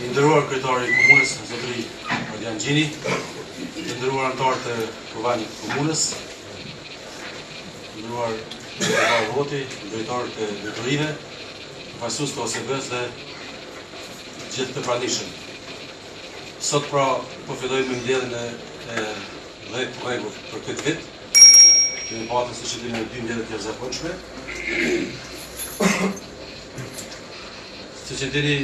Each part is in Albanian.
I nderuar kryetari i komunës, zotëri Ardian Gjini, të nderuar anëtarë të Kovanit të komunës, nderuar drejtar voti, drejtar të drejtorive, përfaqësues të OSB-s dhe gjithë të pranishëm. Sot pra po fillojmë me mbledhjen e 10 rregull për këtë vit. Kemi pasur siç e dinë 2 mbledhje të jashtëzakonshme. Siç e dini,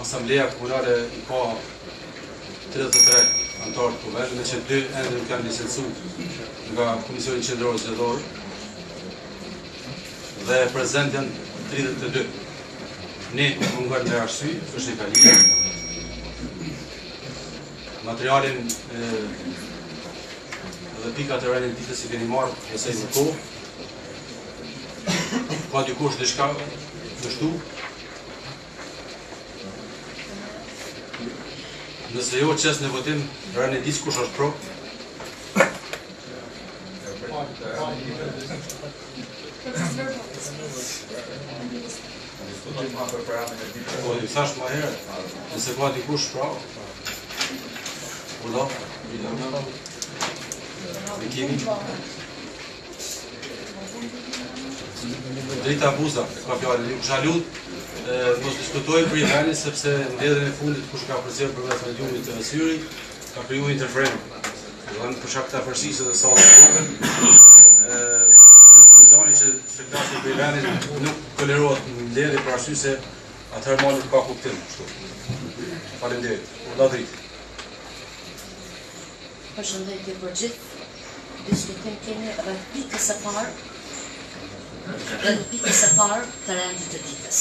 Asambleja Komunale I ka 33 anëtarë të komunale, me që 2 ende nuk janë licencuar nga Komisioni Qendror Zgjedhor dhe prezent janë 32. Ne mungon me arsye, është një kalime. Materialin dhe pikat e rënë ditës I keni marrë nëse në kohë. Ka dikush diçka dështu? Nëse jo qes në votim, rënë e disë kush është pro? Po, I thash ma herë, nëse ka dikush pro? Udo? Në kemi? Drita Buza, ka fjallë, ju kusha lutë, mos diskutojmë për I veni, sepse në mbledhjen e fundit kush ka përcjellë përmes mediumit të syri, ka kriju interferim. Dhe për shkak të afërsisë dhe sallës të vogël, gjithë zoni që flasë për I venin nuk tolerohet në mbledhje për arsye se atëherë ma nuk ka kuptim. Faleminderit. Urdha dritë. Përshëndetje për gjithë. Diskutim kemi rreth pikës së parë të rendit të ditës.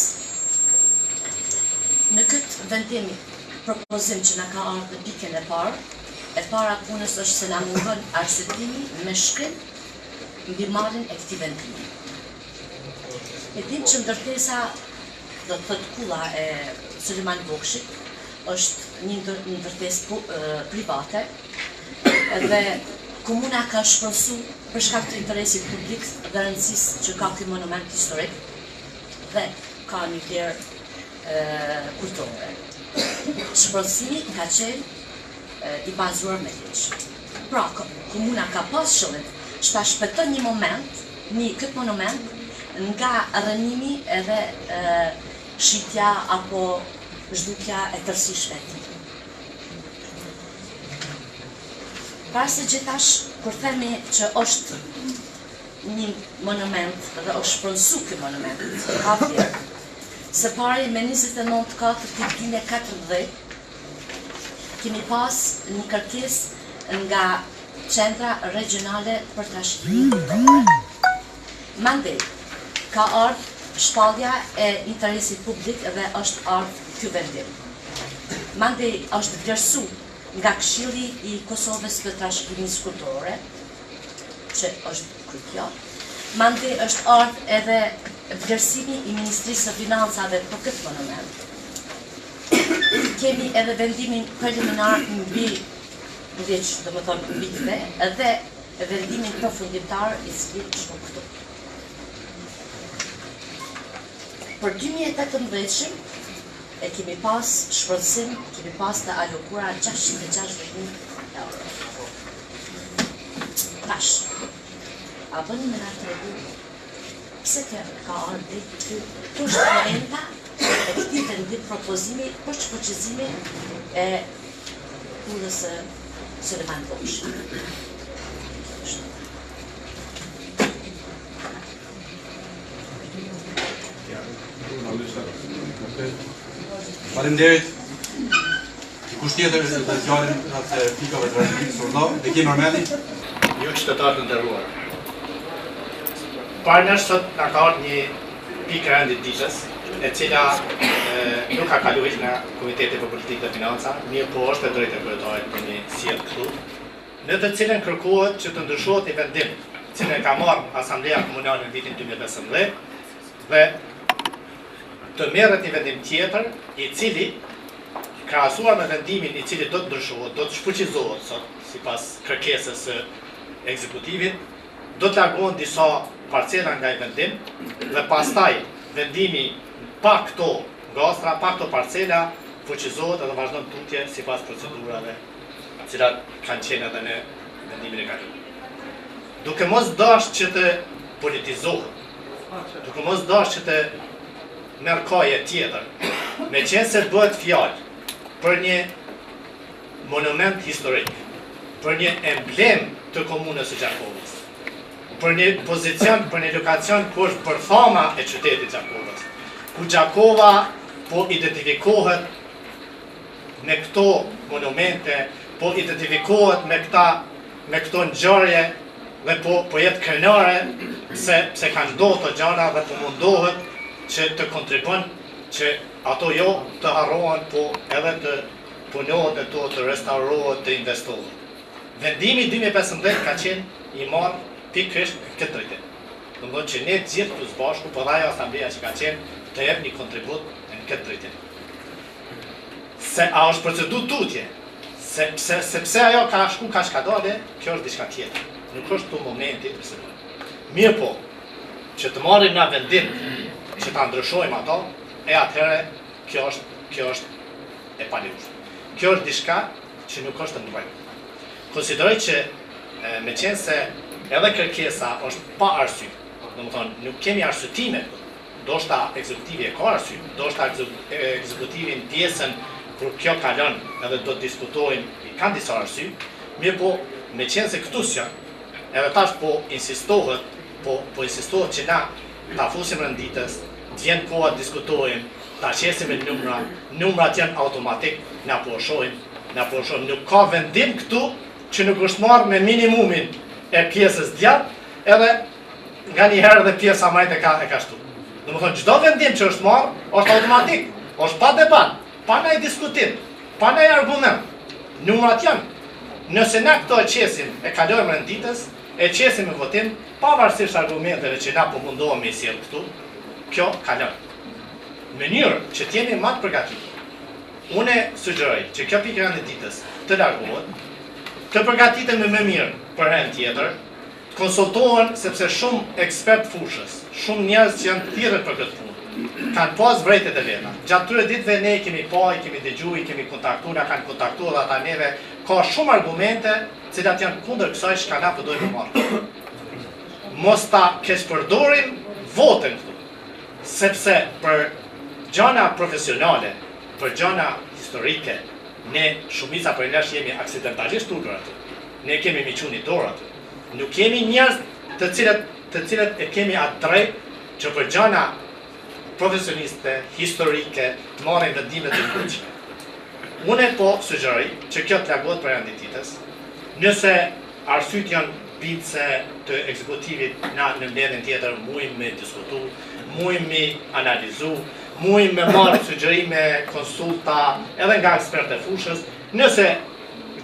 Në këtë vendim propozim që na ka ardhur në pikën e para punës është se na mungon arsyetimi me shkrim mbi marrjen e këtij vendimi. E dim që ndërtesa do të thotë kulla e Sulejman Bokshit është një ndërtesë private dhe komuna ka shpresuar për shkak të interesit publik dhe rëndësisë që ka ky monument historik dhe ka një vlerë kulturore. Shprehimi ka qenë I bazuar me ligj. Pra, komuna ka pas qëllim që ta shpëton këtë monument nga rënimi edhe shitja apo zhdukja e tërësishme e tij. Para se gjithash, kur themi që është një monument dhe është shpronsu ky monument, ka vlerë. Së pari me 29/4/2014 kemi pas një kërkesë nga Qendra Regionale për Trashëgiminë Kulturore. Mandej ka ardhur shpallja e interesit publik dhe është ardhur ky vendim. Mandej është vlerësuar nga Këshilli I Kosovës për Trashëgimisë Kulturore, që është kryetjar. Mandej është ardhur edhe vlerësimi I Ministrisë së Financave për këtë monument. Kemi edhe vendimin preliminar mbi ligj, domethënë mbi këtë, dhe vendimin përfundimtar I cili është këtu. Për 2018 e kemi pas shpërthësim, kemi pas të alokura 660.000 euro. Tash, a bëni me nga të regu, pse ka ardhur është varianta e këtij vendim propozimi për shpërqëzimi e punës së Sulejman Bokshit. Faleminderit. Dikush tjetër do të fjalën atë pikave të rendimit urdhë, e kemi përmendur. Ju qytetarë të nderuar. Parë sot na ka ardhur një pikë rendit ditës, e cila nuk ka kaluar nga Komiteti për Politikë dhe Financa, mirë po është e drejtë e kryetarit për një sjellje këtu, në të cilën kërkohet që të ndryshohet një vendim, që ka marrë Asambleja Komunale në vitin 2015 dhe të merret një vendim tjetër, I cili krahasuar me vendimin I cili do të ndryshohet, do të shfuqizohet sot sipas kërkesës së ekzekutivit, do të largohen disa parcela nga I vendim dhe pastaj vendimi pa këto ngastra pa këto parcela fuqizohet edhe vazhdon tutje sipas procedurave cilat kanë qenë edhe në vendimin e kaluar. Duke mos dash që të politizohet, duke mos dash që të merr kohë tjetër, me qenë se bëhet fjalë për një monument historik, për një emblem të komunës së Gjakovës, për një pozicion, për një lokacion ku është përthama e qytetit Gjakovës, ku Gjakova po identifikohet me këto monumente, po identifikohet me këto ngjarje dhe po jetë krenare se kanë ndodhur të gjana dhe po mundohet që të kontribuon që ato jo të harrohen, po edhe të punohet në to, të restaurohet, të investohet. Vendimi 2015 ka qenë i marrë pikërisht këtë drejtim. Domethënë që ne gjithë të bashku, po dhe ajo Asamblea që ka qenë të jep një kontribut në këtë drejtim. Se a është procedur tutje, sepse ajo ka shku ka shkadale, kjo është diçka tjetër. Nuk është të momenti të përse. Mirë po, që të marrim na vendim që ta ndryshojmë ato, e atëherë kjo është e paligjshme. Kjo është diçka që nuk është të ndryshme. Konsideroj që me qenë se edhe kërkesa është pa arsye, domethënë nuk kemi arsyetime, ndoshta ekzekutivi e ka arsye, ndoshta ekzekutivi në pjesën kur kjo kalon edhe do të diskutojmë, kanë disa arsye, mirë po me qenë se këtu janë, edhe tash po insistohet që na ta fusim rënditës, të vjen koha të diskutojmë, ta qesim me numrat janë automatik, na po shohim, nuk ka vendim këtu që nuk është marrë me minimumin e pjesës djatë, edhe nga njëherë dhe pjesa majt e ka shtu. Domethënë çdo vendim që është marrë, është automatik, është pa debat, pa ndaj diskutim, pa ndaj argument. Numrat janë. Nëse na këto e qesim, e kalojmë rënditës, e qesim me votim, pavarësisht argumenteve që na po mundohemi si këtu, kjo kalon. Mënyrë që të jemi më të përgatitur. Unë sugjeroj që kjo pikë e ditës të largohet, të përgatitemi më mirë për herë tjetër, të konsultohen sepse shumë ekspert fushës, shumë njerëz që janë të thirrur për këtë punë, kanë pas vërejtjet e veta. Gjatë këtyre ditëve ne kemi kemi dëgjuar, kemi kontaktuar, na kanë kontaktuar dhe ata neve, ka shumë argumente të cilat janë kundër kësaj që na po dojmë marrë. Mos ta keqpërdorim votën këtu, sepse për gjana profesionale, për gjana historike, ne shumica për nesh jemi aksidentalisht turpër aty. Ne kemi miquni dorë aty. Nuk kemi njerëz të cilët e kemi atë drejt që për gjana profesioniste, historike, të marrin vendime të ndryshme. Unë po sugjeroj që kjo të largohet për entitetes. Nëse arsyet janë bindse të ekzekutivit në mbledhjen tjetër, mujmë me diskutu, mujmë me analizu, mujmë me marrë sugjerime, konsulta, edhe nga ekspertë e fushës. Nëse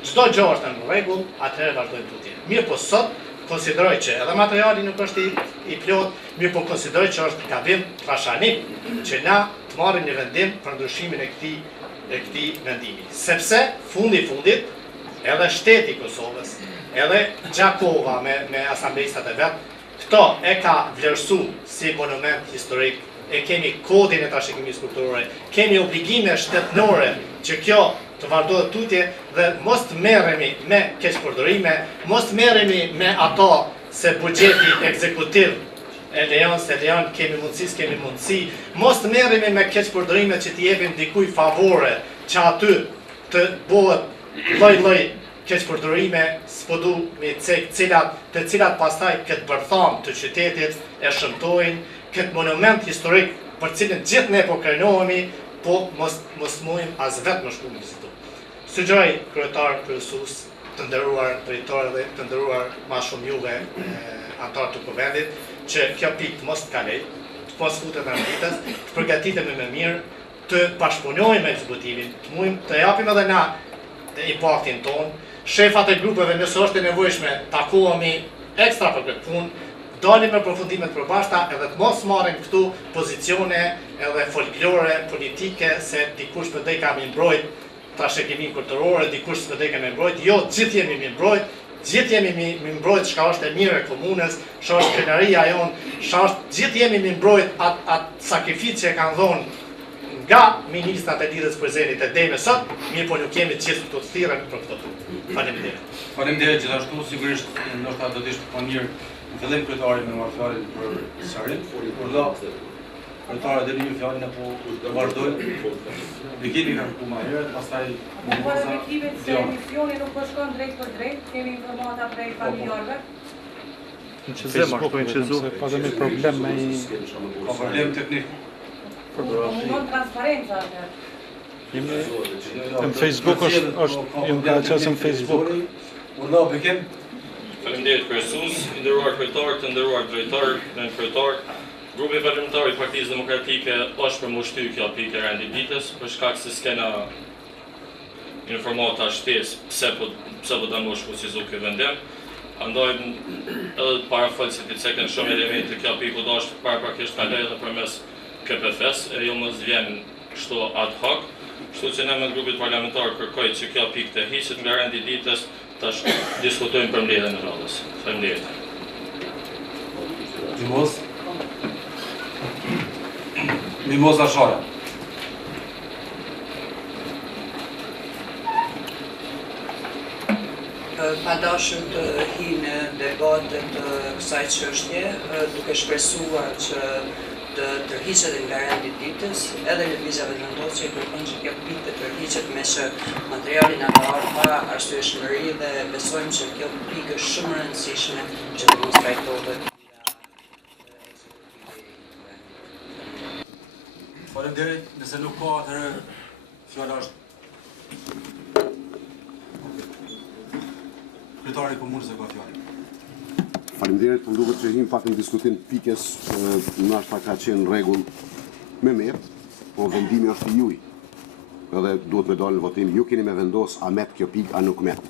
çdo gjë është në rregull, atëherë vazhdojmë tutje. Mirë po sot konsideroj që edhe materiali nuk është i plot, mirë po konsideroj që është gabim trashanik që na të marrim një vendim për ndryshimin e këtij vendimi. Sepse fundit edhe shteti i Kosovës, edhe Gjakova me asamblesat e vet, këto e ka vlerësu si monument historik, e kemi kodin e trashëgimisë kulturore, kemi obligime shtetërore që kjo të vazhdojë tutje dhe mos të merremi me keqpërdorime, mos të merremi me ato se buxheti ekzekutiv e lejon, kemi mundësi, mos të merremi me keqpërdorime që t'i jepim dikujt favore, që aty të bëhet lloj keqpërdorime, s'po du me cek të cilat pastaj këtë bërtham të qytetit e shëmtojnë, këtë monument historik për cilën gjithë ne po krenohemi, po mos mujmë as vetë më shku me vizitu. Sugjeroj kryetar, kryesues, të nderuar drejtor dhe të nderuar ma shumë juve antar të Kuvendit, që kjo pikë mos të kalej, të mos futet në ditës, të përgatitemi më mirë, të bashkëpunojmë me ekzekutimin, të mujmë të japim edhe na impaktin tonë, shefat e grupeve nëse është e nevojshme, takohemi ekstra për këtë punë, dalim me përfundimet përbashkëta edhe të mos marrim këtu pozicione edhe folklore politike se dikush përdej ka me mbrojt trashëgimin kulturore, dikush përdej ka me mbrojt, jo, gjithë jemi me mbrojt, gjithë jemi me mbrojt çka është e mirë e komunës, çka është krenaria jonë, gjithë jemi me mbrojt atë sakrificë që kanë dhënë nga ministrat e lidhjes prezenit e deri më sot, mirë po nuk kemi të gjithë të thirrën për këtë punë. Faleminderit. Faleminderit gjithashtu, sigurisht ndoshta do të ishte më mirë në fillim kryetari me marrë fjalën për Sarin, por do kryetari deri një fjalën apo do vazhdojmë. Ne kemi kanë ku më herët, pastaj emisioni nuk po shkon drejt për drejt, kemi informata prej familjarëve. Pa dhe me problem me problem teknik. Mundon transparenca atë. Në Facebook është ka qasë në Facebook. Urdo, bekim. Faleminderit kryesues, i nderuar kryetar, të nderuar drejtor, në kryetar. Grupi parlamentar i Partisë Demokratike është për mushty kjo pikë e rendit ditës, për shkak se s'kena informata shtesë pse po ta fuqizu ky vendim. Andaj edhe para folësit i cekën shumë elemente kjo pikë do është paraprakisht kaloj edhe përmes KPF-s, e jo mos vjen kështu ad hoc. Kështu që ne me grupit parlamentar kërkoj që kjo pikë të hiqet nga rendi ditës, tash diskutojmë për mbledhjen e radhës. Faleminderit. Mimoza Shara. Pa dashur të hi në debatën të kësaj çështje, duke shpresuar që të tërhiqet nga rendi ditës, edhe lëvizjave vendosur që kërkon që kjo pikë të tërhiqet me që materialin na ka ardhur pa arsyeshmëri dhe besojmë që kjo pikë është shumë e rëndësishme që të mos trajtohet. Faleminderit, nëse nuk ka atëherë fjala është kryetari i komunës e ka fjalën. Faleminderit, më duket që him pak në diskutim pikës, ndoshta ka qenë rregull me met, po vendimi është i juaj. Edhe duhet me dalë në votim, ju keni me vendos a met kjo pikë a nuk met.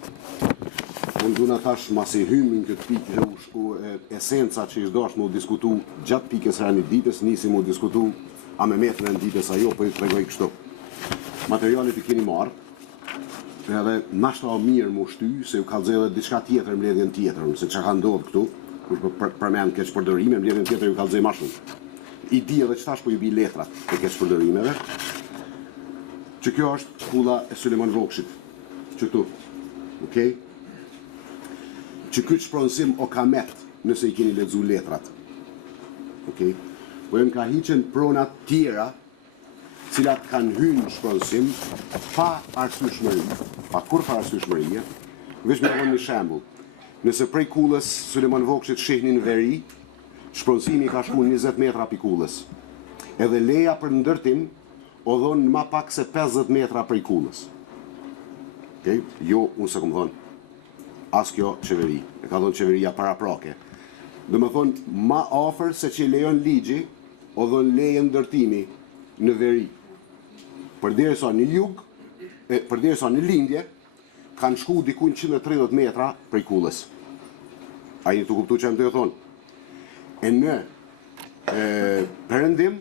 Unë duna tash masi hymë në këtë pikë që esenca që ishtë dashë më diskutu gjatë pikës rendit ditës, nisi më diskutu a me met rendit ditës ajo, po i të tregoj kështu. Materialet i keni marrë, edhe nashta o mirë më shty, se ju kalëzë edhe diçka tjetër mbledhjen tjetër, se që ka ndodhë këtu, përmen keq përdorime, mbledhjen tjetër ju kalëzë ma shumë. I di edhe që tash po ju bi letrat e keq përdorimeve, që kjo është shkulla e Suleman Vokshit, që këtu, okej? Që këtë shpronësim o ka met nëse i keni lexu letrat, okej? Po e më ka hiqen pronat tjera, cilat kanë hynë në shpronësim pa arsyeshmëri, pa kur pa arsyeshmërie, veç me avon një shembull. Nëse prej kullës Suleman Vokshit shihnin veri, shpronësimi ka shku 20 metra pi kullës. Edhe leja për ndërtim o dhonë ma pak se 50 metra prej kullës. Okay? Jo, unë se këmë thonë, as kjo qeveri, e ka thonë qeveria paraprake. Dhe me thonë, ma ofër se që lejon ligji, o dhonë lejen ndërtimi në veri. Përderisa në jug, përderisa në lindje, kanë shku dikun 130 metra prej kullës. A një të kuptu që më të thonë. E në përëndim,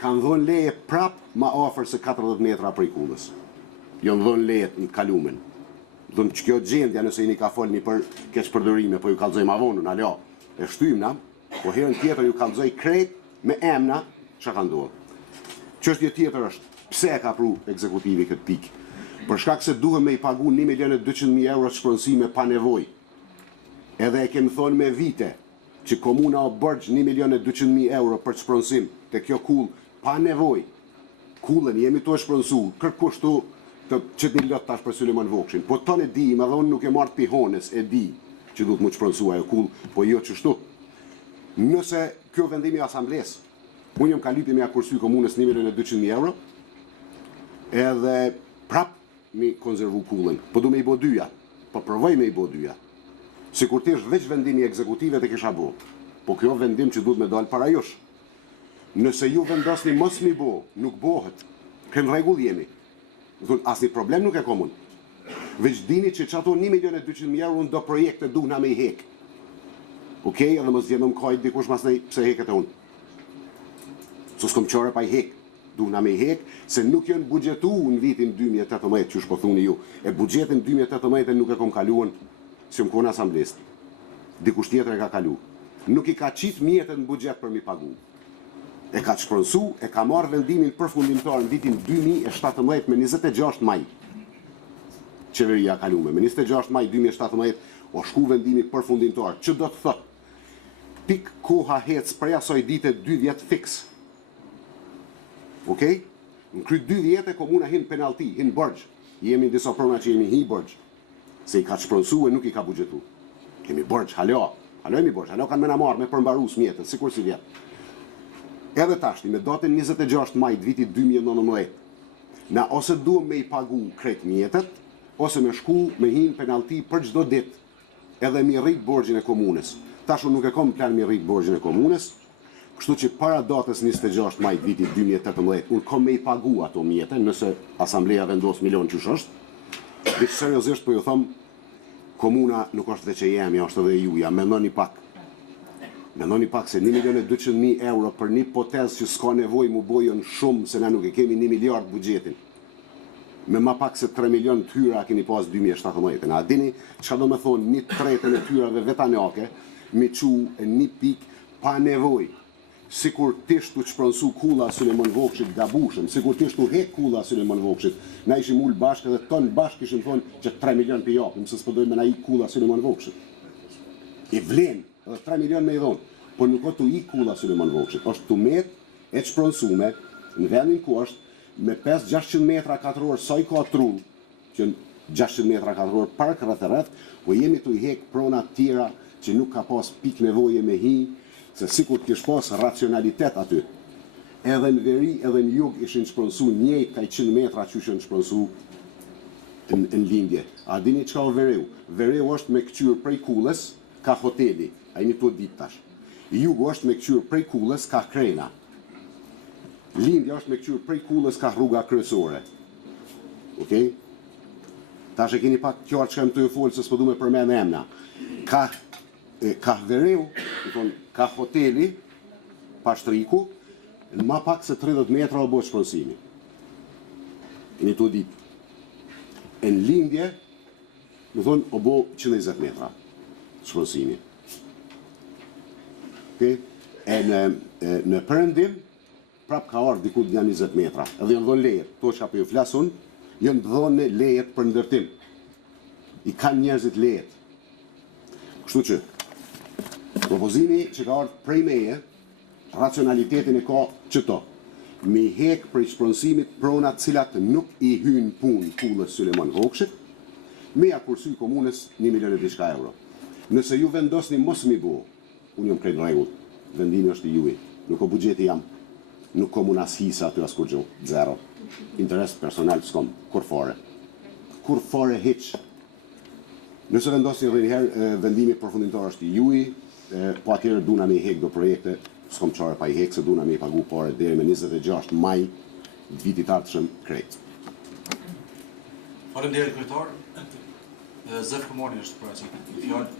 kanë dhonë leje prap ma ofër se 40 metra prej kullës. Jonë dhonë leje në kalumen. Dhonë që kjo gjendja nëse i një ka folni për keq përdorime, po ju kalzoj ma vonun, alo, e shtymë na, po herën tjetër ju kalzoj krejt me emna që ka ndodhë. Çështja tjetër është, pse e ka pru ekzekutivi këtë pikë? Për shkak se duhet me i pagu 1.200.000 euro shpronësime pa nevoj. Edhe e kemi thonë me vite që komuna o bërgjë 1.200.000 euro për shpronësim të kjo kull pa nevoj. Kullën jemi të shpronësu, kërkushtu të që një lot tash për Suleman Vokshin. Po tonë e di, me dhe unë nuk e marrë pihones, e di që duhet mu shpronësu ajo kull, po jo qështu. Nëse kjo vendimi Asamblesë, unë jam kalupi me akursy komunës 1.200.000 euro, edhe prap mi konservu kullën. Po du me i bo dyja, po provoj me i bo dyja. Si kur ti është veç vendimi ekzekutive të kisha bo, po kjo vendim që duhet me dalë para josh. Nëse ju vendosni mos mi bo, nuk bohet, kënë regull jemi. As një problem nuk e komun. Veç dini që qato 1.200.000 euro në do projekte du na me i hek. Okej, edhe mos djemë më kajt dikush mas nej pse heket e unë. So s'kom qore pa i hek, du na me i hek, se nuk jënë budgetu në vitin 2018, që shpo thuni ju, e budgetin 2018 nuk e kom kaluën, si më kona Asamblesë. Dikush tjetër e ka kalu. Nuk i ka qitë mjetët në budget për mi pagu. e ka shpronsu, e ka marrë vendimin përfundimtar në vitin 2017 me 26 maj. Qeveria kalume, me 26 maj 2017 o shku vendimi përfundimtar, që do të thot, pik koha hec prej asoj dite 2 vjet fix. Okej? Në kry 2 vjetë komuna hin penalti, hin bërgj. Jemi në disa prona që jemi hi bërgj. Se i ka shpronsu e nuk i ka bugjetu. Kemi bërgj, halo jemi bërgj, halo kanë me na marrë me përmbaru smjetën, sikur si vjetë. Edhe tashti, me datën 26 maj të vitit 2019, na ose duhem me i pagu krejt mjetët, ose me shku me hin penalti për çdo ditë, edhe mi rrit borxhin e komunës. Tash unë nuk e kam plan mi rrit borxhin e komunës, kështu që para datës 26 maj të vitit 2018, unë kam me i pagu ato mjetën, nëse Asambleja vendos milion qysh është, dhe që seriozisht po ju thom, komuna nuk është dhe që jemi, është edhe juja, mendoni pak se 1.200.000 euro për një potez që s'ka nevoj mu bojën shumë se na nuk e kemi 1 miliard bugjetin. Me ma pak se 3 milion të hyra keni pas 2017. A dini çka do me thonë 1/3 e hyrave vetanake me qu 1 pik pa nevoj. Sikur tishtu të shpronsu kulla Sulemon Vokshit gabushëm, sikur tishtu hek kulla Sulemon Vokshit, na ishim ullë bashkë dhe tonë bashkë ishim thonë që 3 milion për japim, se s'pëdojmë na i kulla Sulemon Vokshit. I vlen, edhe 3 milion me i dhonë, por nuk o të i kulla Sulemon Vokshit, është të met e të shpronsume në vendin ku është me 5-600 metra katror sa i ka trull, që 600 metra katror park rreth, po jemi të i hek pronat tjera që nuk ka pas pik nevoje me hi, se sikur t'kish pas racionalitet aty. Edhe në veri, edhe në jug ishin shpronsu njëjt ka 100 metra që ishin shpronsu në lindje. A dini çka o vereu? Vereu është me këqyr prej Kullës, ka hoteli, a i një të dit tash. Jugu është me këqyr prej Kullës, ka krena. Lindja është me këqyr prej Kullës, ka rruga kryesore. Okej? Tash e keni pak qartë që kem të ju folë, se s'po du me përmen e emna. Ka vereu, ka hoteli, pashtriku, në ma pak se 30 metra o bo shpronsimi. E një të dit. E në lindje, më thonë, o bo 120 metra shpronsimi. E në përëndim, prap ka ardhë diku një 20 metra. Edhe jënë dhonë lejet, to që apë ju flasun, jënë dhonë lejet për ndërtim. I kanë njerëzit lejet. Kështu që, propozimi që ka ardhë prej meje, racionalitetin e ka qëto. Mi hek prej shpronsimit pronat cilat nuk i hynë punë Kullës Sulemon Vokshit, me ja kursy komunës 1 milion e diçka euro. Nëse ju vendosni mos mi bo, unë jam krejt në regull, vendimi është i juj, nuk o bugjeti jam, nuk komun as hisa aty as kur gjo, zero. Interes personal s'kom, kur fare hiq. Nëse vendosni edhe njëherë, vendimi përfundimtar është i juj, po atyre duna me i hek do projekte, s'kom qare pa i hek, se duna me i pagu pare deri me 26 maj, vitit ardhshëm krejt. Faleminderit kryetar. Zef Komoni është për aqë në fjallë.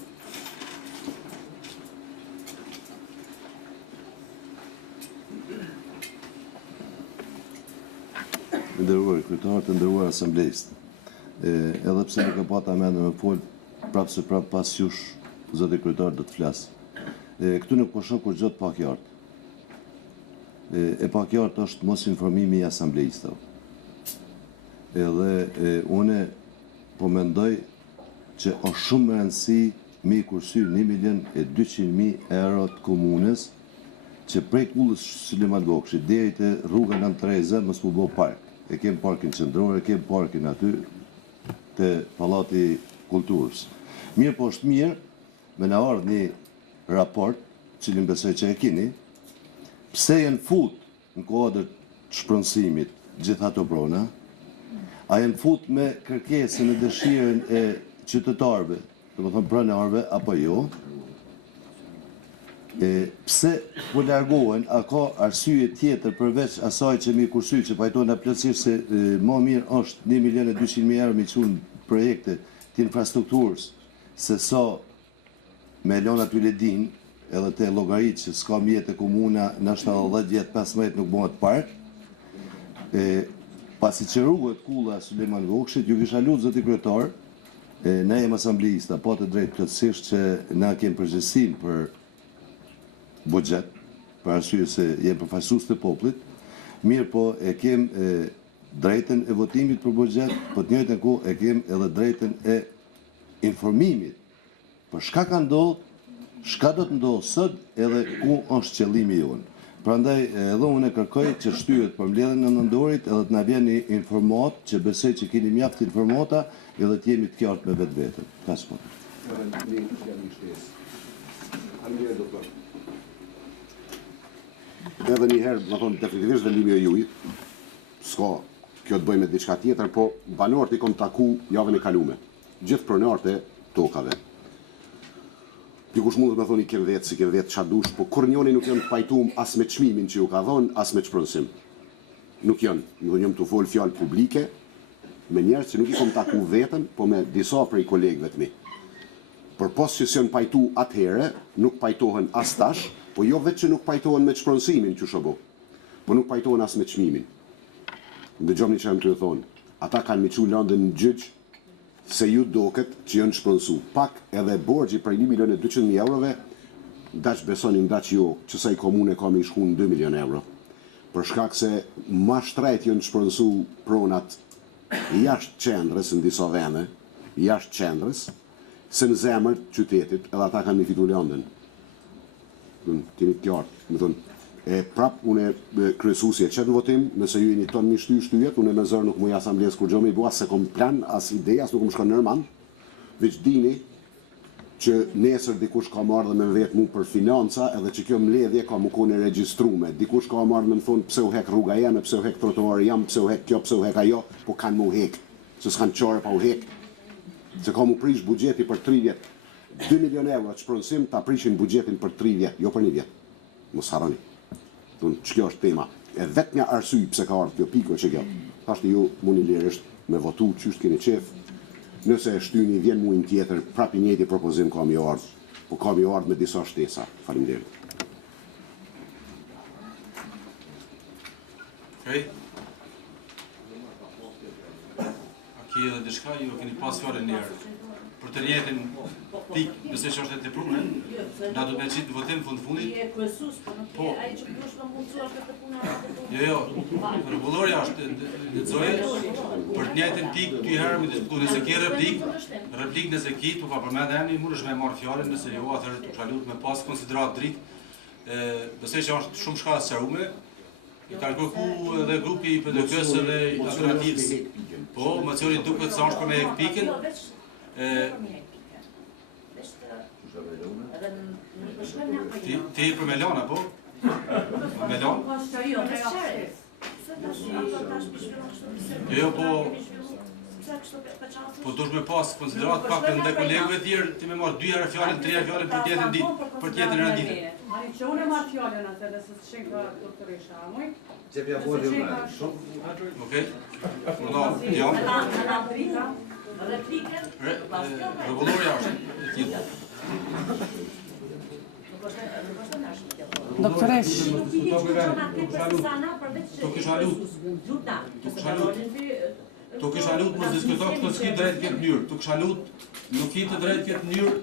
Nderuar kryetar, të nderuar Asamblesë. Edhe pse nuk e pata mendje me fol, prapë se prapë pas jush, zoti kryetar do të flasë. Këtu nuk po shoh kur gjot pa qartë. E pa qartë është mos informimi i Asamblesë. Edhe une po mendoj që është shumë më rëndësi mi kursy 1.200.000 euro të komunës që prej Kullës Sulemon Vokshit deri te rruga 9-3 mos mu bo park. E kem parkin qendror, e kem parkin aty te Pallati Kulturës. Mirë po është mirë me na ardh një raport, cilin besoj që e keni, pse janë fut në kodër të shpronsimit gjitha ato prona, a janë fut me kërkesën e dëshirën e qytetarëve, do të thonë pronarëve apo jo, pse po largohen, a ka arsye tjetër përveç asaj që mi kursy që pajtojnë plotësisht se më mirë është 1.200.000 euro mi qunë projekte të infrastrukturës se sa me lona të ledin edhe të llogarit që s'ka mjetë e komuna në 10 vjetë 15 nuk bëhet park, pasi që rrugët Kulla Sulemon Vokshit, ju kisha lutë zoti kryetar, ne jem asamblista, po të drejtë plotësisht që na kem përgjegjësinë për buxhet, për arsye se jem përfaqësues të popullit, mirë po e kem drejtën e votimit për buxhet, po të njëjtën kohë e kem edhe drejtën e informimit për çka ka ndodhur, çka do të ndodhë sot edhe ku është qëllimi jonë. Prandaj edhe unë kërkoj që shtyhet për mbledhjen e nëndorit edhe të na vjen informat, që besoj që keni mjaft informata edhe të jemi të qartë me vetveten. Kaq po. Edhe një herë, më thonë, definitivisht vendimi i juaj, s'ka kjo të bëjë me diçka tjetër, po banorët i kom taku javën e kalume. Gjithë pronarët e tokave. Dikush mund të më thoni kem vetë, si kem vetë qa dush, po kur njoni nuk janë të pajtum as me çmimin që ju ka dhonë, as me çpronësim. Nuk janë, më jam të folë fjalë publike, me njerëz që nuk i kom taku vetën, po me disa prej kolegëve të mi. Për pos që s'janë pajtu atëhere, nuk pajtohen as tash, po jo vetë që nuk pajtohen me çpronësimin që shobo, po nuk pajtohen as me çmimin. Ndëgjoni që jam të thonë, ata kanë miqu lëndën në gjyq, se ju doket që janë shpronësu. Pak edhe borgji prej 1.200.000 eurove, ndaq besoni ndaq jo, që sa i komune ka me i shku në 2 milion euro. Për shkak se ma shtrejt janë shpronësu pronat jashtë qendrës në disa vende, jashtë qendrës, se në zemër qytetit edhe ata kanë një fitu lëndën. Keni të qartë, më thonë, e prap unë kryesuesi e qetë në votim, nëse ju jeni tonë mi shtyjet, unë me zërë nuk mu i Asamblesë kur gjo me i bua, se kom plan, as ide, as nuk më shkon nërman, veç dini që nesër dikush ka marrë dhe me vetë mu për financa, edhe që kjo mbledhje ka mu kone regjistrume. Dikush ka marrë me më thonë pse u hek rruga jeme, pse u hek trotuari jam, pse u hek kjo, pse u hek ajo, po kanë mu hek, se s'kanë qare pa u hek. Se ka mu prish bugjeti për 3 vjet. 2 milion euro që pronësim ta prishin bugjetin për 3 vjet, jo për 1 vjet. Mos harroni. Që kjo është tema. E vetmja arsye pse ka ardhur kjo piko që kjo. Thashtë ju muni lirisht me votu çysh keni qef. Nëse e shtyni vjen muin tjetër, prap i njëjti propozim kam i ardhur. Po kam i ardhur me disa shtesa. Faleminderit. Okej. Aki edhe diçka, ju keni pas fjalën njerë. Për të njëjtin pikë, nëse që është e tepruar, na do të me qitë në votim fundit. Po. Jo, rregullorja është lexoje për të njëjtin pikë 2 herë me diskutuar, nëse ke replikë nëse ki, tu ka përmend emrin, mundesh me marr fjalën, nëse jo atëherë tu shalut me pas konsiderat dritë. Besoj që është shumë shkallë sqaruar. I kanë kërku edhe grupi i PDK-s edhe alternativës. Po, mocioni duket se është për me pikën. Ti për Melona, po? Melon? Jo, po dush me pas konsiderat pak edhe ndaj kolegëve tjerë, ti me marrë 2 herë fjalën, 3 herë fjalën për tjetën ditë, për tjetën rëndite. Që unë e marrë fjallën atë dhe se të shenë ka doktoresha, a muj? Qepja folë me shumë. Okej? Jam. Rregullorja është e tillë. Doktoresh. Tu kisha lut mos diskuton këto s'ki drejt këtë mënyrë. Tu kisha lut nuk i të drejt këtë mënyrë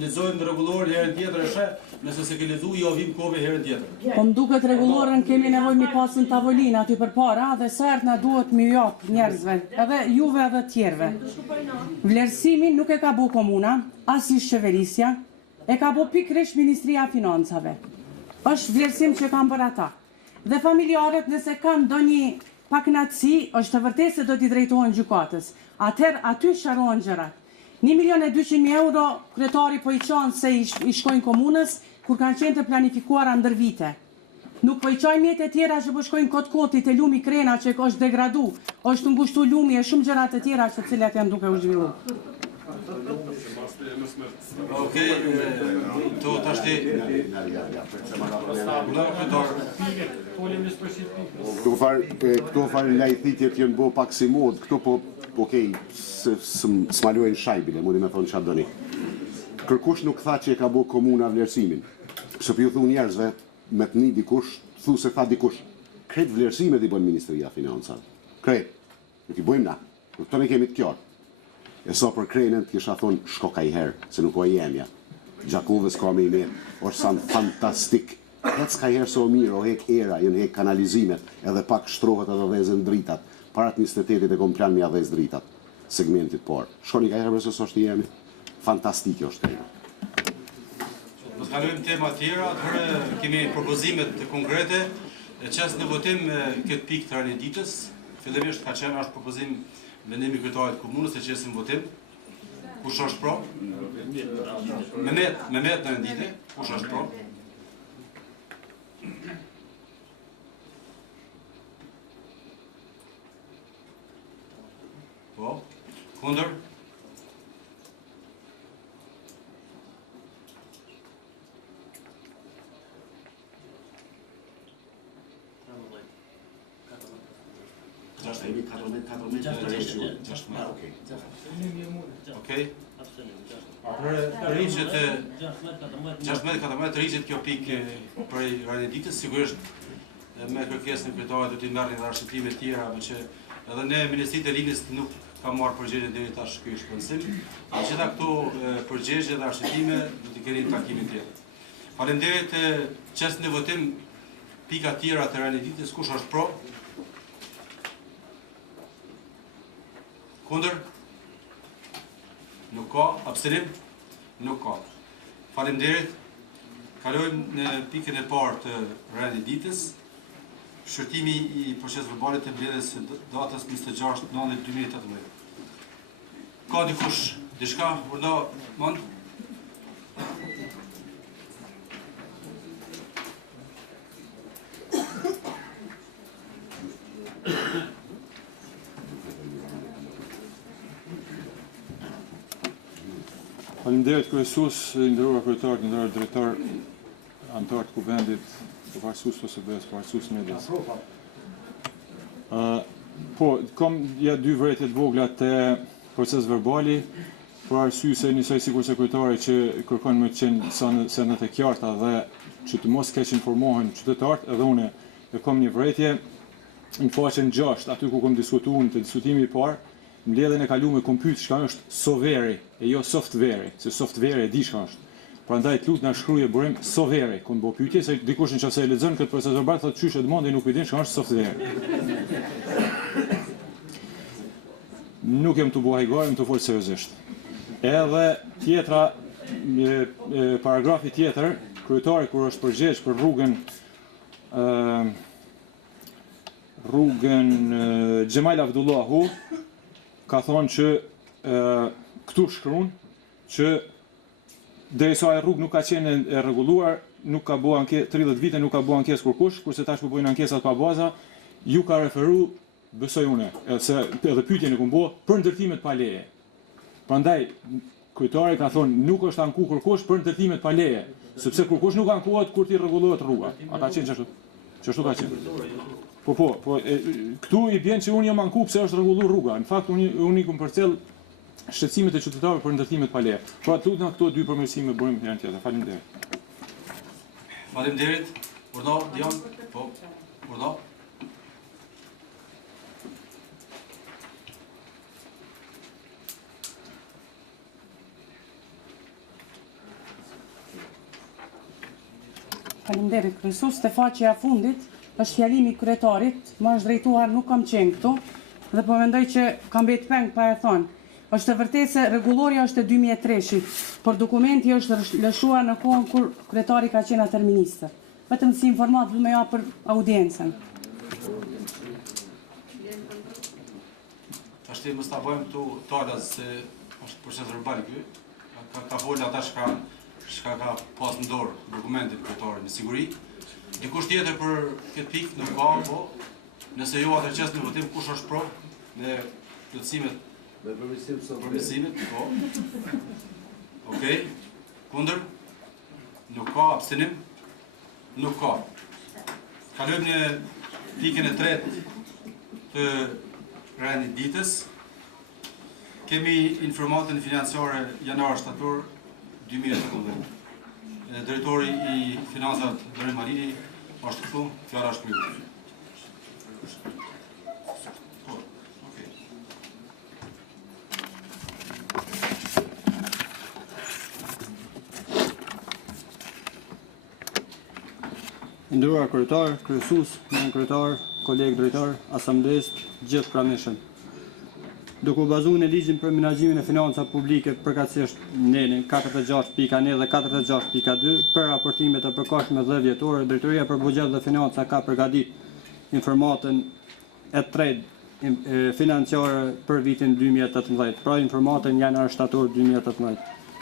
lexojmë rregullor herën tjetër e sheh, nëse se ke lexuar jo vim kove herën tjetër. Po më duket rregullorën kemi nevojë mi pasën tavolinë aty përpara dhe sa herë na duhet mi jap njerëzve, edhe juve edhe të tjerëve. Vlerësimin nuk e ka bu komuna, as ish qeverisja, e ka bu pikërisht Ministria e Financave. Është vlerësim që kanë bërë ata. Dhe familjarët nëse kanë ndonjë pakënaqësi, është të vërtetë se do t'i drejtohen gjykatës. Atëherë aty sqarohen gjërat. 1.200.000 euro kryetari po i çon se i shkojnë komunës kur kanë qenë të planifikuara ndër vite. Nuk po i çojnë mjete tjera që po shkojnë kot-kotit e lumi Krena që është degradu, është ngushtu lumi e shumë gjëra të tjera që cilat janë duke u zhvilluar. Okej, to tashti. Këto farë lajthitjet janë bo pak si mod, këto po, okej, s'malojnë shajbile, mundi me thonë qatë doni. Kërkush nuk tha që e ka bo komuna vlerësimin. Pse për ju thu njerëzve, me të një dikush, thu se tha dikush, kretë vlerësimet i bënë Ministria Financave. Kretë, nuk i bëjmë na, këto ne kemi të kjarë. E sa për krenën të kisha thonë shko ka i herë, se nuk o jemja. Gjakovës ka me i me, është sanë fantastik hec ka herë so mirë, o hek era, jënë hek kanalizimet, edhe pak shtrohet edhe dhezën dritat. Para administratetit e kom plan me adhes dritat, segmentit parë. Shkoni ka herë përse është jemi, fantastike është tema. Do të kalojmë tema tjera, atëherë kemi propozimet konkrete, qes në votim këtë pikë të rënjëditës, fillimisht ka qenë është propozim vendimi kryetarit të komunës të qesim votim. Kush është pro? Mehmet në rëndite, kush është pro? Po, kundër? Okej. Rriqet 16-14 rriqet kjo pikë për rënjëditës, sigurisht me kërkesën e kryetarit do t'i merrni dhe arshetime tjera, që edhe ne Ministritë e Linjës nuk ka marrë përgjigje deri tash ky shpensim. Gjitha këto përgjigje dhe arshetime do t'i keni në takimin tjetër. Faleminderit, qes në votim pika tjera të rënjëditës, kush është pro? Kundër? Nuk ka. Abstenim? Nuk ka. Faleminderit. Kalojmë në pikën e parë të rënjëditës. Shërtimi i procesit verbalit të mbledhjes së datës 26/9/2018. Ka dikush diçka urdo mund? Faleminderit kryesues, nderuar kryetar, nderuar drejtor, anëtar të kuvendit, përfaqësues OSB-s, përfaqësues medias. Po, kam ja dy vërejtje të vogla të proces verbali, për arsye se njësoj sikur sekretari që kërkon me të qenë senet e qarta dhe që të mos keq informohen qytetarët, edhe une e kam një vërejtje në faqen 6, aty ku kam diskutuar në diskutimi i parë. Mbledhjen e kaluar kom pyet çka është soveri e jo softveri, se softveri e di çka është. Prandaj të lut na shkruaje burim soveri, ku më bë pyetje se dikush nëse e lexon këtë proces verbal thotë çysh e dëmondi nuk e din çka është softveri. Nuk jam të buaj gojë, jam të fol seriozisht. Edhe tjetra paragrafi tjetër, kryetari kur është përgjegjës për rrugën Xhemal Abdullahu ka thonë që këtu shkruan që derisa e rrugë nuk ka qenë e rregulluar, nuk ka bëu ankesë 30 vite nuk ka bëu ankesë kurkush, kurse tash po bëjnë ankesat pa baza, ju ka referu besoj unë, edhe pyetjen e kam bëu për ndërtimet pa leje. Prandaj kryetari ka thonë nuk është anku kurkush për ndërtimet pa leje, sepse kurkush nuk ankohet kur ti rregullohet rruga. Ata qenë çashtu. Çashtu ka qenë. Po, këtu i bjen që unë jam anku pse është rregulluar rruga. Në fakt unë i kam përcjell shqetësimet e qytetarëve për ndërtimet pa leje. Pra tutna këto dy përmirësime bëjmë herën tjetër. Faleminderit. Faleminderit. Urdo, Dion. Po, urdo. Faleminderit kryesues, te faqja e fundit është fjalimi i kryetarit, më është drejtuar, nuk kam qenë këtu, dhe po mendoj që kam mbet peng pa e thonë. Është e vërtetë se rregulloria është e 2003-shit, por dokumenti është lëshuar në kohën kur kryetari ka qenë atëherë ministër. Vetëm si informat du me ja për audiencën. Tash ti mos ta bëjmë këtu talas se është proces verbal ky. Ka folë ata shka ka pas në dorë dokumentin kryetarit me siguri. Dikush tjetër për këtë pikë nuk ka, po nëse ju atë qes në votim kush është pro me plotësimet Me përmirësimet, po. Okej. Kundër? Nuk ka. Abstenim? Nuk ka. Kalojmë në pikën e tretë të rënjëditës. Kemi informatën financiare janar-shtator 2019. Drejtori i finansat Dori Marini është këtu, fjala është mbyllur. Nderuar kryetar, kryesues, kryetar, kolegë drejtor, asamblesë, gjithë pranishëm. Duke u bazuar në ligjin për menaxhimin e financave publike përkatësisht në 46.1 dhe 46.2 për raportimet e përkohshme dhe vjetore, Drejtoria për Buxhet dhe Financa ka përgatitur informatën e tretë financiare për vitin 2018, pra informatën janar-shtator 2018.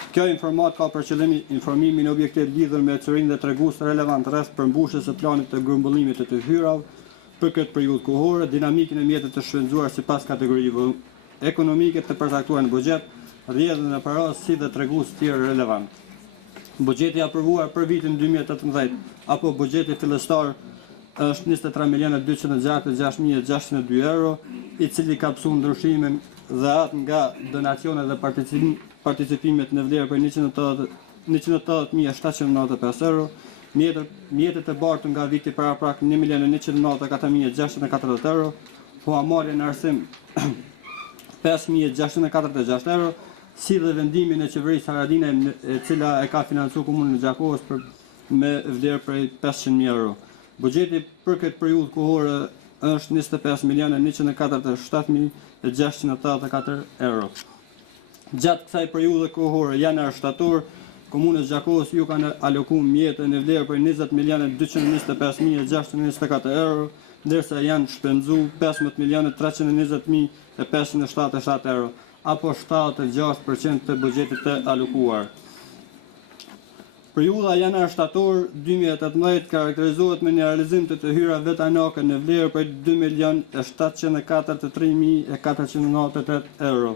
Kjo informat ka për qëllim informimin objektiv lidhur me çurinë dhe tregues relevant rreth përmbushjes së planit të grumbullimit të hyrave për këtë periudhë kohore, dinamikën e mjeteve të shpenzuar sipas kategorive ekonomike të përcaktuar në buxhet, rrjedhën e parës si dhe tregues tjerë relevant. Buxheti i aprovuar për vitin 2018 apo buxheti fillestar është 23.266.602 euro, i cili ka pësuar ndryshimin dhe atë nga donacione dhe participimet në vlerë për 180.795 euro, mjetet e bartur nga viti paraprak 1.194.640 euro, huamarrja në arsim 5.646 euro, si dhe vendimin e qeverisë Haradine, e cila e ka financuar komunën e Gjakovës me vlerë prej 500.000 euro. Buxheti për këtë periudhë kohore është 25.147.684 euro. Gjatë kësaj periudhe kohore janar-shtator, Komunës Gjakovës ju kanë alokuar mjete në vlerë për 20.225.624 euro, ndërsa janë shpenzuar 15.320.577 euro, apo 76% të buxhetit të alokuar. Periudha janar-shtator 2018 karakterizohet me një realizim të hyra vetanake në vlerë për 2.743.498 euro,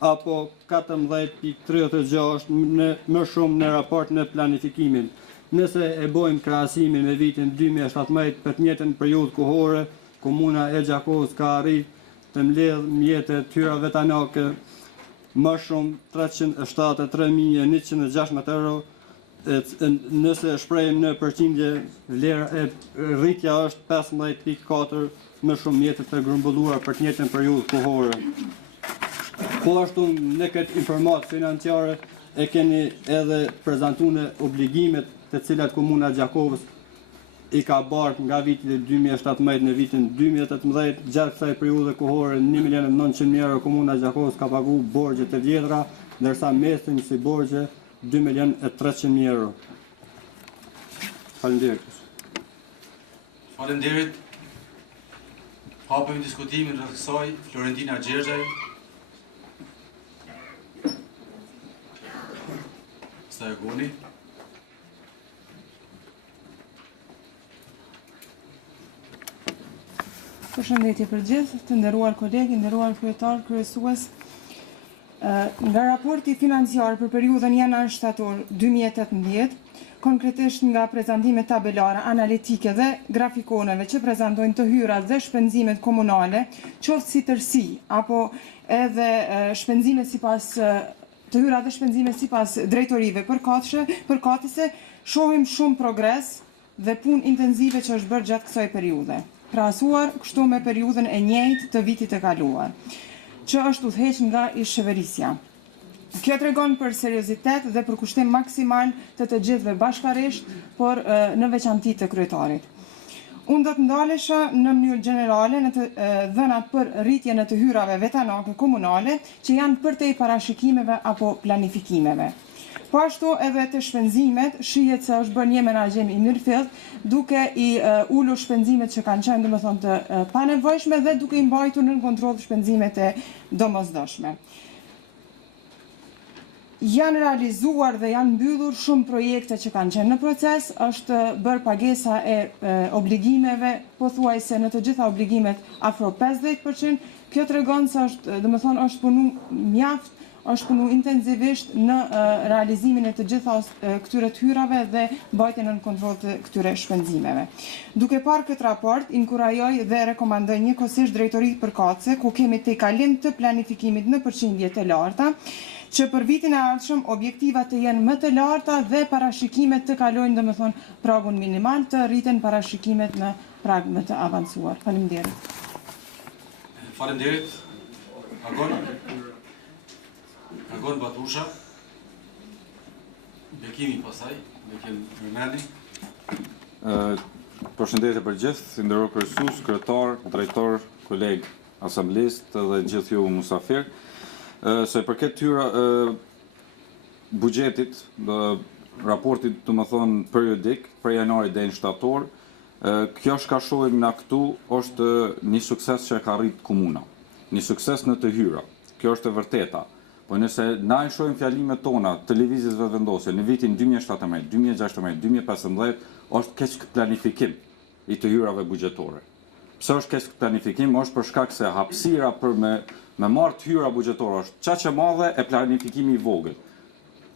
apo 14.36 më shumë në raport në planifikimin. Nëse e bojmë krahasimin me vitin 2017 për të njëjtën periudhë kohore, Komuna e Gjakovës ka arritur të mbledh mjete të hyra vetanake më shumë 373.116 euro. Nëse shprehim në përqindje, rritja është 15.4 më shumë mjete të grumbulluar për të njëjtën periudhë kohore. Po ashtu në këtë informat financiare e keni edhe prezantuar në obligimet të cilat Komuna e Gjakovës i ka bartë nga viti 2017 në vitin 2018, gjatë kësaj periudhe kohore 1.900.000 euro Komuna e Gjakovës ka paguar borxhe të vjetra, ndërsa mesin si borxhe 2.300.000 euro. Faleminderit. Faleminderit. Hapëm diskutimin rreth kësaj. Florentina Gjergjaj. Goni. Përshëndetje për gjithë, të nderuar kolegë, nderuar kryetar, kryesues. Nga raporti financiar për periudhën janar-shtator 2018, konkretisht nga prezantimet tabelare, analitike dhe grafikoneve që prezantojnë të hyrat dhe shpenzimet komunale, qoftë si tërësi apo edhe shpenzimet sipas të hyra dhe shpenzime sipas drejtorive përkatëse, shohim shumë progres dhe punë intenzive që është bërë gjatë kësaj periudhe, krahasuar kështu me periudhën e njëjtë të vitit të kaluar, që është udhëhequr nga ish-qeverisja. Kjo tregon për seriozitet dhe për kushtim maksimal të gjithëve bashkarisht, por në veçanti të kryetarit. Unë do të ndalesha në mënyrë gjenerale në të dhënat për rritje në të hyrave vetanake komunale që janë përtej parashikimeve apo planifikimeve. Po ashtu edhe të shpenzimet, shihet se është bërë një menaxhim i mirëfillt, duke i ulur shpenzimet që kanë qenë domethënë të panevojshme dhe duke i mbajtur në kontroll shpenzimet e domosdoshme. Janë realizuar dhe janë mbyllur shumë projekte që kanë qenë në proces, është bërë pagesa e obligimeve, pothuajse në të gjitha obligimet afro 50%. Kjo tregon se është punu mjaft, është punu intensivisht në realizimin e të gjitha këtyre të hyrave dhe mbajtjen në kontroll të këtyre shpenzimeve. Duke parë këtë raport, inkurajoj dhe rekomandoj njëkohësisht drejtoritë përkatëse, ku kemi tejkalim të planifikimit në përqindje të larta, që për vitin e ardhshëm objektivat të jenë më të larta dhe parashikimet të kalojnë domethënë pragun minimal, të rriten parashikimet në prag më të avancuar. Faleminderit. Faleminderit. Agon Batusha. Bekimi pasaj, Bekim Rëmeni. Përshëndetje për gjithë, nderuar kryesues, kryetar, drejtor, koleg Asamblesë dhe gjithë ju musafir. Se përket tyra buxhetit, raportit të më thonë periodik, për janari deri në shtator, kjo shkashohim na këtu është një sukses që e ka rrit komuna. Një sukses në të hyra. Kjo është e vërteta. Po nëse na i shohim fjalimet tona, televizijës vetëvendose në vitin 2017, 2016, 2015, është keq planifikim i të hyrave buxhetore. Pse është keq planifikim? Është për shkak se hapësira për me marrë të hyra buxhetore është çaq e madhe e planifikimi i vogël.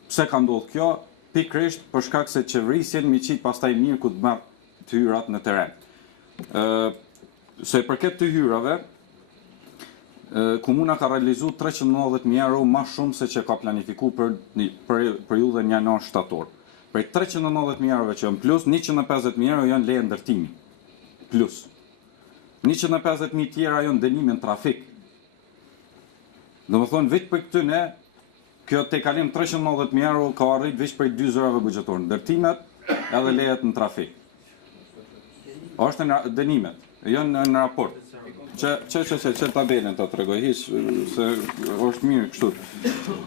Pse ka ndodhur kjo? Pikërisht për shkak se qeverisja mi qit pastaj mirë ku të marr të hyrat në terren. Se përket të hyrave, komuna ka realizu 390.000 euro ma shumë se që ka planifiku për periudhën janar-shtator. Për 390.000 euro që janë plus, 150.000 euro janë leje ndërtimi. Plus. 150.000 tjera janë dënime në trafik. Do më thonë, vetë për këtyne, kjo te kalim 390.000 euro ka arrit veç për 2 zërave buxhetorë. Ndërtimet edhe lejet në trafik. Është në dënimet, janë në raport. Që tabelën të tregoj, hiç se është mirë kështu.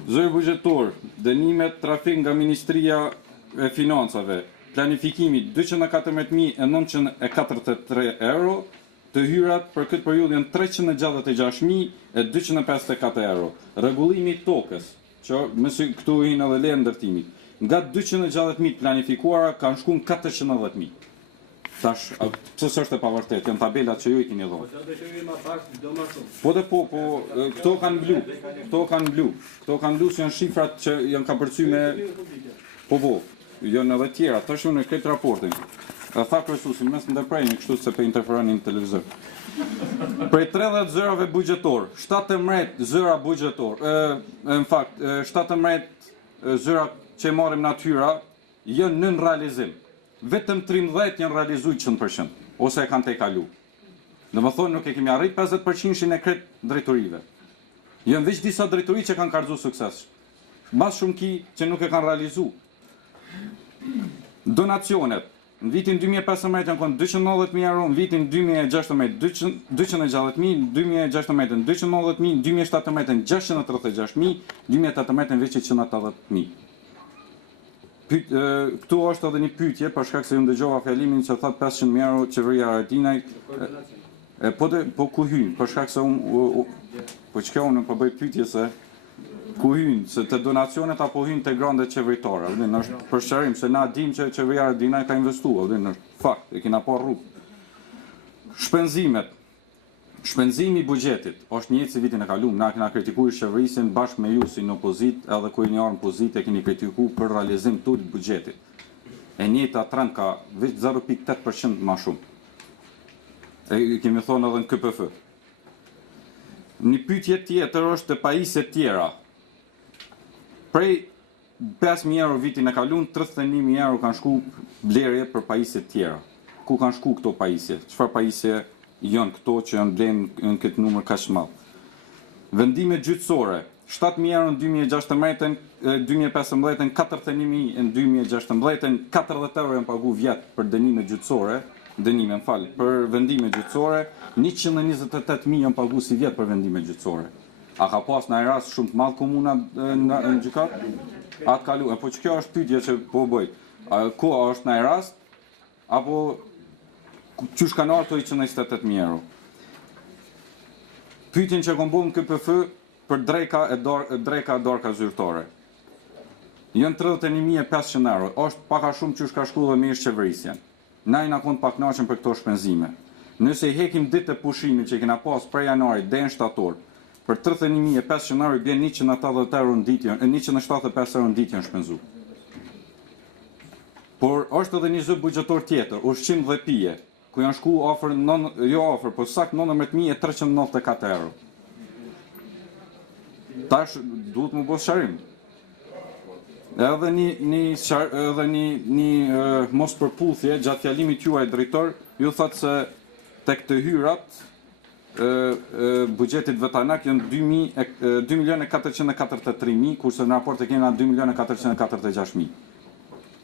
Zëri buxhetor, dënimet, trafik nga Ministria e Financave, planifikimi 214.943 euro, të hyrat për këtë periudhë janë 366.254 euro. Rregullimi i tokës, që mësi këtu hinë edhe leje ndërtimit, nga 260.000 planifikuara kanë shkuar 490.000. Tash, pse s'është e pavërtet, janë tabelat që ju i keni dhënë. Këto kanë blu. Këto kanë blu se janë shifrat që janë ka përcy me janë edhe tjera, tash unë e këtë raportin. E tha kryesuesi, mes ndërprejni kështu se pe interferoni në televizor. Prej 30 zërave buxhetor, 17 zëra buxhetor, në fakt, 17 zëra që marrim natyra janë në realizim. Vetëm 13 janë realizuar 100%, ose e kanë tejkalu. Dhe më thonë nuk e kemi arrit 50% e kretë drejtorive. Janë veç disa drejtori që kanë karzu sukses. Mas shumë ki që nuk e kanë realizu. Donacionet, në vitin 2015 janë konë 290.000 euro, në vitin 2016 260.000, 2016 290.000, 2017 636.000, 2018 veç 180.000. Këtu është edhe një pyetje, për shkak se ju ndëgjova fjalimin që thot 500.000 euro qeveria Aratinaj. Po ku hyn? Për shkak se po çka unë po bëj pyetje se ku hyn, se të donacionet apo hyn te grandet qeveritare. Vjen është për shërim se na dim që qeveria Aratinaj ka investuar, vjen është fakt, e kena pa rrugë. Shpenzimet. Shpenzimi i buxhetit është njëjtë si vitin e kaluar, na kena kritikuar qeverisjen bashkë me ju si në opozitë, edhe kur jeni në opozitë e keni kritikuar për realizim të buxhetit. E njëjta trend ka veç 0.8% më shumë. E kemi thonë edhe në KPF. Një pyetje tjetër është të pajisjet tjera. Prej 5.000 euro vitin e kaluar, 31.000 euro kanë shkuar blerje për pajisjet tjera. Ku kanë shkuar këto pajisje? Çfarë pajisje janë këto që janë blenë në këtë numër kaq madh? Vendime gjyqësore, 7.000 euro në 2016, 2015, 41.000 në 2016, 40 euro janë pagu vjet për dënime gjyqësore, për vendime gjyqësore, 128.000 janë pagu si vjet për vendime gjyqësore. A ka pas në rast shumë të madh komuna në gjykat? Atë kalu, po që kjo është pyetje që po bëj. Ku është në rast? Apo qysh kanë ardhur 128.000 euro. Pyetjen që kom bën KPF për dreka dorka zyrtare. Janë 31.500 euro, është pak a shumë qysh ka shkuar dhe mirë qeverisjen. Na i na kon pak kënaqur për këto shpenzime. Nëse i hekim ditë të pushimit që kena pas prej janarit deri në shtator, për 31.500 euro bën 180 euro në ditë, 175 euro në ditë janë shpenzuar. Por është edhe një zë buxhetor tjetër, ushqim dhe pije, ku janë shku po sakt 19.394 euro. Tash duhet më bësh sharim. Edhe një mos përputhje gjatë fjalimit juaj drejtor, ju thotë se tek të hyrat buxhetit vetanak janë 2.443.000, kurse në raport e kena 2.446.000.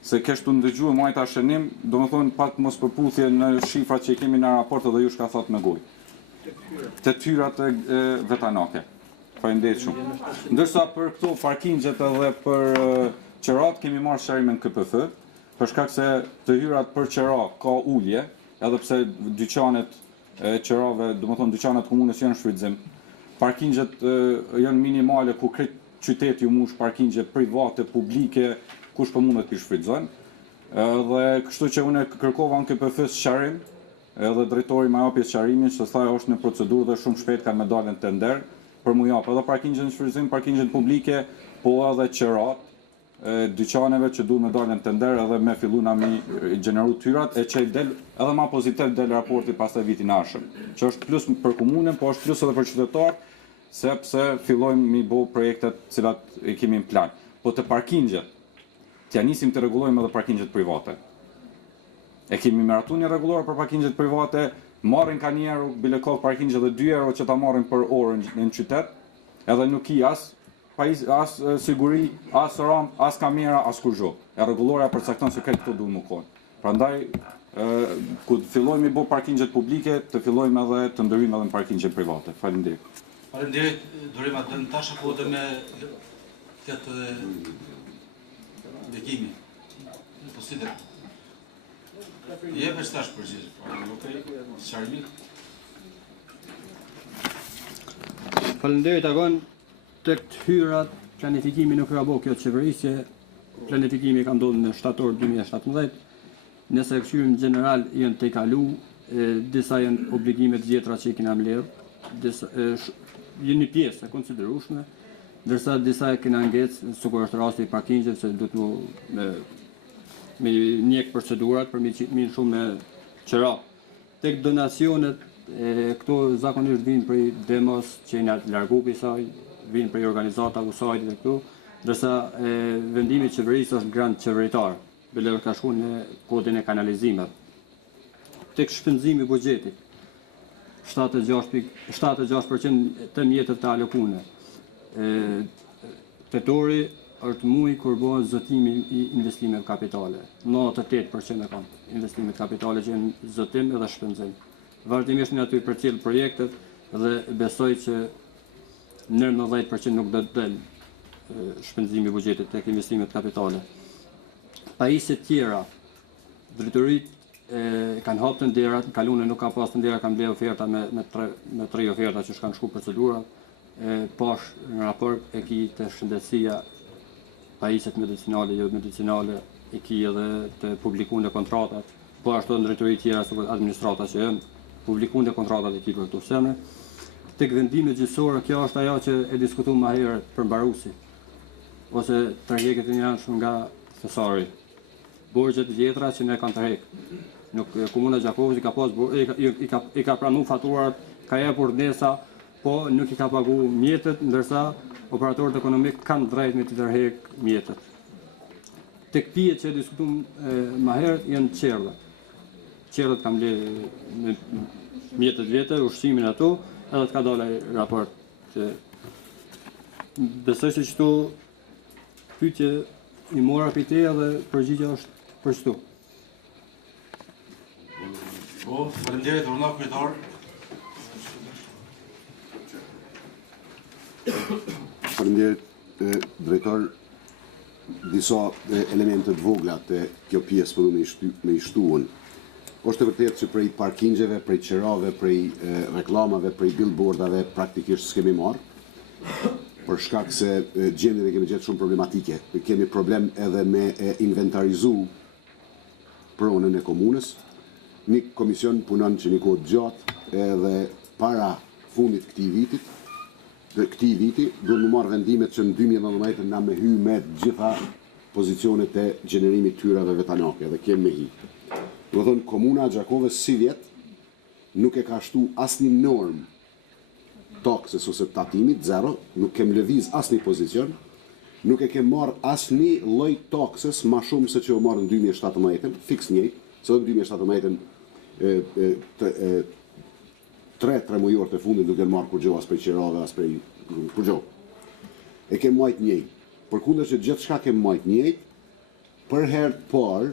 se kështu ndëgjuar majta shënim, domethënë pak mos përputhje në shifrat që i kemi në raport dhe ju shka thot me gojë. Të tyrat vetanake. Faleminderit shumë. Ndërsa për këto parkingjet edhe për qerat kemi marrë sqarimin KPF, për shkak se të hyrat për qera ka ulje, edhe pse dyqanet e qerave, domethënë dyqanet komunës janë shfrytëzim. Parkingjet janë minimale ku krejt qyteti u mush parkingje private, publike, kush po mundet të shfrytëzojnë. Dhe kështu që unë kërkova në KPF sqarim, edhe drejtori më japi sqarimin se tha është në procedurë dhe shumë shpejt kanë me dalën tender për mu jap edhe parkingjen në shfrytëzim, parkingjen publike, po edhe qerat, dyqaneve që duhet me dalën tender edhe me fillu na mi gjeneru tyrat e që del edhe ma pozitiv del raporti pastaj vitin ardhshëm, që është plus për komunën, po është plus edhe për qytetarët, sepse fillojmë mi bo projektet cilat i kemi në plan. Po të parkingjet, t'ja nisim të rregullojmë edhe parkingjet private. E kemi miratu një rregulluar për parkingjet private, marrin ka një euro, bile ka parkingje dhe 2 euro që ta marrin për orën në qytet, edhe nuk i as siguri, as ramp, as kamera, as kurgjo. E rregulluara përcakton se këtë këto duhet më konë. Prandaj, ku të fillojmë i bo parkingjet publike, të fillojmë edhe të ndërhyjmë edhe në parkingjet private. Faleminderit. Faleminderit, Dorima, dënë tash apo dhe me këtë ndekimi? Po si dhe? Jep e stash përgjigje. Okej, sqarimi. Faleminderit Agon, tek të hyrat, planifikimi nuk ka bo kjo qeverisje, planifikimi ka ndodhur në shtator 2017, nëse këshyrim general janë të kalu, disa janë obligimet vjetra që i kena mbledh, janë një pjesë e konsiderueshme, ndërsa disa e kena ngecë, sikur është rasti i parkingjet, se duhet me njek procedurat për mi shumë me qera. Tek donacionet, këto zakonisht vinë prej demos që i nga largu për saj, vinë prej organizata usajt dhe këtu, ndërsa vendimi qeverisë është grant qeveritar, bile ka shku në kodin e kanalizimet. Tek shpenzimi buxhetit, 76% të mjetët të alokune. Tetori është muj kur bëhen zotimi i investimeve kapitale. 98% e kanë investimet kapitale që janë zotim edhe shpenzim. Vazhdimisht në aty përcjell projektet dhe besoj që në 90% nuk do të del shpenzimi i buxhetit tek investimet kapitale. Pajisjet tjera, drejtoritë kanë hapë të nderat, kalune nuk ka pas të ndera, kanë bler oferta me 3 oferta që kanë shku procedurat. Pash në raport e ki të shëndetësia, pajisjet medicinale, jo medicinale, e ki edhe të publikun e kontratat, po ashtu në drejtori tjera së administrata që janë, publikun e kontratat e ki për këto semre. Tek vendime gjithësore, kjo është ajo që e diskutu ma herët për mbarusi, ose tërheket e janë shumë nga thesari. Borgjet vjetra që ne kanë tërhek. Nuk Komuna Gjakovës i ka pranu faturat, ka jepur nesa, po nuk i ka pagu mjetet, ndërsa operatorët ekonomik kanë drejt me të tërhek mjetet. Tek pijet që e diskutum ma herët janë qerët. Qerët kam le me mjetet vete, ushqimin ato, edhe të ka dole raport. Besoj se qëtu pyetje i mora pite edhe përgjigja është për qëtu. Po, faleminderit, urna kryetar. Faleminderit, drejtor, disa elementet vogla të kjo pjesë për me i shtuën. Është e vërtetë që prej parkingjeve, prej qerave, prej reklamave, prej billboardave praktikisht s'kemi marrë, për shkak se gjendjen e kemi gjetë shumë problematike. Kemi problem edhe me inventarizu pronën e komunës. Një komision punon që një kohë gjatë edhe para fundit këtij viti, duhet më marrë vendimet që në 2019 na me hy me gjitha pozicionet e gjenerimit tyrave vetanake dhe kemi me hy. Do të thonë, Komuna e Gjakovës si vjetë nuk e ka shtu asnjë norm taksës ose tatimit, zero, nuk kem lëviz asnjë pozicion, nuk e kem marrë asnjë lloj taksës ma shumë se që o marrë në 2017, fiks njëjtë, se në 2017 tre mujor të fundit nuk e marrë kurgjo as prej qerave, as prej kurgjo. E kem majt njëjtë. Përkundër që gjithçka kem majt njëjtë, për herë të parë,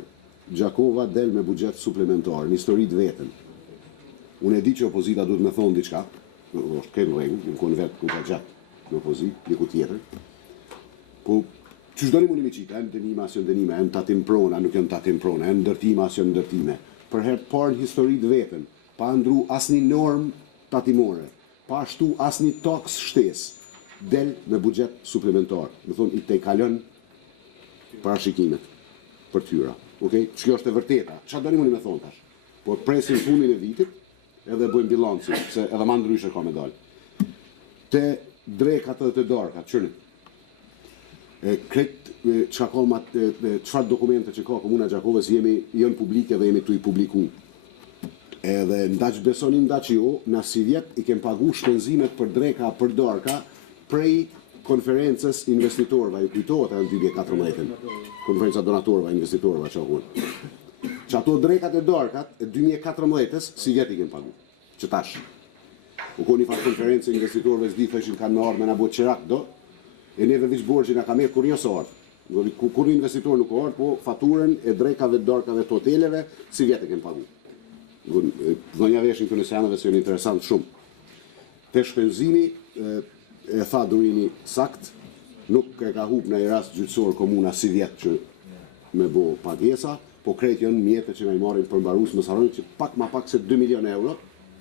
Gjakova del me buxhet suplementar, në historitë vetën. Unë e di që opozita duhet me thonë diçka, është kënë rregull, unë konë vetë kuta gjatë në opozitë, diku tjetër. Po, që shdoni mund me qita, e në dënima, asë në dënime, e në tatim prona, nuk e në tatim prona, e në ndërtima, asë në ndërtime. Për herë të parë në historitë vetën, pa ndru asni norm tatimore, pa ashtu asni toks shtes, del me buxhet suplementar. Më thonë, i te kalon parashikimet për tyra. Okay? Që kjo është e vërteta. Çfarë doni mundi me thonë tash? Po presim fundin e vitit, edhe bëjmë bilancin, se edhe ma ndryshe ka me dalë. Te drekat edhe te darkat, qërni. Çfarë dokumente që ka Komuna e Gjakovës janë publike dhe jemi tu i publiku. Edhe ndaq besonin ndaq jo, na si vjet i kem pagu shpenzimet për dreka, për darka, prej konferencës investitorëve, ju kujtohet në 2014, konferenca donatorëve, investitorëve, që unë. Që ato drekat e darkat, e 2014-ës, si vjet i kem pagu, që tash. U ko një farë konferencë investitorëve s'di thëshin kanë në ardhë me në botë qërak do, e neve vishë borgjë nga ka merë kur njësë ardhë. Kur një investitor nuk ardhë, po faturën e drekave, darkave të hoteleve, si vjet i kem pagu. Dhonja veshin të nësjanëve se jënë interesant shumë. Te shpenzimi, e tha Durini sakt, nuk e ka hup në i rast gjyqësor komuna si vjetë që me bo pagesa, po krejt janë mjetët që nga i marim përmbarus më saroni që pak ma pak se 2 milion euro,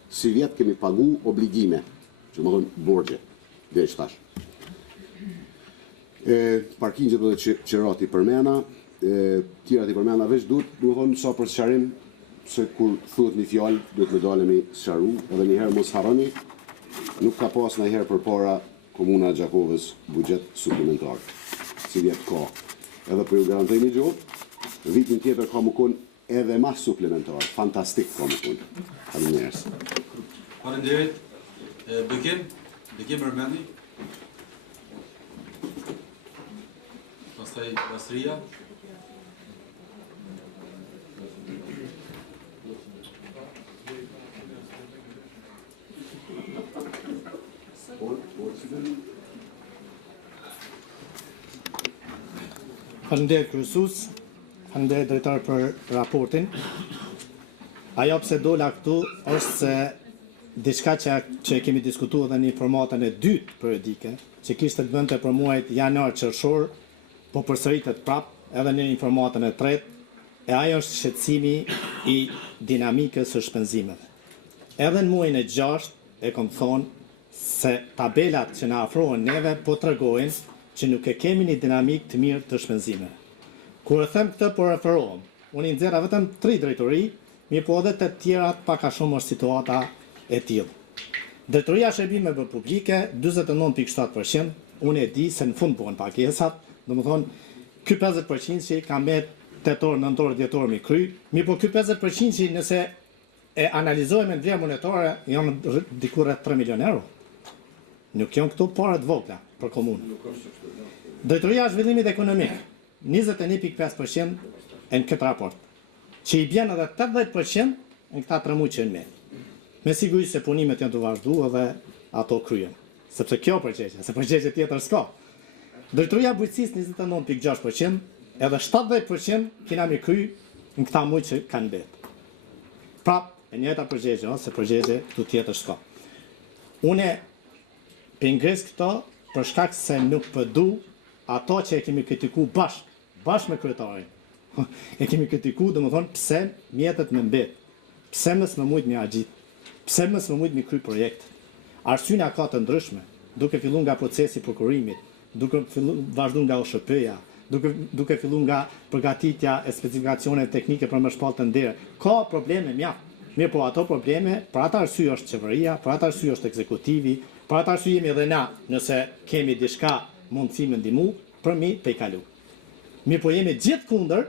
si vjetë kemi pagu obligime, që më thonë borgje, dhe që tash. Parkingjet dhe qërati përmena, tirat i përmena veç duhet, më thonë sa për sëqarim, se kur thuhet një fjallë, duhet me dalemi sëqaru, edhe njëherë mos haroni, nuk ka pas në herë për para Komuna e Gjakovës buxhet suplementar. Si vjetë ka. Edhe për ju garantoj një gjohë, vitin tjetër ka më konë edhe mas suplementar. Fantastik ka më konë. Faleminderit. Faleminderit. Bekim Ermeni. Pastaj Bastria. Faleminderit kryesues, faleminderit drejtor për raportin. Ajo pse dola këtu është se diçka që kemi diskutuar edhe në informatën e dytë periodike, që kishte të bënte për muajt janar qershor, po përsëritet prap edhe në informatën e tretë, e ajo është shqetësimi i dinamikës së shpenzimeve. Edhe në muajin e 6 e kam thonë se tabelat që na afrohen neve po tregojnë që nuk e kemi një dinamik të mirë të shpenzimeve. Kur e them këtë po referohem, unë i nxjerra vetëm 3 drejtori, mirë po edhe të tjerat paka shumë është situata e tillë. Drejtoria shërbimeve publike 49.7%, unë e di se në fund bëhen pagesat, domethënë ky 50% që ka me tetor, nëntor, dhjetor mi kry, mirë po ky 50% që nëse e analizojmë në vlerë monetare janë diku rreth 3 milion euro. Nuk janë këto para të vogla për komunë. Drejtoria e zhvillimit ekonomik 21.5% në këtë raport, që i bjen edhe 80% në këta 3 muaj që në me. Me siguri se punimet janë të vazhdu edhe ato kryen, sepse kjo përgjegje, se përgjegje tjetër s'ka. Drejtoria e bujqësisë 29.6%, edhe 70% kena mi kry në këta muaj që kanë mbetë. Prap, e njëjta përgjegje, se përgjegje këtu tjetër s'ka. Une pingres këto për shkak se nuk përdu ato që e kemi kritiku bashkë me kryetarin. E kemi kritiku, dhe më thonë, pse mjetet me mbet, pse mës më mujt me agjit, pse mës më mujt me kry projekt. Arsyna ka të ndryshme, duke fillu nga procesi prokurimit, duke vazhdu nga OSHP-ja, duke fillu nga përgatitja e specifikacione teknike për më shpall të ndere. Ka probleme mjaft. Mirë po ato probleme, për ata arsye është qeveria, për ata arsye është ekzekutivi, për ata arsye jemi edhe na, nëse kemi diçka mundësi me ndihmu, për mi te i kalu. Mirë po jemi gjithë kundër,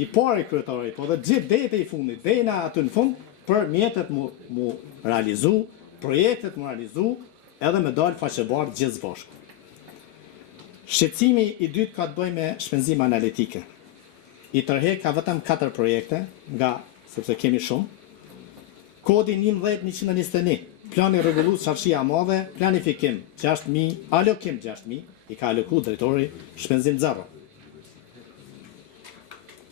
i pari kryetari, po dhe gjithë deri i fundit, deri na aty në fund, për mjetet mu realizu, projektet mu realizu, edhe me dalë faqebartë gjithë bashkë. Shqetësimi i dytë ka të bëjë me shpenzime analitike. I tërheq ka vetëm 4 projekte, nga sepse kemi shumë. Kodi 11121, plani rregullues qarshia madhe, planifikim 6.000, alokim 6.000, i ka aloku drejtori shpenzim 0.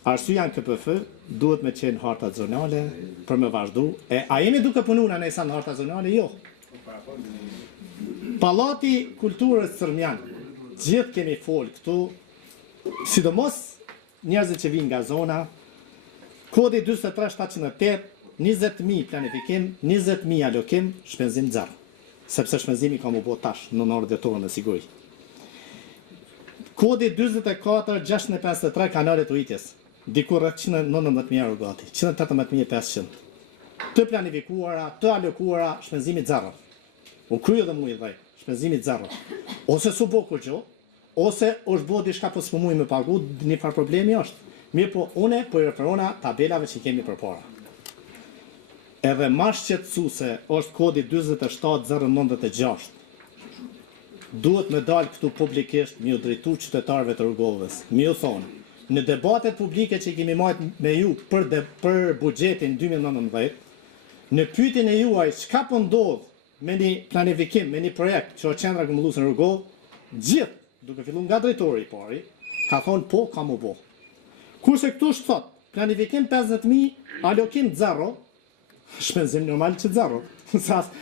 Arsyeja në KPF duhet me qenë harta zonale për me vazhdu. A jemi duke punu në nëjsa në harta zonale? Jo. Pallati Kulturës Sërmjan, gjithë kemi folë këtu, sidomos njerëzit që vinë nga zona, kodi 23708, 20.000 planifikim, 20.000 alokim, shpenzim zero. Sepse shpenzimi ka mu bo tash në orë dhjetorë me siguri. Kodi 24.653 kanalet ujtjes, dikur 119.000 euro gati, 118.500. Të planifikuara, të alokuara, shpenzimi zero. Unë kryo dhe mu i dhej, shpenzimi zero. Ose su bo kur gjo, ose është bo diçka për së muj me pagu, një par problemi është. Mirë po, une po i referona tabelave që kemi për para. Edhe mash qetësuse është kodi 27096. Duhet me dalë këtu publikisht mi u drejtu qytetarëve të rrugovës. Mi u thonë, në debatet publike që kemi majtë me ju për buxhetin 2019, në pyetjen e juaj çka po ndodh me një planifikim, me një projekt që është qendra grumbulluese në rrugovë, gjithë, duke filluar nga drejtori i pari, ka thonë po, ka mu bo. Kurse këtu është thot, planifikim 50.000, alokim 0, shpenzim normal që 0,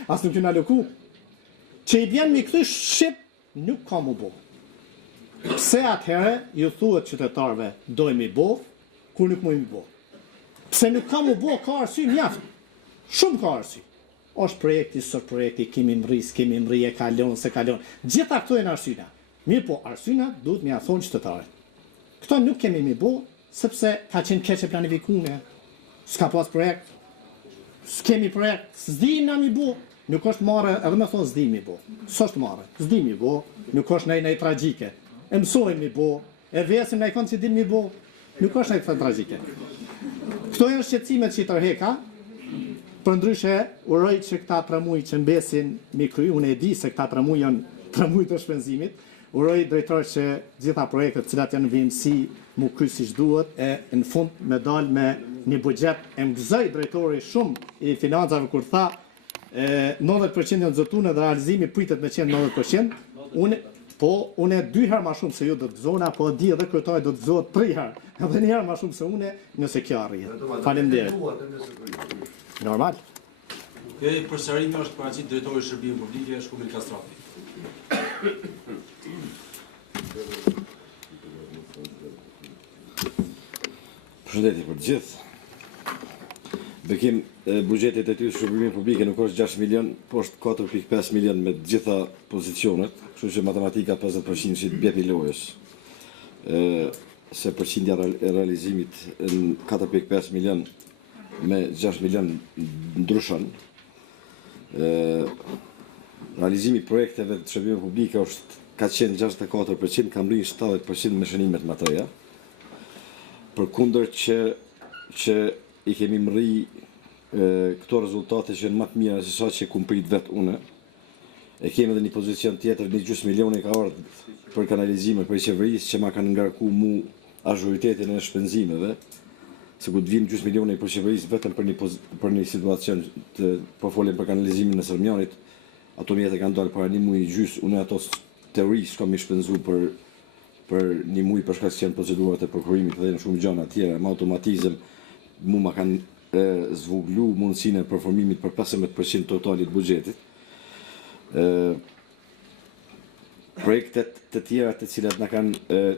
as nuk ju në aloku. Që i bjen mi këtu shqip, nuk ka mu bo. Pse atëhere ju thuhet qytetarëve dojmë i bo, kur nuk mu i bo. Pse nuk ka mu bo, ka arsye mjaft. Shumë ka arsye. Është projekti, sot projekti, kemi mri, e kalon, se kalon. Gjitha këto e në arsyna. Mirë po, arsyna duhet me a thonë qytetarët. Këto nuk kemi mi bo, sepse ka qenë keqe planifikume. S'ka pas projekt. S'kemi projekt. S'dim na mi bo. Nuk është marrë, edhe me thonë s'dim mi bo. S'është marrë. S'dim mi bo. Nuk është nej tragjike. E mësojmë mi bo. E vesim nej konë që dim mi bo. Nuk është nej tragjike. Këto janë shqetësimet që i tërheka. Për ndryshe, uroj që këta 3 muaj që mbesin mi kry, unë e di se këta 3 muaj janë 3 muaj të shpenzimit, uroj drejtor që gjitha projektet cilat janë vimësi mu kry si duhet, e në fund me dalë me një buxhet. E më gëzoj drejtori shumë i financave kur tha 90% janë zotune dhe realizimi pritet me qenë 90%, unë 2 herë ma shumë se ju do të gëzona, po di edhe kryetari do të gëzohet 3 herë, edhe 1 herë ma shumë se une nëse kjo arrihet. Faleminderit. Normal. Përsërimi është paraqit drejtori i shërbimit publike Shkumil Kastrati. Përshëndetje për gjithë. Bekim buxhetit e ty shërbimit publike nuk është 6 milion, po është 4.5 milion me gjitha pozicionet, kështu që matematika 50% që të bjepi lojës. Se përqindja e realizimit në 4.5 milion me 6 milion ndryshon. Realizimi projekteve të shërbimit publike ka qenë 64%, ka mri 70% me shënimet më të reja. Përkundër që i kemi mri këto rezultate që janë më të mira se sa që kum prit vetë une. E kemi edhe një pozicion tjetër, 1,5 milioni ka ardhur për kanalizime për qeverisë që ma kanë ngarku mu azhuritetin e shpenzimeve. Se ku të vinë 1,5 milioni për qeverisë vetëm për një situacion të përfolim për kanalizimin në Sërmjanit, ato mjetë kanë dalë para 1 muaj gjysë, unë ato teorisë kam i shpenzu për 1 muaj për shkak se janë procedurat e prokurimit dhe janë shumë gjëra tjera, me automatizëm mu ma kanë zvoglu mundësinë e performimit për 15% totalit buxhetit. Projektet të tjera të cilat na kanë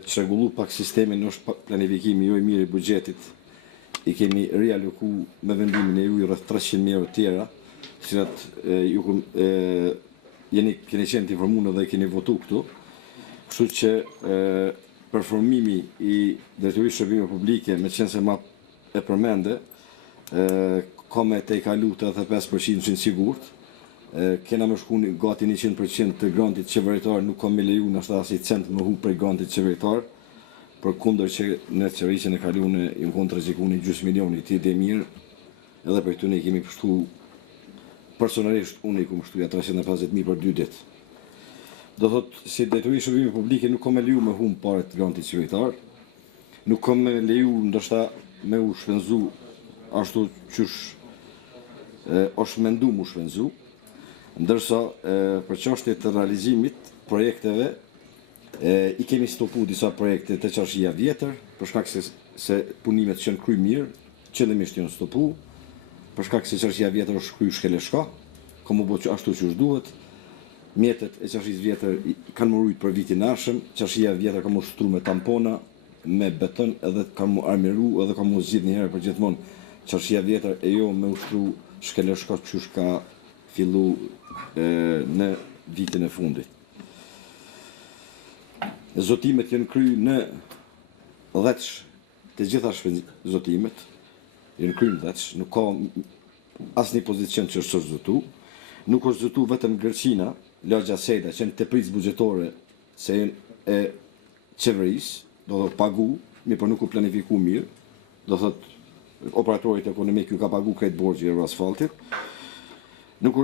çrregullu pak sistemin është planifikimi jo i mirë i buxhetit. I kemi rialoku me vendimin e juj rreth 300.000 euro tjera, cilat keni qenë të informuar dhe keni votu këtu. Kështu që performimi i drejtorisë shërbimeve publike, me qenë se ma e përmende, ka me te i kalu 85% që në sigurt, kena më shku gati 100% të grantit qeveritar, nuk ka me leju në ashtë asi cent më hu për grantit qeveritar, për kundër që në qeverisjen e kalune i më konë të rezikuni 2 milioni ti dhe mirë, edhe për këtu ne kemi pështu, personalisht unë i ku mështuja 350.000 për 2 ditë. Do thot, si drejtori shërbimeve publike nuk ka me leju me humë pare të grantit qeveritar, nuk ka me leju ndoshta me u shpenzu ashtu qysh është mendu mu shpenzu, ndërsa për çështje të realizimit projekteve i kemi stopu disa projekte të qarshia vjetër, për shkak se se punimet që janë kry mirë, qëllimisht janë stopu, për shkak se çarshia vjetër është kry shkeleshka, ka mu bo që ashtu që është duhet, mjetet e çarshis vjetër kanë më rujt për vitin arshëm, çarshia vjetër ka mu shtru me tampona, me beton, edhe ka mu armiru, edhe ka mu zgjidh një herë për gjithmonë çarshia vjetër e jo me ushtru shkeleshka që ka fillu në vitin e fundit. Zotimet janë kry në dheq, të gjitha zotimet, janë kry në dheq, nuk ka asnjë pozicion që është zotu, nuk është zotu vetëm Gërqina, lagja sejda, që janë tepritës buxhetore se janë e qeverisë, do të pagu, mi për nuk u planifiku mirë, do thot operatorit ekonomik ju ka pagu krejt borxhi e asfaltit, nuk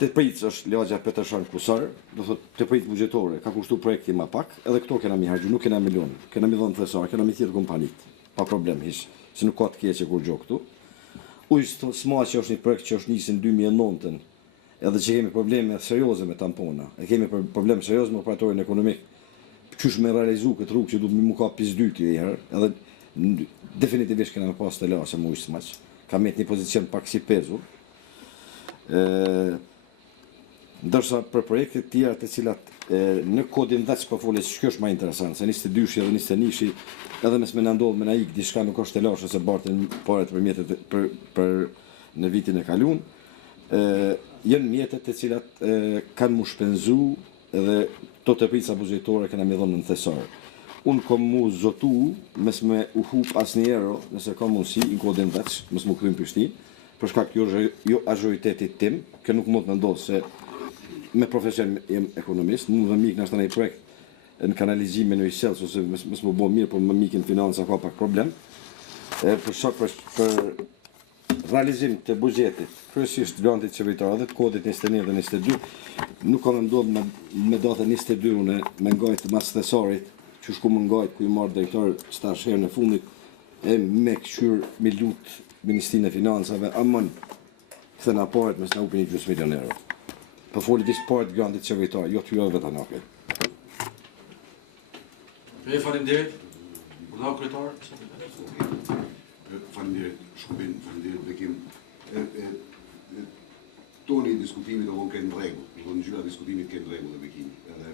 tepritës është lagja Petërshan Kusar, do thot tepritës buxhetore, ka kushtu projekti ma pak, edhe këto kena mi hargju, nuk kena milion, kena mi dhënë thesar, kena mi thirë kompanit, pa problem hiç, se nuk ka të keqe kur gjo këtu. Ujë sma që është një projekt që është nisën 2009, edhe që kemi probleme serioze me tampona, e kemi probleme serioze me operatorin ekonomik, qysh me realizu këtë rrugë që du mu ka pisdyti e herë, edhe definitivisht kena me pas të lashe më ujë smaq, ka met një pozicion pak si pezu, ndërsa për projektet tjera të cilat në kodin 10 për folet që kjo është ma interesant, se 22 edhe 21, edhe mes me nëndodhë me na ikë diçka nuk është të lashe se bartën paret për mjetet për në vitin e kalun, janë mjetet të cilat kanë mu shpenzu edhe to të pritësa buxhetore këna me dhonë në thesarë. Unë kom mu zotu, mes me u hup as një euro, nëse kam mundësi, në kodin 10, mes mu këthym Prishtinë, për shkak jo ajoritetit tim, kë nuk mund të ndodhë se me profesion jem ekonomist, mund dhe mik në ashtë në i projekt në kanalizime në i sels, ose mes më bo mirë, por më mik në financa ka pak problem. Për realizim të buxhetit, kryesisht grantit qeveritar dhe të kodit 21 dhe 22, nuk kam ndodhë me datën 22 une me ngajt mas thesarit, që shku më ngajt ku i marrë drejtor stash herë në fundit, e me këqyr me lut Ministrinë e Financave, amën këthena paret mes në upin 1 milion euro. Për foli disë paret grantit qeveritar, jo të jove të nake. Faleminderit. Urdhar kryetar. Faleminderit Shkubin, faleminderit Bekim. Toni i diskutimit do vonë kënë rregull, do në gjyra diskutimit kënë rregull dhe Bekim. Edhe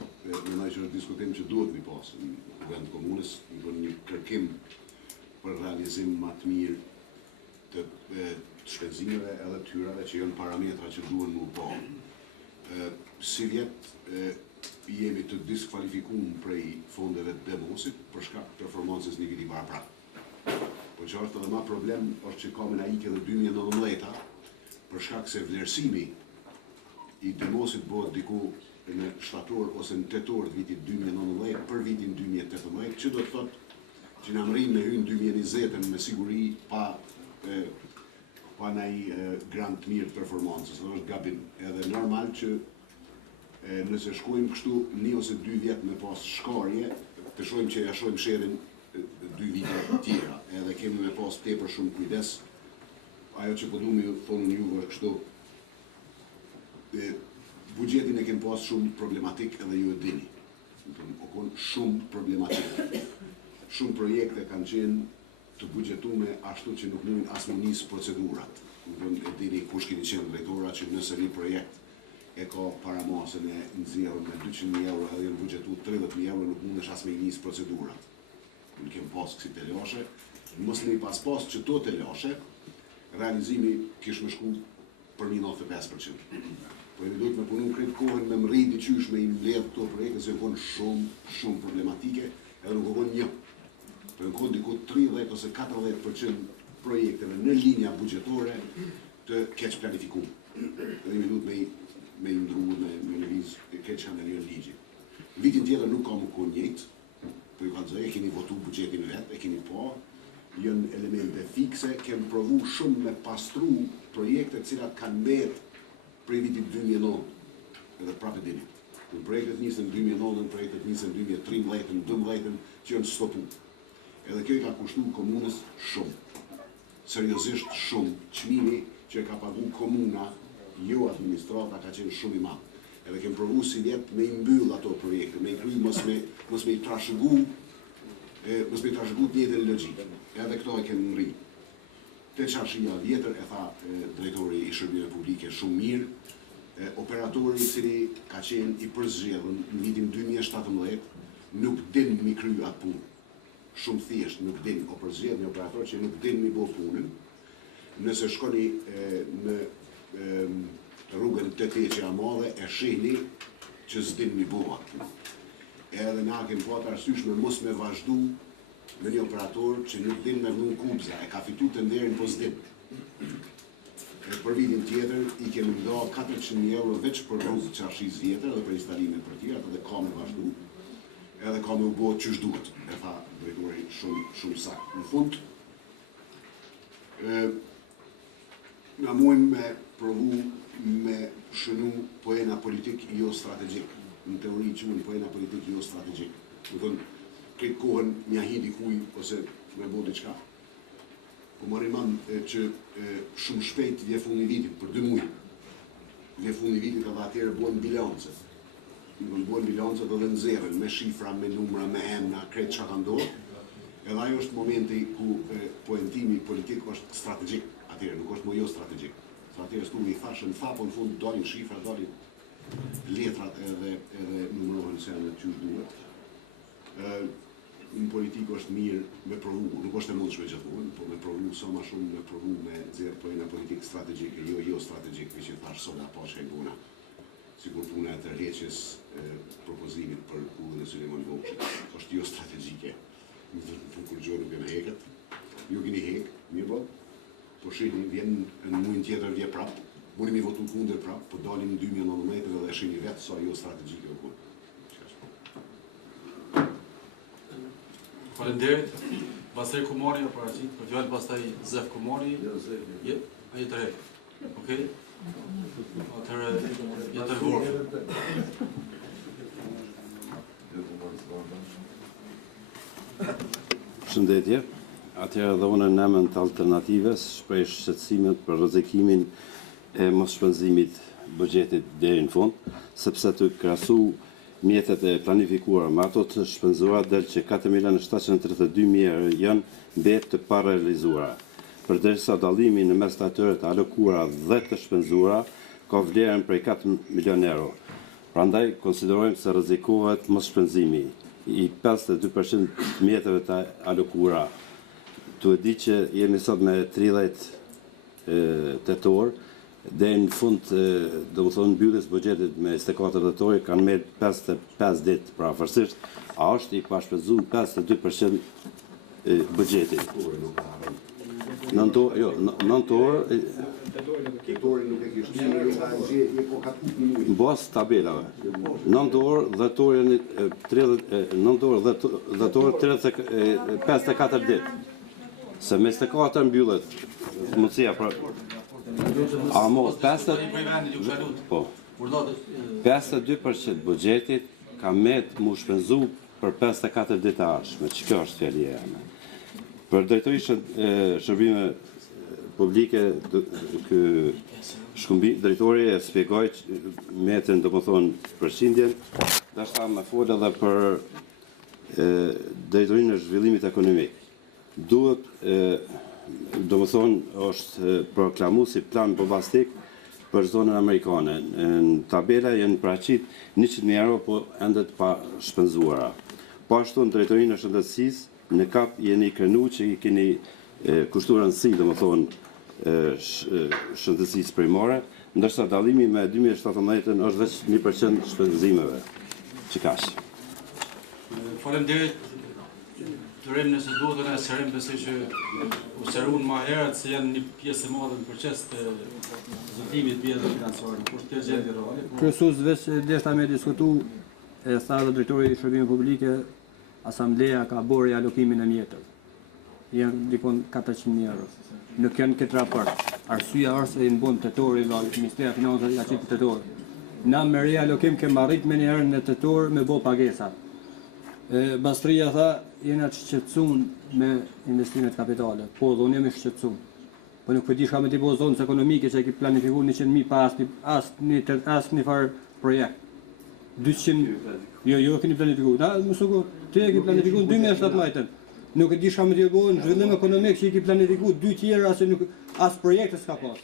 mendoj që është diskutim që duhet mi pas në vend komunës, një kërkim për realizim më të mirë të shpenzimeve edhe të hyrave që janë parametra që duhen më po. Si vjet jemi të diskvalifikuar prej fondeve të demosit për shkak të performancës negative para. Po që është edhe ma problem është që kamen a ike dhe 2019 për shkak se vlerësimi i demosit bëhet diku në shtator ose në tetor të vitit 2019 për vitin 2018, që do të thotë që në amrim me hynë 2020 me siguri pa nëj grant të mirë të performancës, dhe është gabim. Edhe normal që nëse shkojmë kështu 1 ose 2 vjetë me pas shkarje, të shojmë që ja shojmë sherin 2 vite tjera, edhe kemi me pas tepër shumë kujdes. Ajo që po du me thonë juve është kështu, buxhetin e kemë pas shumë problematik edhe ju e dini. O konë shumë problematik. Shumë projekte kanë qenë të buxhetume ashtu që nuk mundin as më nisë procedurat. E dini kush keni qenë drejtora që nëse një projekt e ka paramasën e nxjerrur me 200.000 euro edhe në buxhetu 30.000 euro nuk mundesh as me nisë procedurat. Në kemë pas kësi të lashe, mos ne pas që to të lashe, realizimi kish me shku për 95%. Po e duhet me punu kretë kohën me mrejt i qysh me i mbledh këto projekte se konë shumë problematike edhe nuk konë një. Po në konë diku 30 ose 40% projekteve në linja buxhetore të keq planifikuar. Edhe me duhet me i ndru, me në vizë keq analion ligji. Vitin tjetër nuk ka më konë njëjtë, po i kalëzoj, e keni votu buxhetin vetë, e keni po, jënë elemente fikse, kemë provu shumë me pastru projekte cilat kanë mbet prej vitit 2009, edhe prapë dini. Në projektet nisën 2009, projektet nisën 2013, 2012, që janë stopu. Edhe kjo i ka kushtu komunës shumë. Seriozisht shumë. Çmimi që e ka pagu komuna, jo administrata, ka qenë shumë i madh. Edhe kemë provu si vjetë me i mbyll ato projekte, me i kry mos me i trashëgu mos me trashëgu të njëjtën logjik. Edhe këto e kemi rri. Te çarshia vjetër e tha drejtori i shërbimeve publike shumë mirë, operatori i cili ka qenë i përzgjedhur në vitin 2017 nuk din mi kry atë punë. Shumë thjesht nuk din, o përzgjedh një operator që nuk din mi bo punën. Nëse shkoni në rrugën të Teqja Madhe e shihni që s'din mi bo atë punë. Edhe na kemi pasur arsysh me mos me vazhdu me një operator që nuk din me vëllun kubza, e ka fitu të nderin po s'din. Për vitin tjetër i kemi nda 400.000 euro veç për rrugë çarshis vjetër dhe për instalimin për tjera, edhe ka me vazhdu, edhe ka me u bo qysh duhet, e tha drejtori shumë sakt. Në fund, na mujmë me provu me shënu pojena politik jo strategjik. Në teori quhen pojena politik jo strategjik. Do thënë, këtë kohën një hi dikuj ose me bo diçka. Po më riman që shumë shpejt vje fund një vitit, për 2 muaj. Vje fund një vitit edhe atyre buen bilancet. Buen bilancet edhe nxerren me shifra, me numra, me emra, kretë që ka ndodhur. Edhe ajo është momenti ku poentimi politik është strategjik atyre, nuk është më jo strategjik. Sa atyre stu i thashën tha, po në fund dalin shifra, dalin letrat edhe numërohen se janë qysh duhet. Në politikë është mirë me provu, nuk është e mundshme gjithmonë, po me provu sa më shumë, me provu me nxjerr pojena politikë strategjike, jo strategjike, që thash sot apo që e buna. Sikur puna e tërheqjes propozimit për udhën e Sulejman Vokshit, është jo strategjike. Kur gjë nuk e me heket, ju keni hek, mirë po, po shihni vjen në muajin tjetër vje prap, muni mi votu kundër prap, po dalim në 2019 dhe shihni vetë sa jo strategjike u punë. Faleminderit. Pastaj Komari apo paraqit, po fjalë pastaj Zef Komari. Jo Zef. Je, ai të rek. Okej. Atëherë jetë vorë. Shëndetje. Atëherë dhe unë në emën të alternatives shprej shqetësimet për rrezikimin e mos shpenzimit buxhetit deri në fund, sepse të krahasu mjetet e planifikuara me ato të shpenzuara del që 4.732.000 euro janë mbetë të parealizuara. Përderisa dallimi në mes të atyre të alokuara dhe të shpenzuara ka vlerën prej 4 milion euro. Prandaj konsiderojmë se rrezikohet mos shpenzimi i 52% mjeteve të alokuara. Tu e di që jemi sot me 30 tetor, dhe në fund, do më thonë, mbylljes buxhetit me 24 tetori kanë me 55 ditë, pra afërsisht, a është i pashpenzuar 52% buxhetit. Tetori nuk e kishte, po ka punë. Mbas tabelave. 9 orë dhëtor 54 ditë. Se me 24 mbyllet mundësia pra a mos 52% buxhetit ka me të mu shpenzu për 54 ditë arshme, që kjo është fjali e jeme. Për drejtori shërbime publike, drejtori e spjegoj metën, do më thonë, përshindjen, dhe është me folë edhe për drejtorinë e zhvillimit ekonomik. Duhet, do më thonë, është proklamu si plan bombastik për zonën amerikane. Në tabela jenë paraqit 100.000 euro, po endet pa shpenzuara. Po ashtu në drejtorinë e shëndetësisë, në kap jeni krenu që i keni kushtu rëndësi, do më thonë, shëndetësisë primare, ndërsa dallimi me 2017 është veç 1% shpenzimeve. Që kash. Faleminderit. Turim nëse duhet dhe nëse rrim besoj që u sqaruan më herët se janë një pjesë e madhe në proces të zotimit bjetët financiar, kur të gjendje reale. Kryesues veç deshta me diskutu e tha dhe drejtori i shërbimeve publike, Asamblea ka bërë alokimin e mjetëve. Janë dikon 400.000 euro. Nuk janë këtë raport. Arsyeja është se i mbon tetori nga Ministria e Financave ja çit tetor. Na me realokim kemë arrit me një herë në tetor me bë pagesa. Bastria tha, jena të shqetësun me investimet kapitale. Po, dhe unë jemi shqetësun. Po nuk përdi shka me t'i bo zonës ekonomike që e ki planifiku 100.000 pa asë një farë projekt. 200, jo keni planifikuar. Na, mos u ti e ke planifikuar 2017. Nuk e di çka më të bëjnë zhvillim ekonomik që i ke planifikuar 2 tjera se nuk as projekte s'ka pas.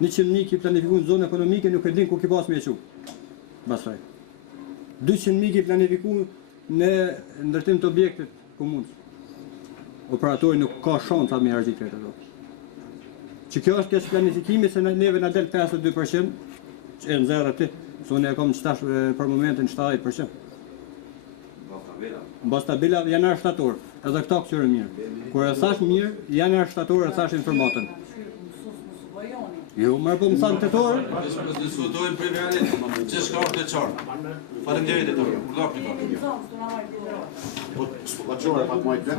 100.000 ki planifikuar në zonë ekonomike nuk e din ku ki pas me çu. Pastaj. 200.000 ki planifikuar në ndërtim të objektit komunës. Operatori nuk ka shansa me harxhi këtë ato. Që kjo është kesh planifikimi se neve na del 52%, e nxerr aty, se unë e kam stash për momentin 70%. Mbas tabela janar shtator, edhe këta këqyre mirë. Kur e thash mirë, janar shtator e thash informatën. Jo, më po më thanë Tetor. Diskutojmë për realit, që shka është Tetor. Faleminderit Tetor, urdhap Tetor. Po çfarë pat majtë?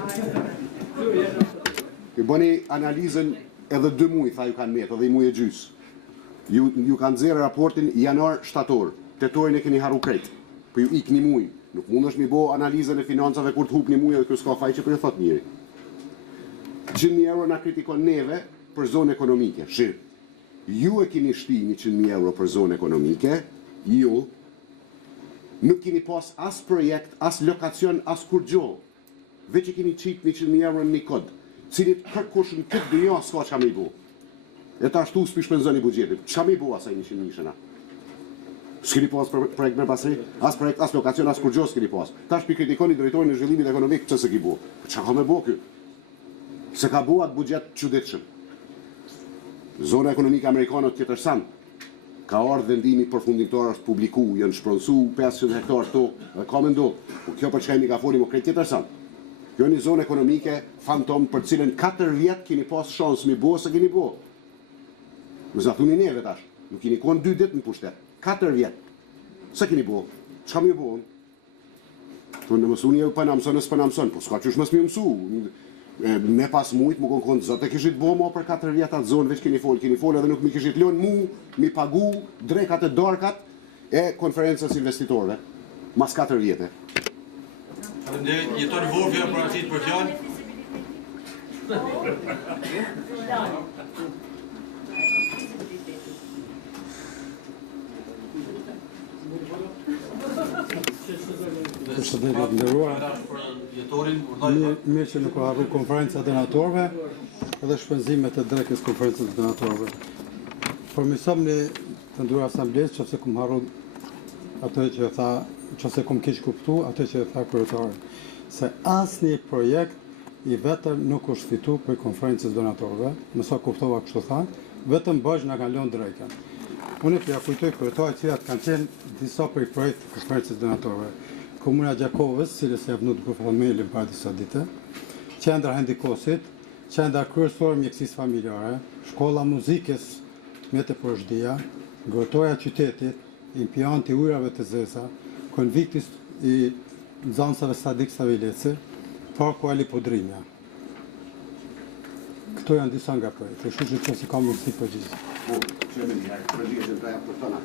Ju bëni analizën edhe 2 muaj, tha ju kanë metë, edhe 1 muaj e gjys. Ju kanë nxjerrë raportin janar shtator. Tetorin e keni harru krejt. Po ju ikni muaj. Nuk mund është mi bo analizën e financave kur të hup një muaj edhe kërë s'ka faj që për e thot njëri. 100.000 euro na kritikon neve për zonë ekonomike. Shirë, ju e keni shti 100.000 euro për zonë ekonomike, ju nuk keni pas as projekt, as lokacion, as kur gjo. Veç e keni qit 100.000 euro në një kod, cilit kërkush në këtë dënja s'ka që kam i bo. E ta shtu s'pi shpenzoni bugjetit. Që kam i bo asaj 100.000 shëna? S'keni pas projekt me pasri, as projekt, as lokacion, as kur gjo s'keni pas. Ta shpi kritikoni drejtorin e zhvillimit ekonomik, që se ki bo? Që ka me bo kjo? Se ka bo atë bugjet quditshëm. Zona ekonomike amerikanët tjetër san, ka ardhë vendimi përfundimtar është publiku, janë shpronsu 500 hektar tokë, dhe ka me ndo, po kjo për çka mi ka foli më krejt tjetër san. Kjo një zonë ekonomike fantom për cilën 4 vjet keni pas shansë mi bo se keni bo. Më zathuni neve tash, nuk keni konë 2 dit në pushtet. 4 vjet. Se keni bo? Qa mi bo? Të në mësuni e për në mësën, s'për në mësën, po s'ka qësh mësë mi mësu. Me pas mujt, më konë zëtë e kishit bo ma për 4 vjet atë zonë, veç keni fol edhe nuk mi kishit lënë mu, mi pagu drekat e darkat e konferencës investitorve. Mas 4 vjete. Faleminderit, jeton Vorfja për atit për fjallë. Përshëndetje të nderuara. Mirë që nuk ka harru konferenca donatorëve edhe shpenzimet e drekës konferencës donatorëve. Përmirësom në të nderuar Asamblesë nëse kam harru atë që tha, nëse kam keq kuptu atë që tha kryetari, se asnjë projekt i vetëm nuk është fitu për konferencës donatorëve, nëse kuptova kështu tha, vetëm bash na kanë lënë drekën. Unë ja kujtoj kryetarit cilat kanë qenë disa prej projekte të konferencës donatorëve. Komuna Gjakovës, cilës e vënut për familin para disa dite, qendra hendikosit, qendra kryesore mjekësisë familjare, shkolla muzikës me të përshdia, grotoja qytetit, impianti ujrave të zeza, konviktis i nxënësave Sadik Savileci, parku Ali Podrinja. Këto janë disa nga projekte, kështu që nëse ka mundësi përgjigje. Po, që me një përgjigje të për tëna.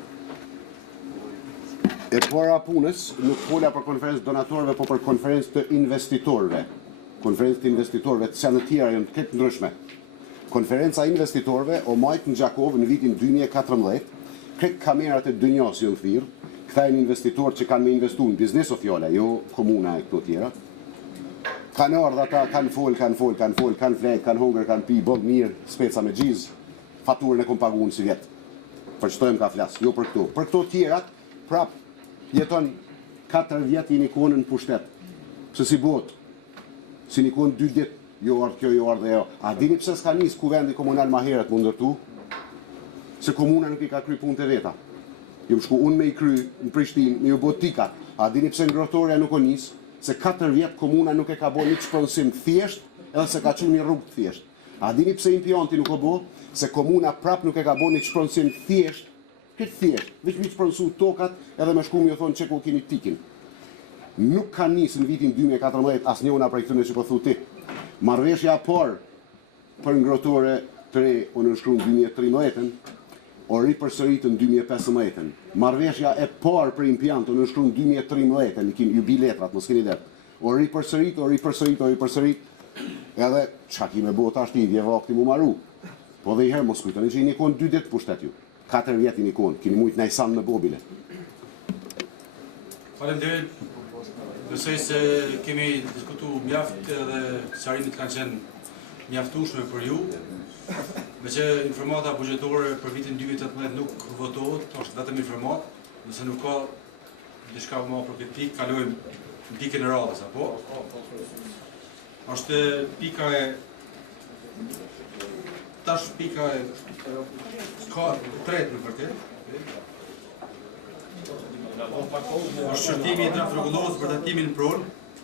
E para punës nuk fola për konferencë donatorëve, po për konferencë të investitorëve. Konferencë të investitorëve të janë të tjera janë të këtë ndryshme. Konferenca investitorëve o majtë në Gjakovë në vitin 2014, këtë kamerat e dënjas janë thirrë, këta janë investitorë që kanë me investu në biznes o fjala, jo komuna e këto tjera. Kanë ardhur ata, kanë fol, kanë flet, kanë hongër, kanë pi, bën mirë, speca me xhiz, faturën e kom paguar si vjet. Për çtojmë ka flas, jo për këto. Për këto tjerat, prap jeton 4 vjet i nikonën në pushtet. Se si bot, si nikon 2 dit, jo ardhë kjo, jo ardhë e jo. A dini pse s'ka nis kuvendi komunal ma heret më ndërtu? Se komuna nuk i ka kry punë të veta. Jo më shku unë me i kry në Prishtinë, me ju bot tikat. A dini pse ngrotoria nuk o nis? Se 4 vjet komuna nuk e ka bo një shpronësim thjesht, edhe se ka qenë një rrugë thjesht. A dini pse impianti nuk o bo? Se komuna prap nuk e ka bo një shpronësim thjesht, këtë thjesht, veç mi shpronësu tokat edhe me shku mi o thonë që ku keni tikin. Nuk ka nisë në vitin 2014 as njona prej këtëne që përthu ti. Marrveshja par për ngrotore të re o nënshkru në 2013, o ri përsërit në 2015. Marrveshja e par për impiant o nënshkru në 2013, ju bi letrat, mos keni letë. O ri përsërit, edhe qa ki me bota ashti, dje vakti mu maru. Po dhe i herë mos kujtoni që i nikon 2 dit pushtet ju. 4 vjet i nikon, kini mujt na i sanë në bobile. Faleminderit. Besoj se kemi diskutuar mjaft edhe sqarimet kanë qenë mjaftueshme për ju. Meqë informata buxhetore për vitin 2018 nuk votohet, është vetëm informat, nëse nuk ka diçka më për këtë pikë, kalojmë në pikën e radhës, apo? Është pika e tash pika e ka tretë në vërtet. Është shërtimi i draft rregullohet për datimin pronë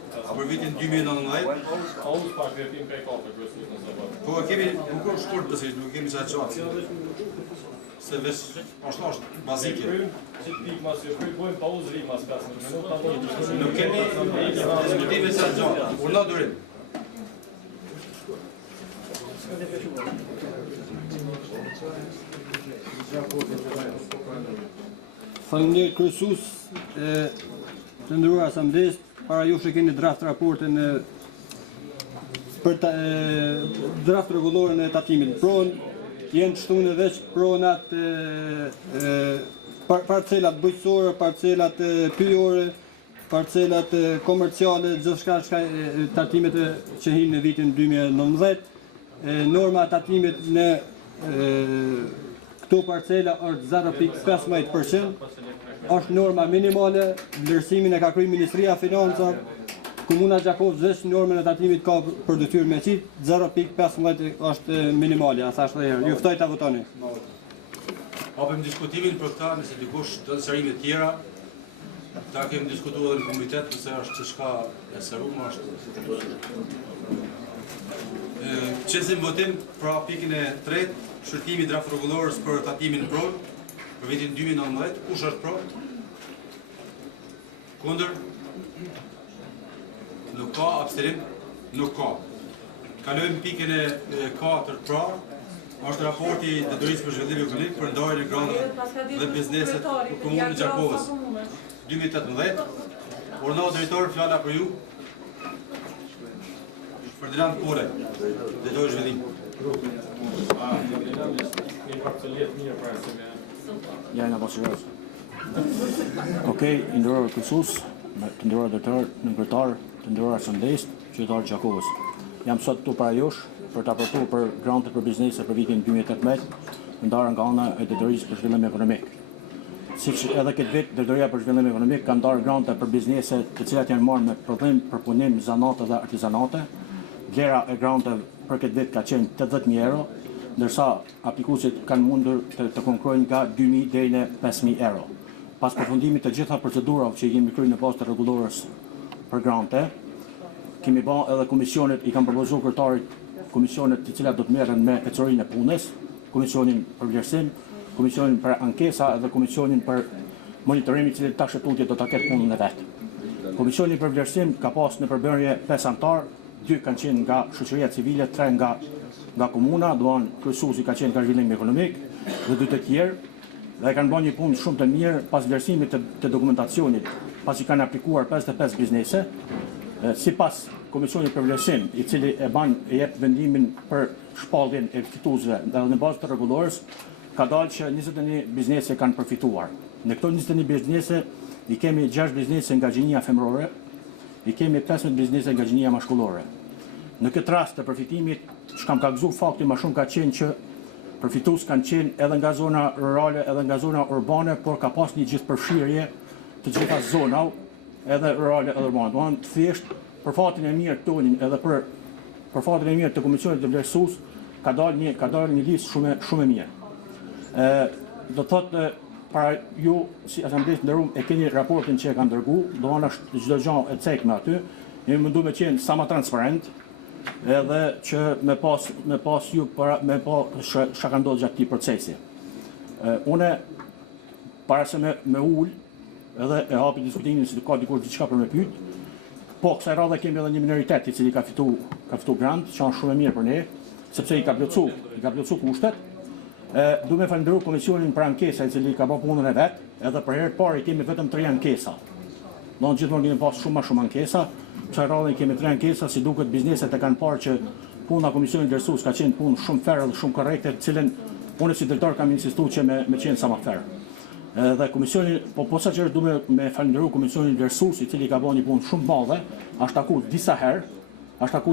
për vitin 2019. Po kemi nuk është shkurt besoj, nuk kemi sa çfarë. Se vesh është bazike. Nuk kemi diskutime sa gjatë. Urna durim. Faleminderit kryesues, të nderuar Asamblesë, para jush e keni draft raportin për draft rregullorën e tatimit pronë, jenë të shtunë veç pronat, parcelat bujqësore, parcelat pyjore, parcelat komerciale, gjithçka tatimet që hinë në vitin 2019. Norma tatimit në këto parcela është 0.15%, është norma minimale, vlerësimin e ka kryer Ministria e Financave, Komuna Gjakovës veç normën e tatimit ka për detyrë me qitë, 0.15 është minimale, asa është dhe herë. Ju ftoj ta votoni. Hapim diskutimin për këta, nëse dikush të sqarime tjera, ta kemi diskutuar edhe në komitet, nëse është çëshka e sqaruar është. Qesim votim pra pikën e tretë, shërtimi draft rregullorës për tatimin pronë për vitin 2019. Kush është pro? Kundër? Nuk ka, abstenim? Nuk ka. Kalojmë pikën e 4 pra, është raporti i Detyrisë për zhvillim ekonomik për ndarjen e granteve dhe bizneset për Komunën e Gjakovës 2018. Urna drejtor, fjala për ju. Ferdinand Kure, Drejtori i Zhvillimit. Jajna Bashkëras. Okej, i nderuar kryesues, të nderuar drejtor, nënkryetar, të nderuar Asamblesë, qytetar Gjakovës. Jam sot këtu para jush për të aportuar për grantet për biznese për vitin 2018, ndarë nga ana e Detyrisë për zhvillim ekonomik. Siç edhe këtë vit Detyria për zhvillim ekonomik ka ndarë grante për biznese të cilat janë marrë me prodhim, përpunim, zanate dhe artizanate. Vlera e granteve për këtë vit ka qenë 80.000 euro, ndërsa aplikuesit kanë mundur të konkurrojnë nga 2.000 deri në 5.000 euro. Pas përfundimit të gjitha procedurave që kemi kryer në bazë të rregullorës për grante, kemi bërë edhe komisionet, i kanë propozuar kryetarit komisionet të cilat do të merren me ecorinë e punës, komisionin për vlerësim, komisionin për ankesa dhe komisionin për monitorim i cili tash tutje do ta ketë punën e vet. Komisioni për vlerësim ka pas në përbërje 5 anëtar, 2 kanë qenë nga shoqëria civile, 3 nga komuna, doan kryesuesi ka qenë nga zhvillimi ekonomik dhe 2 të tjerë, dhe kanë bërë një punë shumë të mirë pas vlerësimit të dokumentacionit, pasi kanë aplikuar 55 biznese, sipas Komisionit për vlerësim, i cili e jep vendimin për shpalljen e fituesve dhe në bazë të rregullorës, ka dalë që 21 biznese kanë përfituar. Në këto 21 biznese i kemi 6 biznese nga gjinia femërore, i kemi 15 biznese nga gjinia mashkullore. Në këtë rast të përfitimit, që kam ka gëzuar fakti më shumë ka qenë që përfitues kanë qenë edhe nga zona rurale, edhe nga zona urbane, por ka pas një gjithëpërfshirje të gjitha zona, edhe rurale edhe urbane. Doan thjesht për fatin e mirë tonin edhe për fatin e mirë të Komisionit të Vlerësues ka dalë një listë shumë e mirë. Do thotë para ju si Asamblesë nderuar e keni raportin që e kanë dërguar, doan është çdo gjë e cekme aty. Jemi mundu me qenë sa më transparent, edhe që me pas ju me pa çka ka ndodhur gjatë këtij procesi. Unë para se me ul edhe e hapi diskutimin se ka dikush diçka për me pyet. Po kësaj radhe kemi edhe një minoritet i cili ka fitu grant, që është shumë e mirë për ne, sepse i ka plotsu kushtet. Du me falenderuar Komisionin për ankesa i cili ka bërë punën e vet, edhe për herë të parë kemi vetëm 3 ankesa. Do gjithmonë kemi pas shumë më shumë ankesa. Kësaj radhe kemi 3 ankesa, si duket bizneset e kanë parë që puna Komisionit Vlerësues ka qenë punë shumë ferë dhe shumë korrekte, cilën unë si drejtor kam insistuar që me qenë sa më ferë. Dhe komisioni, posa që është du me falenderu komisionin vlerësues, i cili ka bërë një punë shumë madhe, është taku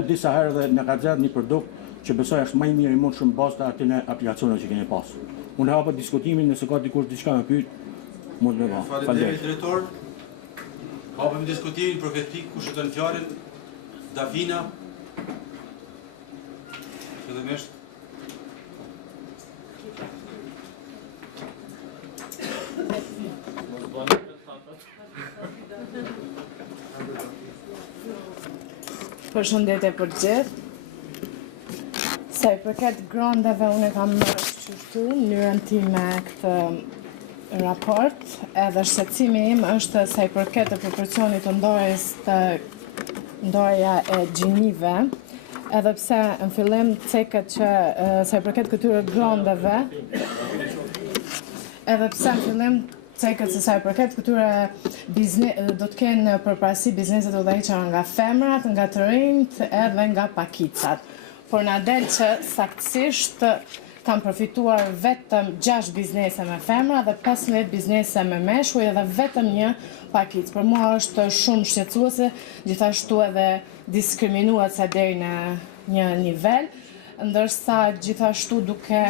disa herë dhe në ka zgjedhur një produkt që besoj është më i mirë i mundshëm bazë të atyre aplikacioneve që keni pas. Unë hapa diskutimin, nëse ka dikush diçka me pyet, mund të bëj. Faleminderit drejtor. Hapim diskutimin për këtë pikë, kush e don fjalën? Davina. Fillimisht. Përshëndetje për gjithë. Sa i përket grondave, unë kam shqyrtu mënyrën time këtë raport, edhe shqetësimi im është sa i përket të proporcionit të ndarjes të ndarja e gjinive, edhe pse në fillim ceket që sa i përket këtyre grondave, edhe pse në fillim ceket se sa i përket këtyre do të kenë përparësi bizneset të udhëhequra nga femrat, nga të rinjt edhe nga pakicat. Por na del që saktësisht kam përfituar vetëm 6 biznese me femra dhe 15 biznese me meshkuj edhe vetëm një pakicë. Për mua është shumë shqetësuese, gjithashtu edhe diskriminuese deri në një nivel, ndërsa gjithashtu duke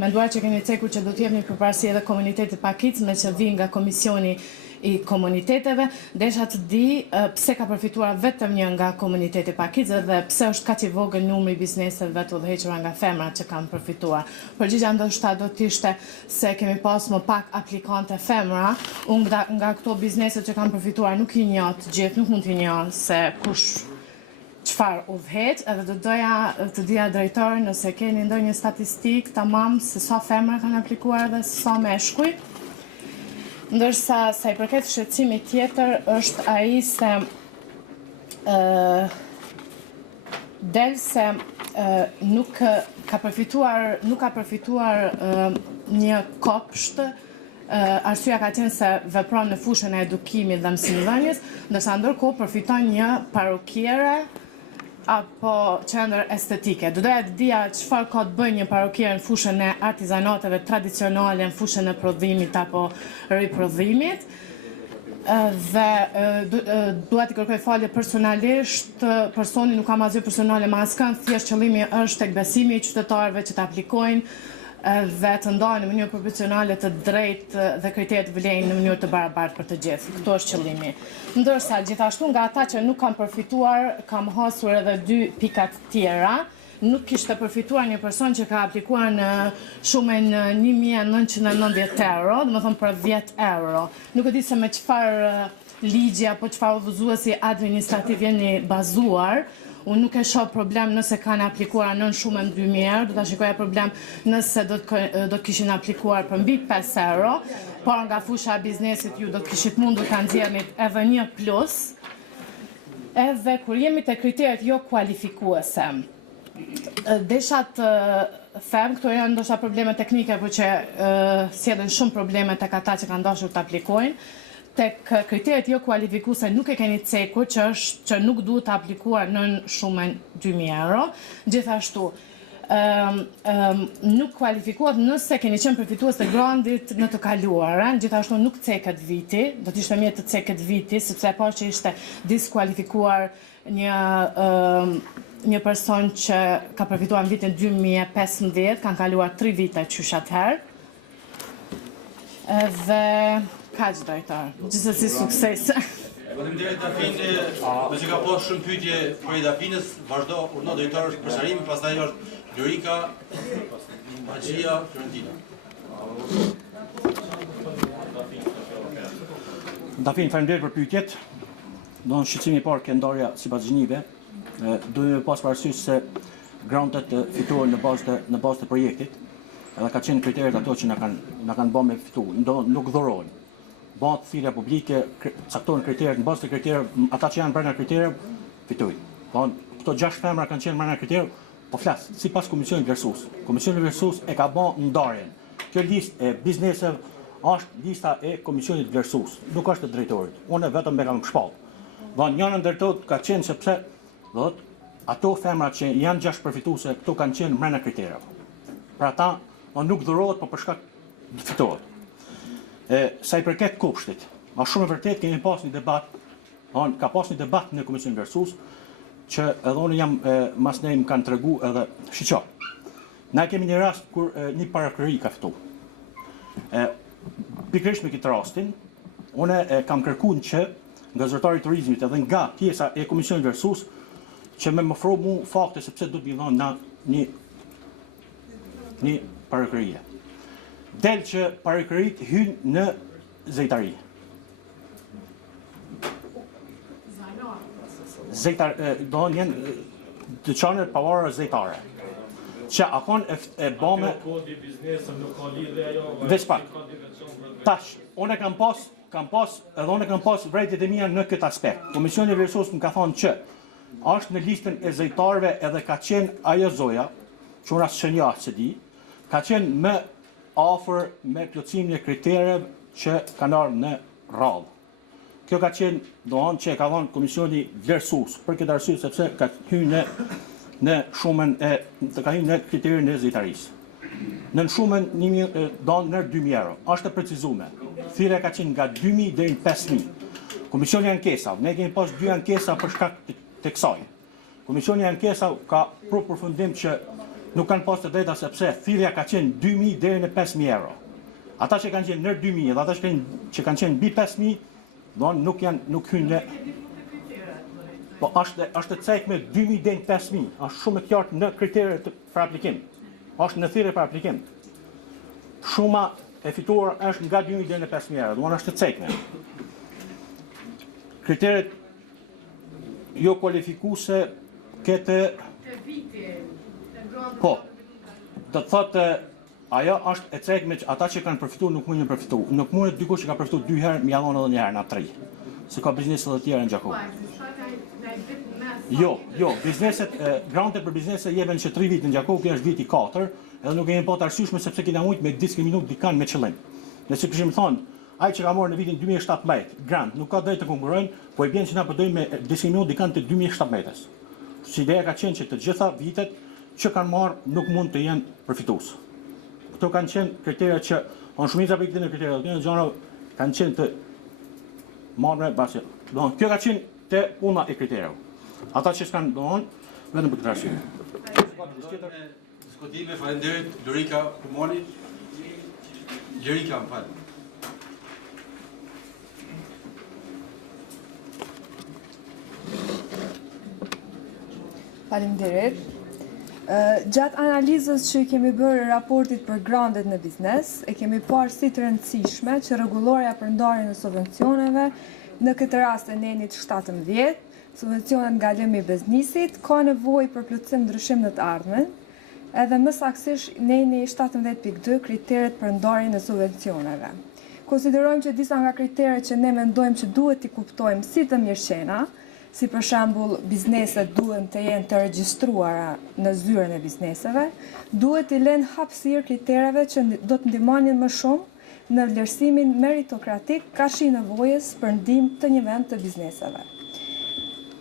menduar që keni cekur që do të jepni përparësi edhe komunitetit pakicëve që vijnë nga komisioni i komuniteteve, desha të di pse ka përfituar vetëm një nga komuniteti pakicëve dhe pse është kaq i vogël numri i bizneseve të udhëhequra nga femrat që kanë përfituar. Përgjigjja ndoshta do të ishte se kemi pas më pak aplikante femra, unë nga këto biznese që kanë përfituar nuk i njoh të gjithë, nuk mund t'i njoh se kush çfarë udhëheq, edhe do doja të dija drejtor nëse keni ndonjë statistikë tamam se sa femra kanë aplikuar dhe sa meshkuj. Ndërsa sa i përket shqetësimit tjetër është ai se del se nuk ka përfituar një kopsht. Arsyeja ka qenë se vepron në fushën e edukimit dhe mësimdhënies, ndërsa ndërkohë përfiton një parukiere apo qendër estetike. Do doja të dija çfarë ka të bëjë një parukier në fushën e artizanateve tradicionale, në fushën e prodhimit apo riprodhimit. Dhe dua të kërkoj falje personalisht, personi nuk kam asgjë personale me askën, thjesht qëllimi është tek besimi i qytetarëve që të aplikojnë dhe të ndajnë në mënyrë proporcionale të drejtë dhe kriteret vlejnë në mënyrë të barabartë për të gjithë. Këto është qëllimi. Ndërsa gjithashtu nga ata që nuk kanë përfituar, kam hasur edhe 2 pikat tjera. Nuk kishte përfituar një person që ka aplikuar në shumën 1990 euro, dhe më thonë për 10 euro. Nuk e di se me çfarë ligji apo çfarë udhëzuesi administrativ jeni bazuar. Unë nuk e shoh problem nëse kanë aplikuar nën shumën 2000 euro, do ta shikoja problem nëse do të kishin aplikuar për mbi 5 euro, por nga fusha e biznesit ju do të kishit mundur ta nxjerrnit edhe një plus. Edhe kur jemi te kriteret jo kualifikuese. Desha të them, këto janë ndoshta probleme teknike, por që sjellin shumë probleme tek ata që kanë dashur të aplikojnë. Tek kriteret jo kualifikuese nuk e keni cekur që nuk duhet të aplikuar nën shumën 2000 euro. Gjithashtu, nuk kualifikohet nëse keni qenë përfitues të grandit në të kaluarën, gjithashtu nuk ceket viti, do të ishte mirë të ceket viti, sepse e që ishte diskualifikuar një person që ka përfituar në vitin 2015, kanë kaluar 3 vite qysh atëherë. Dhe kaq drejtar, gjithsesi sukses. Faleminderit Dafinë, me që ka pas shumë pyetje për Dafinës, vazhdo urdhno drejtori përsërimi, pastaj është Lorika, Magjia, Fiorentina. Dafinë, faleminderit për pyetjet. Do në shqetësimi i parë ke ndarja sipas gjinive, duhet me pas parasysh se grantet fitohen në bazë të projektit, edhe ka qenë kriteret ato që na kanë bërë me fitu, nuk dhurohen. Bëhet thirrje publike, caktohen kriteret, në bazë të kriterëve, ata që janë brenda kriterëve fitojnë. Këto 6 femra kanë qenë brenda kriterëve, po flas sipas komisionit vlerësues. Komisioni vlerësues e ka bërë ndarjen. Kjo listë e bizneseve është lista e komisionit vlerësues, nuk është e drejtorit. Unë vetëm me kam shpall. Njëra ndër to ka qenë sepse ato femra që janë 6 përfituese, këto kanë qenë brenda kriterëve. Pra ata nuk dhurohet, po për shkak fitohet. Sa I përket kopshtit, është shumë e vërtet kemi pas një debat, ka pas një debat në Komisionin Vlerësues që edhe unë jam mas ne më kanë tregu edhe shiqo. Na kemi një rast kur një parakëri ka ftu. Pikërisht me këtë rastin, unë kam kërkuar që nga zyrtari I turizmit edhe nga pjesa e Komisionit Vlerësues që më ofro mu fakte sepse do të më dhënë na një parakërie. Del që parakërit hynë në zejtari. Do në jenë dyqanet pavara zejtare. Që akon e bame... Vespa. Tash, unë kam pas vrejtjet e mija në këtë aspekt. Komisioni Vlerësues më ka thonë që është në listën e zejtarëve edhe ka qenë ajo zoja, që unë asë shënja se di, ka qenë më afër me plotësimin e kritereve që kanë ardhur në radhë. Kjo ka qenë doan që e ka dhënë Komisioni Vlerësues për këtë arsye sepse ka hyrë në shumën ka hyrë në kriterin e zejtarisë. Në shumën don në 2.000 euro. Është e precizuar. Thirrja ka qenë nga 2.000 deri në 5.000. Komisioni ankesa, ne kemi pas 2 ankesa për shkak të kësaj. Komisioni ankesa ka përfundim që nuk kanë pas të drejta sepse thirrja ka qenë 2.000 deri në 5.000 euro. Ata që kanë qenë në 2.000 dhe ata që kanë qenë mbi 5.000, nuk hynë në... Po është të cek me 2.000 deri në 5.000, është shumë e qartë në kriteret për aplikim. Është në thirrje për aplikim. Shuma e fituar është nga 2.000 deri në 5.000 euro, domethënë është të cek me. Kriteret jo kualifikuese këtë... Po, do të thotë, ajo është e cek me që ata që kanë përfituar nuk mundin përfitu. Nuk mundet dikush që ka përfituar 2 herë, më jallon edhe 1 herë, na 3. Se ka biznese edhe tjera në Gjakovë. Jo, bizneset, grantet për biznese jepen që 3 vite në Gjakovë, kjo është viti 4, edhe nuk kemi pa të arsyeshme sepse kena mujt me diskriminu dikan me qëllim. Nëse kishim thonë, ai që ka marrë në vitin 2017 grant nuk ka drejtë të konkurrojnë, po e bën që na përdojnë me diskriminu dikan të 2017-s. Si ideja ka qenë që të gjitha vitet që kanë marrë nuk mund të jenë përfitues. Këto kanë qenë kriteria që on shumica për këtë kriteria, të gjëra kanë qenë të marrë bashkë. Don, kjo ka qenë te puna e kriterave. Ata që s'kanë don, vetëm për këtë arsye. Diskutime, faleminderit Lurika Kumoni. Lurika, më fal. Faleminderit. Gjatë analizës që kemi bërë raportit për grandet në biznes, e kemi parë si të rëndësishme që rregulloria për ndarjen e subvencioneve, në këtë rast e nenit 17, subvencionet nga lëmi i biznesit, ka nevojë për plotësim ndryshim në të ardhmen, edhe më saktësisht neni 17.2 kriteret për ndarjen e subvencioneve. Konsiderojmë që disa nga kriteret që ne mendojmë që duhet t'i kuptojmë si të mirëqena, si për shembull bizneset duhen të jenë të regjistruara në zyrën e bizneseve, duhet t'i lënë hapësirë kritereve që do të ndihmonin më shumë në vlerësimin meritokratik kashi nevojës për ndihmë të një vend të bizneseve.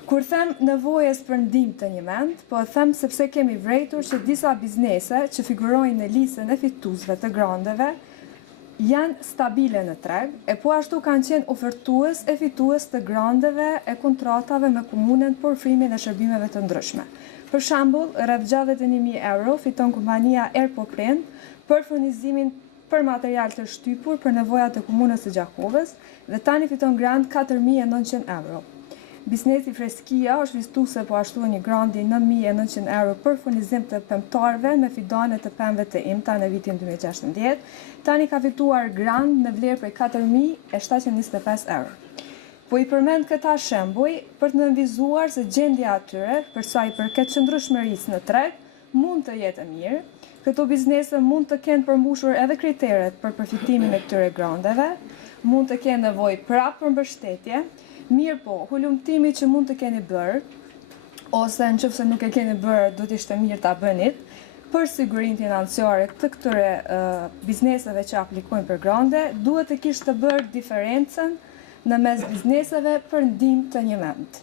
Kur them nevojës për ndihmë të një vend, po them sepse kemi vërejtur që disa biznese që figurojnë në listën e fituesve të grandeve janë stabile në treg, e po ashtu kanë qenë ofertues e fitues të grandeve e kontratave me komunën për ofrimin e shërbimeve të ndryshme. Për shembull, rreth 61.000 euro fiton kompania Airpopren për furnizimin për material të shtypur për nevojat e komunës së Gjakovës dhe tani fiton grant 4.900 euro. Biznesi Freskia është fistuese po ashtu një grandi 9.900 euro për furnizim të pemtarve me fidane të pemëve të imta në vitin 2016, tani ka fituar grant në vlerë prej 4.725 euro. Po I përmend këta shembuj për të nënvizuar se gjendja atyre, për sa I përket qëndrueshmërisë në treg, mund të jetë e mirë. Këto biznese mund të kenë përmbushur edhe kriteret për përfitimin e këtyre grandeve, mund të kenë nevojë prapë për mbështetje. Mirë po, hulumtimi që mund të keni bërë, ose nëse nuk e keni bërë, do të ishte mirë ta bënit, për sigurinë financiare të këtyre bizneseve që aplikojnë për grande, duhet të kishte bërë diferencën në mes bizneseve për ndihmë të një vend.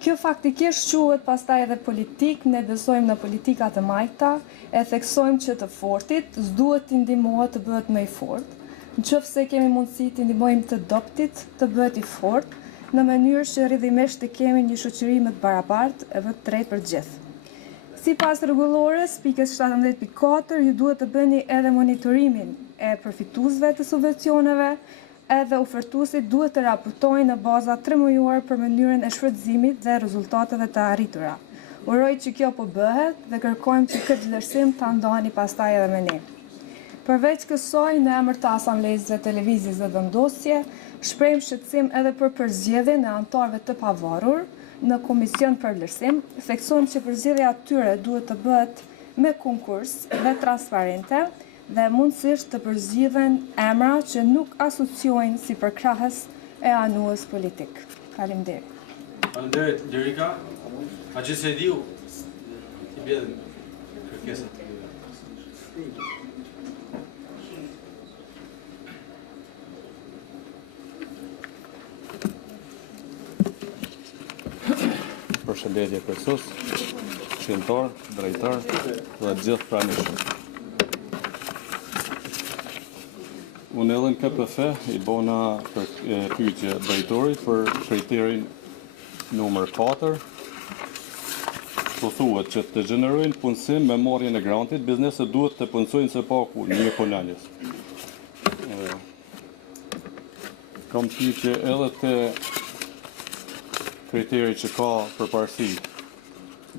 Kjo faktikisht quhet pastaj edhe politik, ne besojmë në politika të majta, e theksojmë që të fortit s'duhet t'i ndihmohet të bëhet më I fortë. Nëse kemi mundësi të ndihmojmë të doptit të bëhet i fortë, në mënyrë që rrjedhimisht të kemi një shoqëri më të barabartë e më të drejtë për gjithë. Sipas rregullores, pikës 17.4, ju duhet të bëni edhe monitorimin e përfituesve të subvencioneve, edhe ofertuesit duhet të raportojnë në baza 3 muajore për mënyrën e shfrytëzimit dhe rezultateve të arritura. Uroj që kjo po bëhet dhe kërkojmë që këtë vlerësim ta ndani pastaj edhe me ne. Përveç kësaj, në emër të Asamblesë, Televizjes dhe Vendosje, shprehim shqetësim edhe për përzgjedhjen e anëtarëve të pavarur në komision për vlerësim, theksojmë që përzgjedhja e tyre duhet të bëhet me konkurs dhe transparente dhe mundësisht të përzgjidhen emra që nuk asociojnë si përkrahës e anues politik. Faleminderit. Faleminderit Lirika. A që se diu, i bjedhën kërkesat. Përshëndetje kërësus, qëntor, drejtor dhe gjithë pranishëm. Unë edhe në KPF i bona pyetje drejtorit për kriterin numër 4. Të thuhet që të gjenerojnë punësim me marrjen e grantit, bizneset duhet të punësojnë së paku një konanjes. Kam pyetje edhe të kriteri që ka përparësi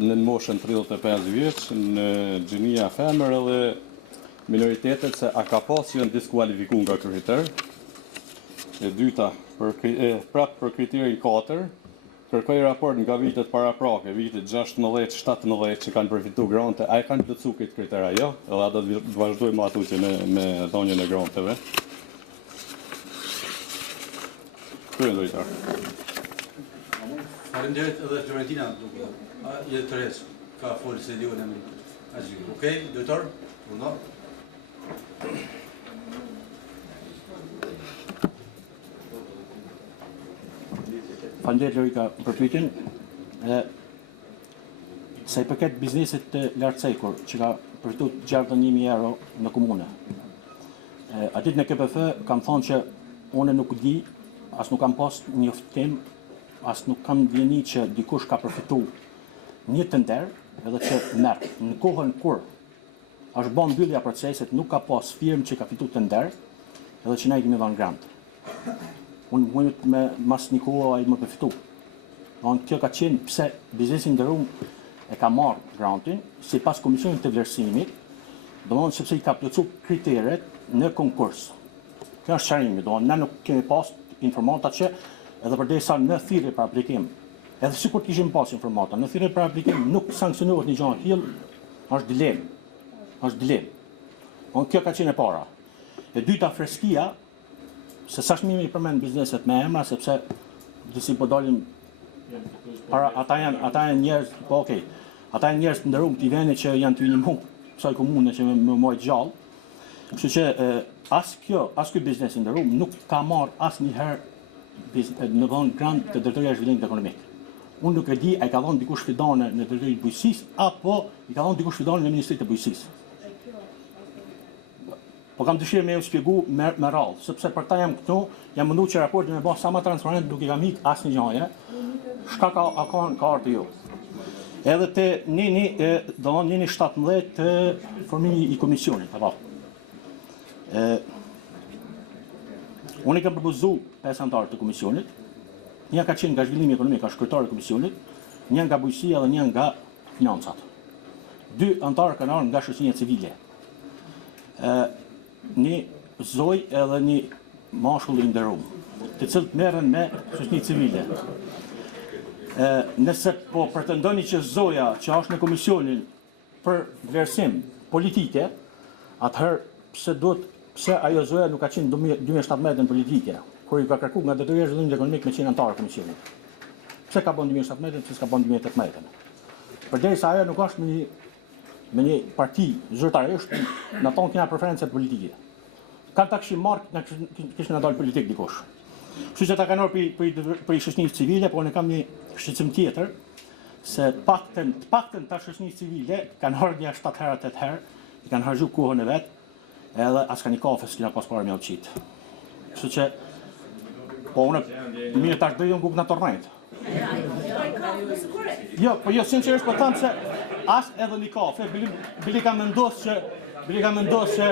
në moshën 35 vjeç, në gjinia femër edhe minoritetet se a ka pas që janë diskualifikuar nga kriter. E dyta, prapë për kriterin 4, kërkoj raport nga vitet paraprake, vitet 16-17 që kanë përfitu grante, a e kanë plotësuar këtë kriter ajo, edhe do të vazhdojmë atu që me dhënien e granteve. Kryejnë drejtar. Faleminderit edhe Florentina duke. Je të rresh. Ka folë se diu në minutë. Azhi. Okej, drejtor? Puno. Faleminderit Lorika për pyetjen. Sa i përket biznesit të lartcekur që ka përfituar 61.000 euro në komune. Aty në KPF kam thonë që unë nuk di, as nuk kam pas njoftim, as nuk kam vjeni që dikush ka përfitu një tender edhe që merë. Në kohën kur është bën mbyllja procesit, nuk ka pas firmë që ka fitu tender edhe që na i kemi dhënë grant. Unë mund me mas një kohë ai më përfitu. Kjo ka qenë pse biznesi ndërum e ka marrë grantin sipas komisionit të vlerësimit, domthonë sepse i ka plotësuar kriteret në konkurs. Kjo është shërimi, domthonë ne nuk kemi pas informata që edhe përdesa në thirrje për aplikim, edhe sikur kishim pas informata, në thirrje për aplikim nuk sanksionohet një gjë e tillë, është dilemë. Është dilemë. Kjo ka qenë e para. E dyta, freskia, se sa shmimi i përmend bizneset me emra, sepse disi po dalin para ata janë njerëz, po okay. Ata janë njerëz të nderuar të vendit që janë të inimu kësaj komune që më mojt gjallë. Kështu që as ky biznes i nderuar nuk ka marrë asnjëherë në dhënë grant të drejtoria e zhvillimit ekonomik. Unë nuk e di a i ka dhënë dikush fidane në drejtorinë e bujqësisë apo i ka dhënë dikush fidane në Ministrinë e Bujqësisë. Po kam dëshirë me ju shpjegu me radhë, sepse për ta jam këtu, jam mundu që raportin me bërë sa më transparent duke kam ik asnjë gjëje, shka ka artë ju. Edhe të nini 17 të formimi i komisionit, apo. Unë i kam propozu 5 antarë të komisionit, një ka qenë nga zhvillimi ekonomik, ka shkretari i komisionit, një nga bujqësia dhe një nga financat. 2 antarë kanë ardhur nga shoqëria civile. Një zoj edhe një mashkull i nderuar, të cilët merren me shoqërinë civile. Nëse po pretendoni që zoja që është në komisionin për vlerësim politike, atëherë pse ajo zoja nuk ka qenë 2017 në politike, kur i ka kërkuar nga drejtoria e zhvillimit ekonomik me 100 antarë komisionit. Pse ka bën 2017, pse s'ka bën 2018? Përderisa ajo nuk është me një parti zyrtarisht, në tonë kena preferencet politike. Kanë ta kishim marrë, kishim na dalë politik dikush. Kështu që ta kanë marrë për i shoqërisë civile, por ne kam një shqetësim tjetër, se paktën ta shoqërisë civile kanë ardhur 7 herë, 8 herë, i kanë harxuar kohën e vet, edhe as ka një kafe s'kina pas parë me uqit. Kështu që, po unë, mirë tash do jënë gubernatornajt. Jo, po jo, sinqerisht po thamë se as edhe një kafe, bili ka mendosë që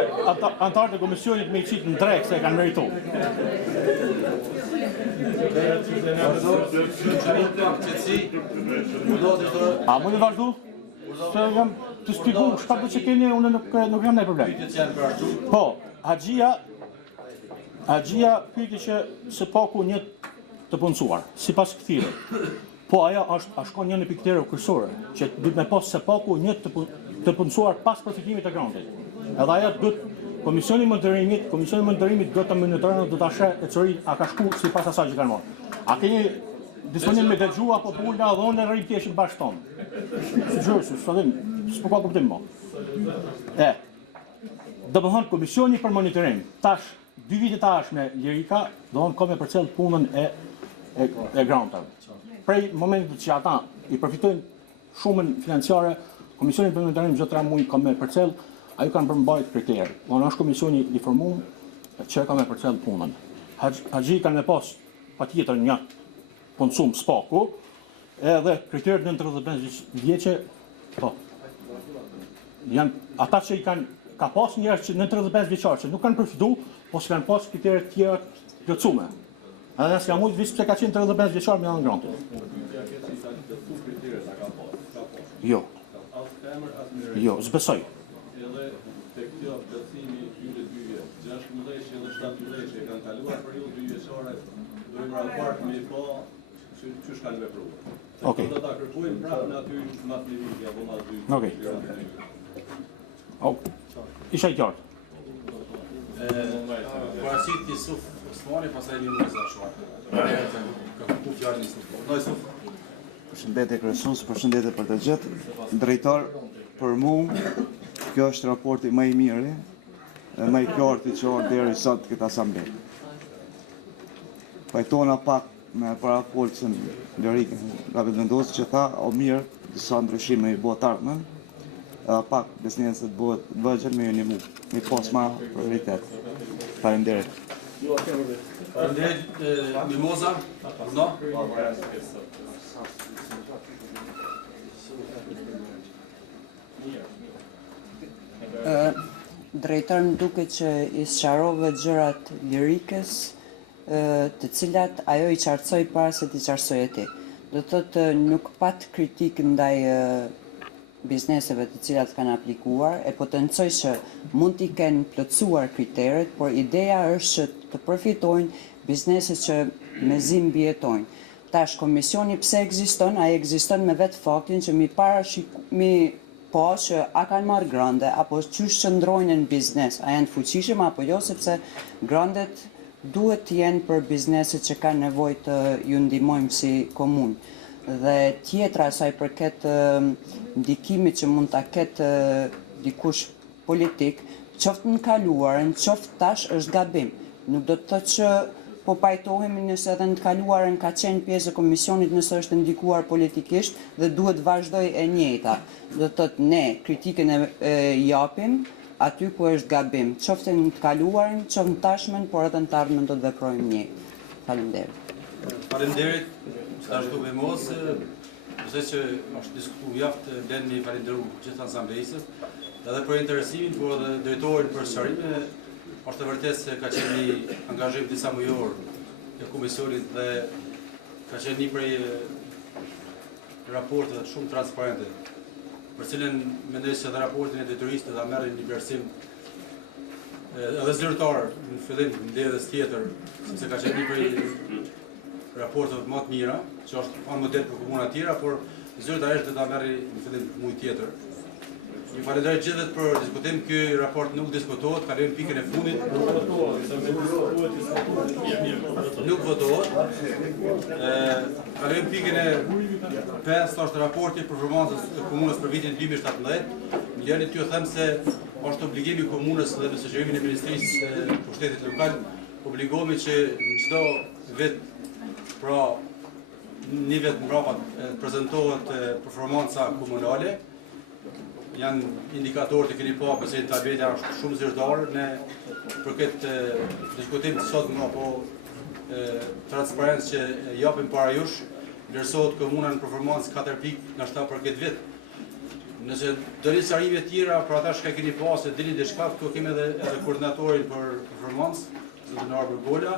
antarët e komisionit me i qitë në drejkë se e kanë meritu. A mu një vazhdu? Se jam të spiku shpak do që keni, unë nuk jam nëjë problem. Po, Haxhia pyti që se paku njët të punësuar, si pas këthire. Po, aja është një në piktere kërësore, që dhëtë me pas se paku njët të punësuar pas përfitimit e grantit. Edhe aja dhëtë Komisioni Monitorimit do të monitorën dhe të ashe e cëri a ka shku si pas asaj që kanë marë. A keni disponim me dëgjua apo pulla dhe unë e rrim tjeshin bashkë tonë. Së gjërë, s'po ka kuptim mo. Dhe më thonë Komisioni për Monitorim, tash, 2 vite tash me Lirika, dhe unë ka me përcel punën e grantave. Prej momentit që ata i përfitojnë shumën financiare, Komisioni për Monitorim gjithë ra mujë ka me përcel, a ju kanë përmbajt kriterë. Në është komisioni i formuar që ka me përcel punën. Haxhi kanë me pas pa tjetër një konsum spaku, edhe kriterët në 35 vjeqe, po, janë ata që i kanë, ka pas njerës që në 35 vjeqarë që nuk kanë përfitu, po që kanë pas kriterët tjera plotësume. Edhe nësë ka mujtë visë pëse ka qenë 35 vjeqarë me janë grantit. Jo, zbesoj. Kjo plotësimi yre 2 vjet, 6 mëdheshje dhe 7 mëdheshje kanë kaluar periudhë 2 vjeçare, do i raport me po çu kanë vepruar. Okej. Do ta kërkojmë prapë në aty mas livit apo mas 2. Okej. Isha i qartë. Parasit Jusuf Osmani, pasaj një mësa shuar. Ka ku fjalën Jusuf. Jusuf. Përshëndetje kryesues, përshëndetje për të gjithë. Drejtor, për mua kjo është raporti më i mirë, më i qartë i qorë deri sot këtë asamble. Pajtona pak me parafolcën Lirikën nga vendosë që tha, o mirë, disa ndryshime i botarmën, edhe pak besnesët bëhet vëgjën me një mu, me pas ma prioritet. Faleminderit. Faleminderit, Mimoza, no? Drejtor, më duke që i sqarove gjërat Lirikës, të cilat ajo i qartësoj para se t'i qartësoj e ti. Do thotë nuk pat kritik ndaj bizneseve të cilat kanë aplikuar, e potencoj që mund t'i kenë plotësuar kriteret, por ideja është që të përfitojnë bizneset që mezi mbjetojnë. Tash, komisioni pse ekziston, ai ekziston me vetë faktin që mi po që a kanë marrë grande, apo qysh qëndrojnë në biznes, a janë fuqishëm apo jo, sepse grandet duhet të jenë për bizneset që kanë nevojë të ju ndihmojmë si komunë. Dhe tjetra asaj përket ndikimit që mund ta ketë dikush politik, qoftë në kaluarën, qoftë tash është gabim. Nuk do të thotë që po pajtohemi nëse edhe në të kaluarën ka qenë pjesë e komisionit nëse është ndikuar politikisht dhe duhet vazhdoj e njëjta. Do të thotë ne kritikën e japim aty ku është gabim, qoftë në të kaluarën, qoftë në tashmen, por edhe në të ardhmen do të veprojmë njëjtë. Faleminderit. Faleminderit, ashtu me mos, përse që është diskutu jaftë, blen me i falenderu gjithë Asamblesë, edhe për interesimin, por edhe drejtorin për sqarime, është e vërtet se ka qenë një angazhim disa mujor e komisionit dhe ka qenë një prej raporteve shumë transparente, për cilën mendoj se edhe raportin e drejtorisë dhe merrin një vlerësim edhe zyrtar në fillim mbledhjes tjetër, sepse ka qenë një prej raporteve më të mira, që është anë model për komuna tjera, por zyrtarisht do ta merri në fillim muj tjetër. Ju falenderoj gjithëve për diskutim, ky raport nuk diskutohet, kalojmë pikën e fundit. Nuk votohet. Kalojmë pikën e 5, është raporti performancës e komunës për vitin 2017. Më lejoni t'ju them se është obligimi i komunës dhe në shoqërimin e Ministrisë së Pushtetit Lokal, obligohemi që në çdo vit, pra një vit mbrapa prezantohet performanca komunale. janë indikatorë të keni pa, përse tabela është shumë zyrtare, ne për këtë diskutim të sot nga po transparencë që japim para jush, vlerësohet komuna në performancë 4 pikë në 7 për këtë vit. Nëse do një sarime tjera, për ata shka keni pas e dini diçka, këtu kemi edhe koordinatorin për performancë, zotin Arbër Gola,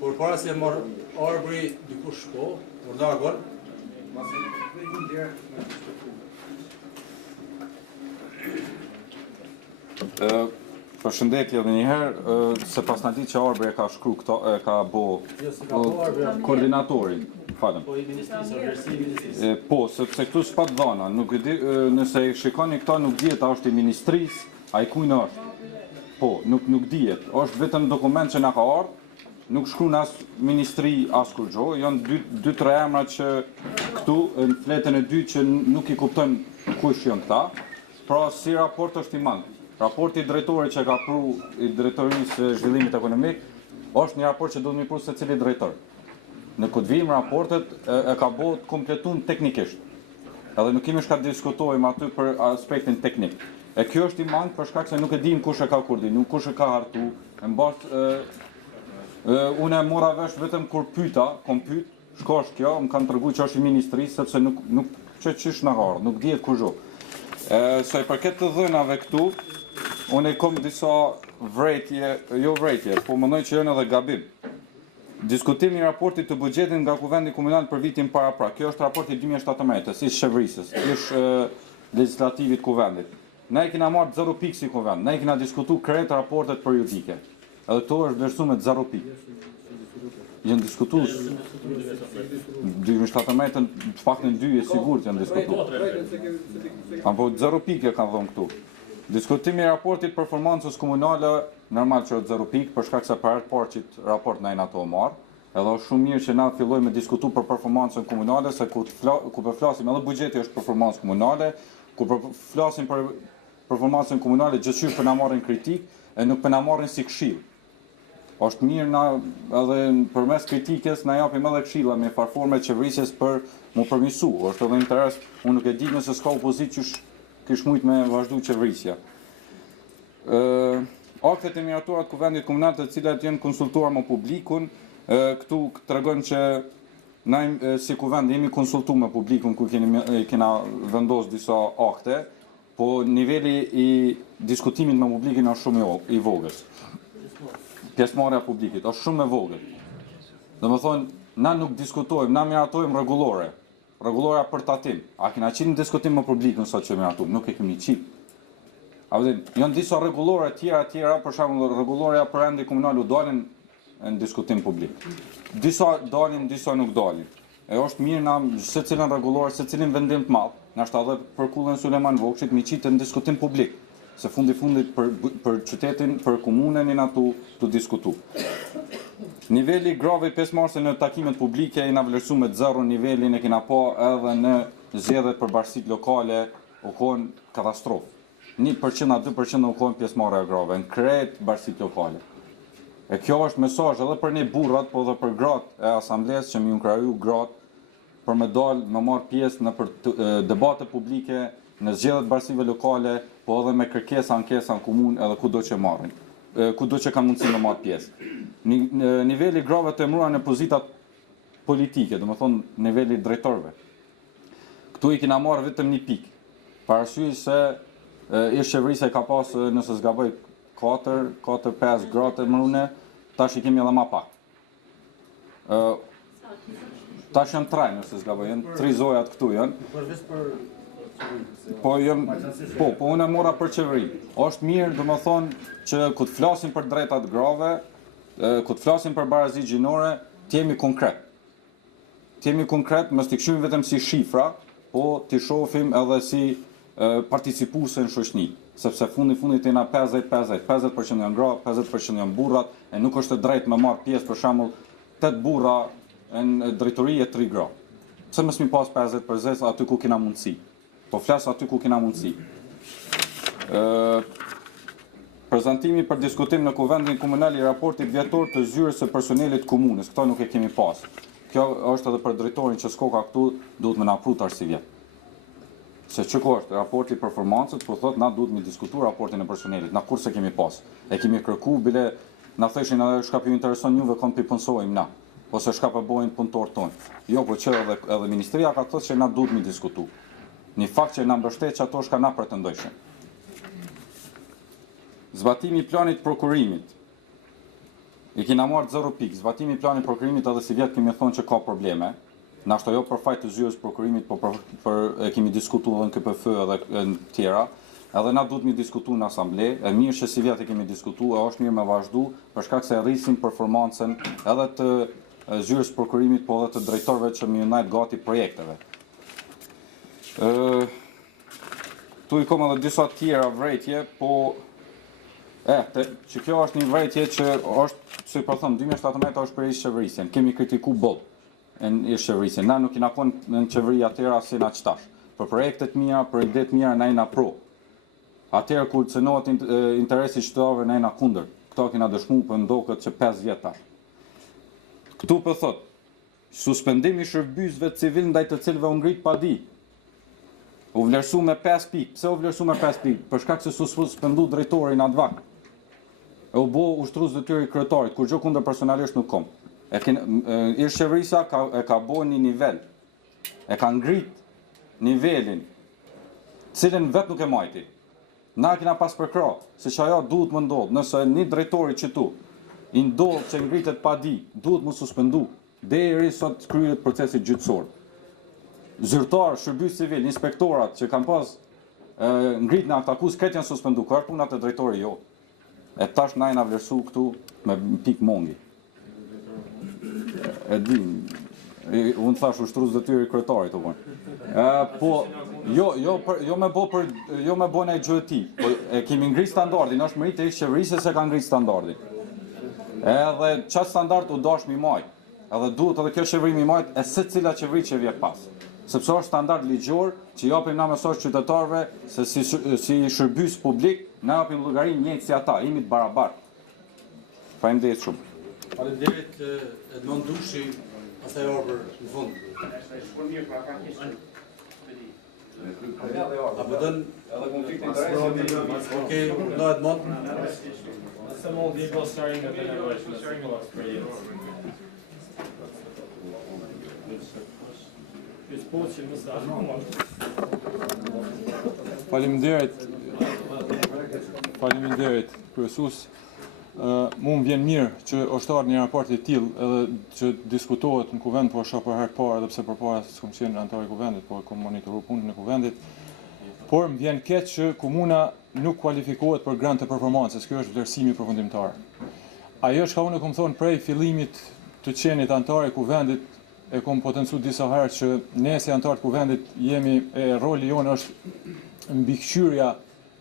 por para se marr Arbëri dikush po, urdhar gol. Përshëndetje edhe njëherë, se pas në ditë që Arbëri e ka shkru këto, e ka bo koordinatorin, falem. Po, sepse këtu s'pat dhana, nëse shikoni këta nuk dihet a është i ministrisë, a i kujnë është. Po, nuk dihet, është vetëm dokument që na ka ardhur, nuk shkruan as ministri as kur gjo, janë 2-3 emra që këtu në fletën e dytë që nuk i kuptojnë kush janë këta, pra si raport është i mandë. Raporti i drejtorit që ka pru i drejtorisë zhvillimit ekonomik është një raport që do të mi pru se cili drejtor. Në këtë vim raportet e ka bo të kompletun teknikisht. Edhe nuk kemi shka diskutojmë aty për aspektin teknik. E kjo është i mandë për shkak se nuk e dim kush e ka koordinu, kush e ka hartu, unë e mora vesh vetëm kur kom pyt, shko është kjo, më kanë tërgu që është i ministri, sepse nuk që qish në harë, nuk djetë kur zho. Se për këtë të dhënave këtu, unë e kom disa vrejtje, po mëndoj që janë edhe gabim. Diskutimi i raportit të buxhetit nga Kuvendi Komunal për vitin para pra. Kjo është raporti 2017, ish shevrisës, ish legislativit Kuvendit. Ne i kina marrë 0 pikë si Kuvend, ne i kina diskutu krejt raportet periodike. Edhe këto është vlerësu me 0 pikë. Janë diskutu 2017, faktën 2 e sigurt janë diskutu. Apo 0 pikë e kanë dhënë këtu. Diskutimi i raportit performancës komunale, normal që është 0 pikë, për shkak se për herë parë që raport na jena ato marrë. Edhe është shumë mirë që na fillojmë me diskutu për performancën komunale, se ku për flasim edhe buxheti është performancë komunale, ku për flasim për performancën komunale gjithçysh për na marrin kritik e nuk për na marrin si këshill. Është mirë na edhe përmes kritikës na japim edhe këshilla me farforme qeverisjes për mu përmirësu. Është edhe interes, unë nuk e di nëse s'ka opozitë që kish mujt me vazhdu qeverisja. Aktet e miratuara të Kuvendit Komunal të cilat janë konsultuar me publikun, këtu tregojnë që na si Kuvend jemi konsultuar me publikun kur kena vendos disa akte, po niveli i diskutimit me publikin është shumë i vogël. Pjesëmarrja e publikit është shumë e vogël. Domethënë, na nuk diskutojmë, na miratojmë rregullora për tatim. A kena qitë në diskutim me publikun sot që miratojmë, nuk e kemi qitë. A vëdim, janë disa rregullore tjera, për shembull rregulloria për endi komunal u dalin në diskutim publik. Disa dalin, disa nuk dalin. E është mirë na se cilën rregullore, se cilin vendim të madh, na është edhe për kullën Sulejman Vokshit mi qitë në diskutim publik. Se fundit për qytetin, për komunën i na të diskutu. Niveli grave i pjesëmarrëse në takimet publike i na vlerësu me 0 nivelin e kena pa edhe në zgjedhjet për bashkitë lokale u kon katastrofë. 1% a 2% u kon pjesëmarrja grave në krejt bashkitë lokale. E kjo është mesazh edhe për ne burrat, po edhe për gratë e Asamblesë që më kraju gratë për me dalë me marr pjesë në debate publike, në zgjedhjet bashkive lokale, po edhe me kërkesa ankesa në komunë edhe kudo që marrin. Kudo që kanë mundësi me marrë pjesë. Niveli grave të emëruar në pozitat politike, domethënë niveli drejtorëve. Këtu i kena marrë vetëm 1 pikë. Për arsye se ish qeverisja ka pas nëse s'gaboj 4-5 gratë emërune, tash i kemi edhe më pak. Tash janë 3 nëse s'gaboj, janë 3 zojat këtu janë. Po unë e mora për qeveri. Është mirë, domethënë, që ku të flasim për drejtat grave, ku të flasim për barazi gjinore, t'jemi konkret. T'jemi konkret, mos t'i këshymi vetëm si shifra, po t'i shohim edhe si participuese në shoqni. Sepse fundit jena 50% janë gra, 50% janë burrat, e nuk është e drejtë me marr pjesë për shembull 8 burra në drejtori e 3 gra. Pse mos mi pas 50% aty ku kena mundësi. Po flasë aty ku kena mundësi. Prezantimi për diskutim në Kuvendin Komunal i raportit vjetor të zyrës së personelit komunës. Këta nuk e kemi pas. Kjo është edhe për drejtorin që s'ko ka këtu, duhet me na pru tash si vjet. Se çka është raporti performancës, po thotë na duhet mi diskutuar raportin e personelit, na kurse kemi pas. E kemi kërku bile na thëshin edhe shka ju intereson juve kon pi punësojmë na, ose shka po bojnë punëtorët tonë. Jo, po që edhe ministria ka thënë se na duhet mi diskutu. Një fakt që na mbështet që ato shka na pretendojshin. Zbatimi i planit prokurimit. I kina marrë 0 pikë. Zbatimi i planit prokurimit edhe si vjetë kemi thonë që ka probleme. Nashta jo për fajt të zyres prokurimit, po e kemi diskutu edhe në KPF edhe në tjera. Edhe na duhet mi diskutu në asamble, e mirë që si vjetë e kemi diskutu, e është mirë me vazhdu, për shkak se rrisim performancën edhe të zyres prokurimit, po edhe të drejtorëve që mi unajt gati projekteve. Tu i kom edhe disa tjera vrejtje, po që kjo është një vrejtje që është, si po thëmë, 2017 është për ishë qeverisjen, kemi kritiku bollë në ishë qeverisjen, na nuk i na konë në qeveri atëra si na qtash, për projektet mira, për idet mira na i na pro, atëra kur cënohet interesi qytetarëve na i na kundër, këto kina dëshmu për ndokët që 5 vjetar. Këtu për thot, suspendimi shërbysve civil ndaj të cilëve u ngrit pa di, u vlerësu me 5 pikë. Pse u vlerësu me 5 pikë? Për shkak se suspendu drejtori në atë vakt. E u bo ushtrus detyri kryetarit, kur gjë kundër personalisht nuk kom. Ish qeverisa e ka bo një nivel. E ka ngrit nivelin, cilin vetë nuk e majti. Na kina pas përkra, se që ajo duhet më ndodhë. Nëse një drejtori që tu, i ndodhë që ngritet pa di, duhet më suspendu, deri sot kryet procesi gjyqësor. Zyrtar, shërbys civil, inspektorat që kanë pas ngrit në aktakus, këtë janë suspendu, kërë punat e drejtori jo. E tash na jena vlerësu këtu me pik mongi. E din, unë thash ushtrus detyri kryetarit, po, jo me bo në e gjëti, po e kemi ngrit standardin, është mërit e ishë qeverisë se ka ngrit standardin. Edhe qatë standard u dash mi majt, edhe duhet edhe kjo qeveri mi majt, e se cila qeveri që vje pas. Sepse është standard ligjor që japim na mesazh qytetarëve se si shërbys publik na japim llogari njëjtë si ata, jemi të barabartë. Faleminderit shumë. Faleminderit Edmond Dushi, pastaj Orber në fund. Apo don edhe konfliktin drejt. Okej, no Edmond. Someone legal starting at the evaluation experience. Faleminderit, kryesues. Mu më vjen mirë që është një raport i tillë edhe që diskutohet në kuvend, po shoh për herë të parë edhe pse përpara s'kam qenë antar i kuvendit, po kam monitoruar punën e kuvendit. Por më vjen keq që komuna nuk kualifikohet për grant të performancës. Kjo është vlerësimi përfundimtar. Ajo që unë kam thonë prej fillimit të qenit antar i kuvendit, e kom potencu disa herë që ne si antarët kuvendit jemi, roli jonë është mbikëqyrja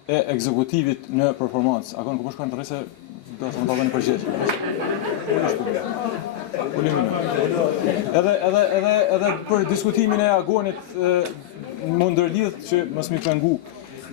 e ekzekutivit në performancë. A konë ku përshkojnë të rrise, do të më të bëni përgjegjë. Edhe për diskutimin e agonit më ndërlidh që mos mi pengu,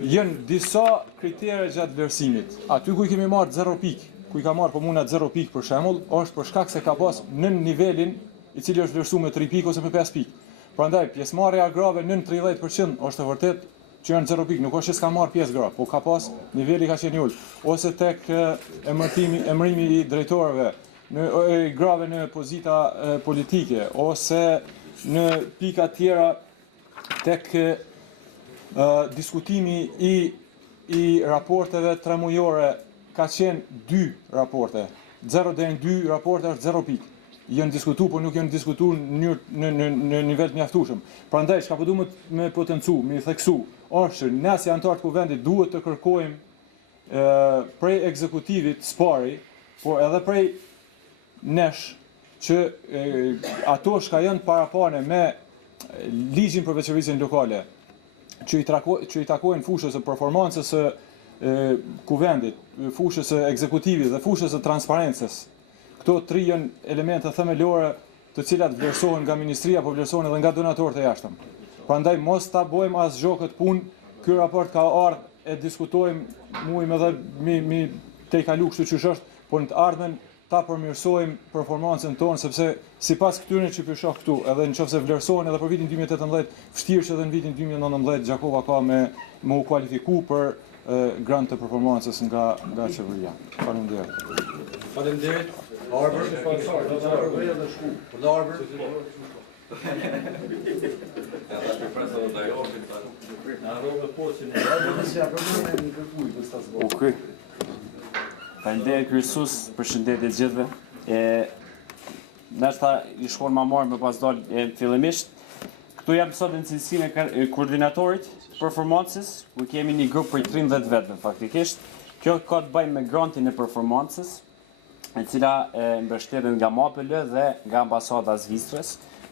jenë disa kritere gjatë vlerësimit. Aty ku i kemi marrë 0 pikë, ku i ka marrë komuna 0 pikë për shembull, është për shkak se ka pas në nivelin i cili është vlerësuar me 3 pikë ose me 5 pikë. Prandaj pjesëmarrja grave nën 30% është e vërtet që janë 0 pikë, nuk është që s'ka marrë pjesë grave, po ka pas niveli ka qenë ul, ose tek emërimi i drejtorëve, në grave në pozita politike, ose në pika tjera tek diskutimi i raporteve 3 mujore ka qenë 2 raporte. 0 deri në 2 raporte është 0 pikë. Janë diskutu, po nuk janë diskutu në nivel të mjaftueshëm. Prandaj, çka po duhet me potencu, me theksu, është që ne si antarët kuvendit duhet të kërkojmë prej ekzekutivit spari, por edhe prej nesh që ato shka janë parapane me ligjin për veçërisjen lokale, që i takojnë fushës së performancës së kuvendit, fushës së ekzekutivit dhe fushës së transparencës. Këto 3 janë elemente themelore të cilat vlerësohen nga ministria, po vlerësohen edhe nga donatorët e jashtëm. Prandaj mos ta bëjmë asgjë këtë punë, ky raport ka ardhur e diskutojmë, muajmë edhe mi te kalu kështu çysh është, por në të ardhmen ta përmirësojmë performancën tonë, sepse sipas këtyre që shoh këtu, edhe nëse vlerësohen edhe për vitin 2018, vështirë që edhe në vitin 2019 Gjakova ka me u kualifiku për grant të performancës nga qeveria. Faleminderit. Faleminderit. Arbër. Okej. Faleminderit kryesus, përshëndetje gjithëve. Nashta i shkon më marrë me pas dal fillimisht. Këtu jam sot në cilësinë e koordinatorit performancës, ku kemi një grup për 13 vetëve faktikisht. Kjo ka të bëjë me grantin e performancës, e cila mbështetet nga MAPL dhe nga ambasada e Zvicrës,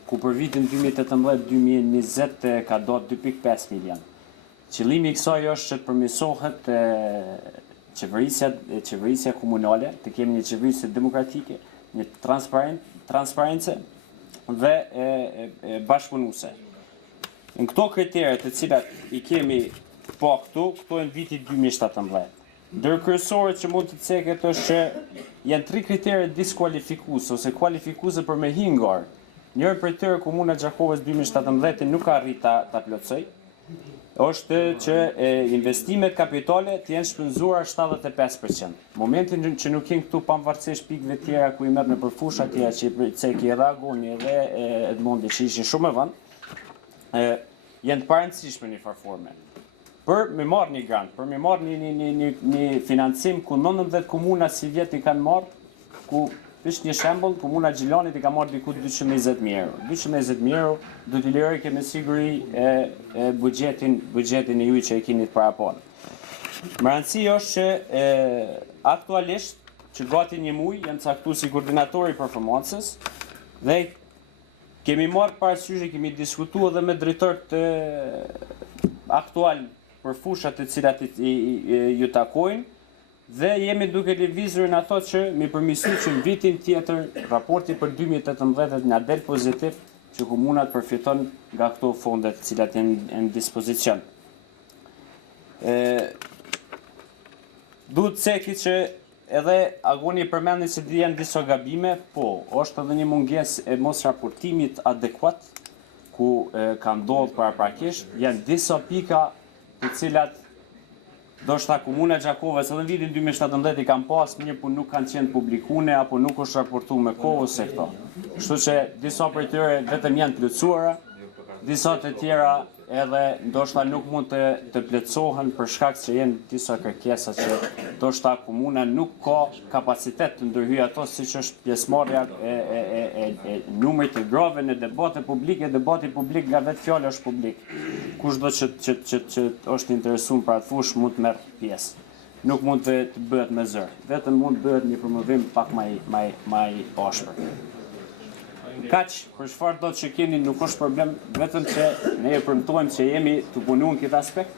ku për vitin 2018-2020 ka dhënë 2.5 milion. Qëllimi i kësaj është që të përmirësohet qeverisja komunale, të kemi një qeverisje demokratike, një transparencë dhe bashkëpunuese. Në këto kriteret të cilat i kemi po këtu janë viti 2017. Ndër kryesorët që mund të ceket është që janë 3 kritere diskualifikuese ose kualifikuese për me hingar. Njëri prej tyre Komuna e Gjakovës 2017 nuk ka arrit ta plotësoj. Është që investimet kapitale të jenë shpenzuar 75%. Momentin që nuk jenë këtu pavarësisht pikëve tjera ku i merr në përfusha tjera që Ceki Ragoni dhe Edmondi që ishin shumë e vënd, janë të parëndësishme një farforme. Për me marrë një grant, për me marrë një financim ku 19 komuna si vjet i kanë marrë, ku është një shembull, Komuna Gjilanit i ka marrë diku 220.000 euro. 220.000 euro do t'i lërojë me siguri buxhetin e juaj që e keni parapon. Më rëndësi është që aktualisht që gati një muaj janë caktuar si koordinatori i performancës dhe kemi marrë parasysh, kemi diskutuar edhe me drejtorët aktual për fushat të cilat ju takojnë dhe jemi duke lëvizur në ato që mi përmirësoj që në vitin tjetër raporti për 2018 na del pozitiv që komunat përfiton nga këto fonde të cilat janë në dispozicion. Duhet ceki që edhe agoni përmendi se janë disa gabime, po, është edhe një mungesë e mos raportimit adekuat ku ka ndodhur paraprakisht, janë disa pika të cilat do shta Komuna e Gjakovës edhe në vitin 2017 i kanë pas mirë, po nuk kanë qenë publikune apo nuk është raportuar me kohë ose këto. Kështu që disa prej tyre vetëm janë plotësuara, disa të tjera edhe ndoshta nuk mund të plotësohen për shkak se janë disa kërkesa që ndoshta komuna nuk ka kapacitet të ndërhyjë ato, siç është pjesëmarrja e numrit të grave në debate publike. Debati publik nga vetë fjala është publik. Kushdo që është interesuar për atë fushë mund të merr pjesë. Nuk mund të bëhet me zër. Vetëm mund të bëhet një promovim pak më i ashpër. Kaq, për çfarë do të që keni nuk është problem, vetëm që ne e premtojmë që jemi të punuar në këtë aspekt,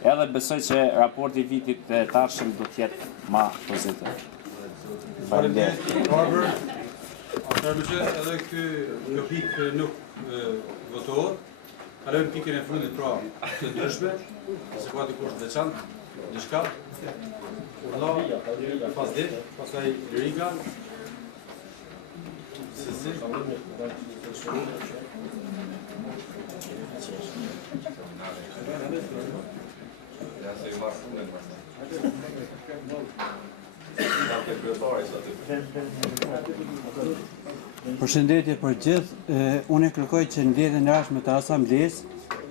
edhe besoj që raporti vitit të ardhshëm do të jetë më pozitiv. Faleminderit. Atëherë edhe kjo pikë nuk votohet. Kalojmë pikën e fundit pra të ndryshme, se ka dikush të veçantë, diçka. Urlla, pas ditë, pastaj Riga. Përshëndetje për gjithë, unë e kërkoj që në mbledhjen e ardhshme të Asamblesë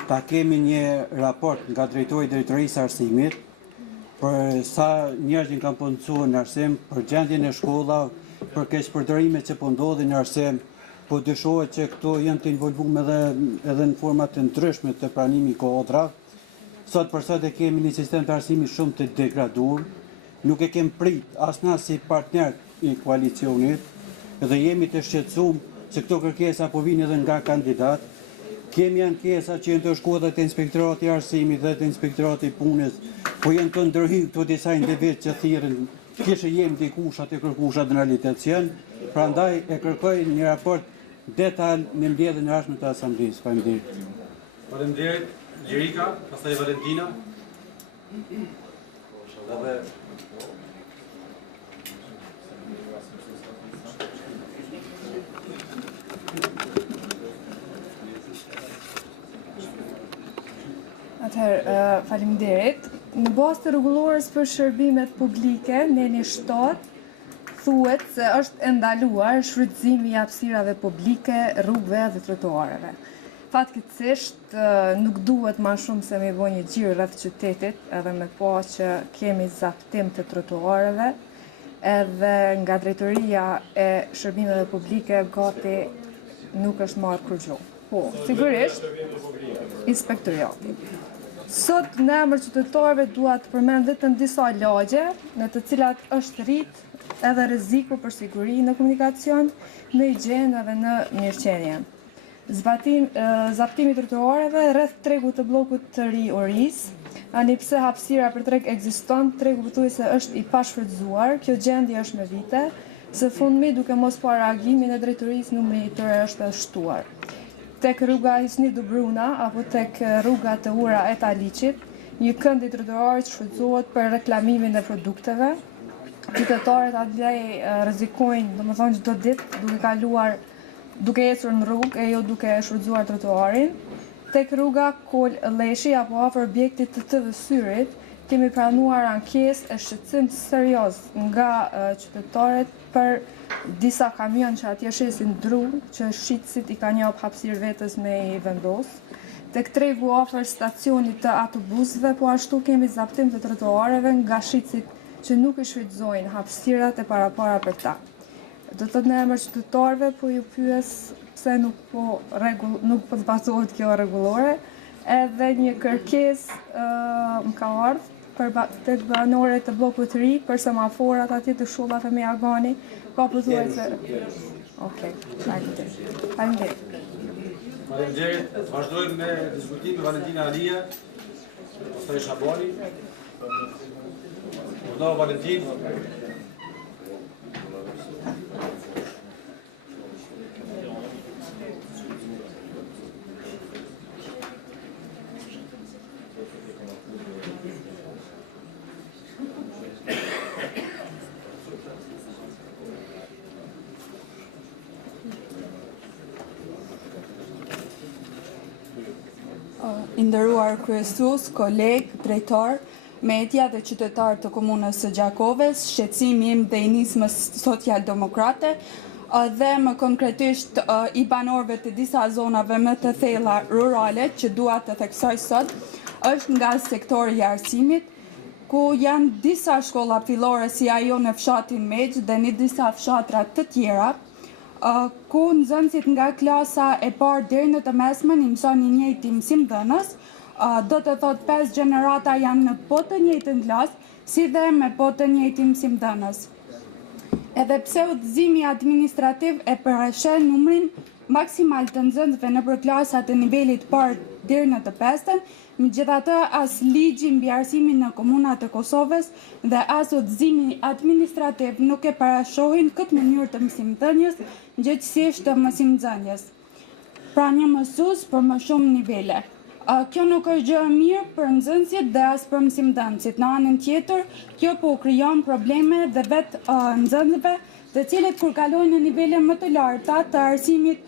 ta kemi një raport nga drejtori i drejtorisë arsimit për sa njerëz kanë punësuar në arsim, për gjendjen e shkollave, për keqpërdorimet që po ndodhin në arsim, po dyshohet që këto janë të involvuar edhe në forma të ndryshme të pranimit kodrave. Sot për sot e kemi një sistem të arsimit shumë të degraduar, nuk e kemi prit as na si partner i koalicionit dhe jemi të shqetësuar se këto kërkesa po vijnë edhe nga kandidat. Kemi ankesa që janë të shkodrat e inspektorati i arsimit dhe të inspektorati i punës, po janë të ndërhyjë këto disa individ që thirrën kishe jemi dikushat e kërkushat në realitet, prandaj e kërkoj një raport detaj në mbledhjen e ardhshme të Asamblesë. Faleminderit. Faleminderit. Lirika, pastaj Valentina. Edhe Atëherë, faleminderit. Në bazë të rregullores për shërbimet publike, neni 7 thuhet se është ndaluar shfrytëzimi i hapësirave publike, rrugëve dhe trotuareve. Fatkeqësisht nuk duhet më shumë se me bëj një xhir rreth qytetit, edhe me pa që kemi zaptim të trotuareve, edhe nga drejtoria e shërbimeve publike gati nuk është marrë kurrë. Po, sigurisht, inspektoriati. Sot në emër qytetarëve dua të përmend vetëm disa lagje në të cilat është rrit edhe rreziku për siguri në komunikacion, në higjenë dhe në mirëqenie. Zaptimi i trotuareve rreth tregut të bllokut të ri Oris, ani pse hapësira për treg ekziston, tregu pothuajse është i pashfrytëzuar. Kjo gjendje është me vite, së fundmi duke mos pa reagimin e drejtorisë numri i tyre është shtuar. Tek rruga Hisni Dubruna apo tek rruga të ura e Taliqit, një kënd i trotuarit shfrytëzohet për reklamimin e produkteve. Qytetarët andaj rrezikojnë, domethënë çdo ditë duke ecur në rrugë e jo duke shfrytëzuar trotuarin. Tek rruga Kol Leshi apo afër objektit të TV-syrit kemi pranuar ankesë e shqetësim serioz nga qytetarët për disa kamion që atje shesin dru, që shitësit i ka njop hapësirë vetës me i vendos. Tek tregu afër stacionit të autobusëve, po ashtu kemi zaptim të trotuareve nga shitësit që nuk i shfrytëzojnë hapësirat e parapara për ta. Do të në emër qytetarëve, po ju pyes pse nuk po zbazohet kjo rregullore, edhe një kërkesë më ka ardhur për tek banore të bllokut të ri për semaforat atje të shullave me Agani, ka pothuajse. Okej, faleminderit. Faleminderit. Vazhdojmë me diskutimin me Valentina Alia, pastaj Shabani. Urdhëro Valentin. I nderuar kryesues, koleg, drejtor, media dhe qytetar të komunës së Gjakovës, shqetësimi im dhe i nismës social-demokrate dhe më konkretisht i banorëve të disa zonave më të thella rurale që dua të theksoj sot, është nga sektori i arsimit, ku janë disa shkolla fillore si ajo në fshatin Mbledhja dhe në disa fshatra të tjera, ku nxënësit nga klasa e parë deri në të mesmen i mësoni i njëjti mësimdhënës, do të thotë 5 gjenerata janë në po të njëjtën klasë, si dhe me po të njëjtin mësimdhënës. Edhe pse udhëzimi administrativ e përreshen numrin maksimal të nxënësve nëpër klasat e nivelit parë deri në të 5-ën, megjithatë as ligji mbi arsimin në komunat e Kosovës dhe as udhëzimi administrativ nuk e parashohin këtë mënyrë të mësimdhënies, njëjtësisht të mësimdhënies. Pra një mësues për më shumë nivele. Kjo nuk është gjë e mirë për nxënësit dhe as për mësimdhënësit. Në anën tjetër, kjo po krijon probleme dhe vetë nxënësve, të cilët kur kalojnë në nivele më të larta të arsimit,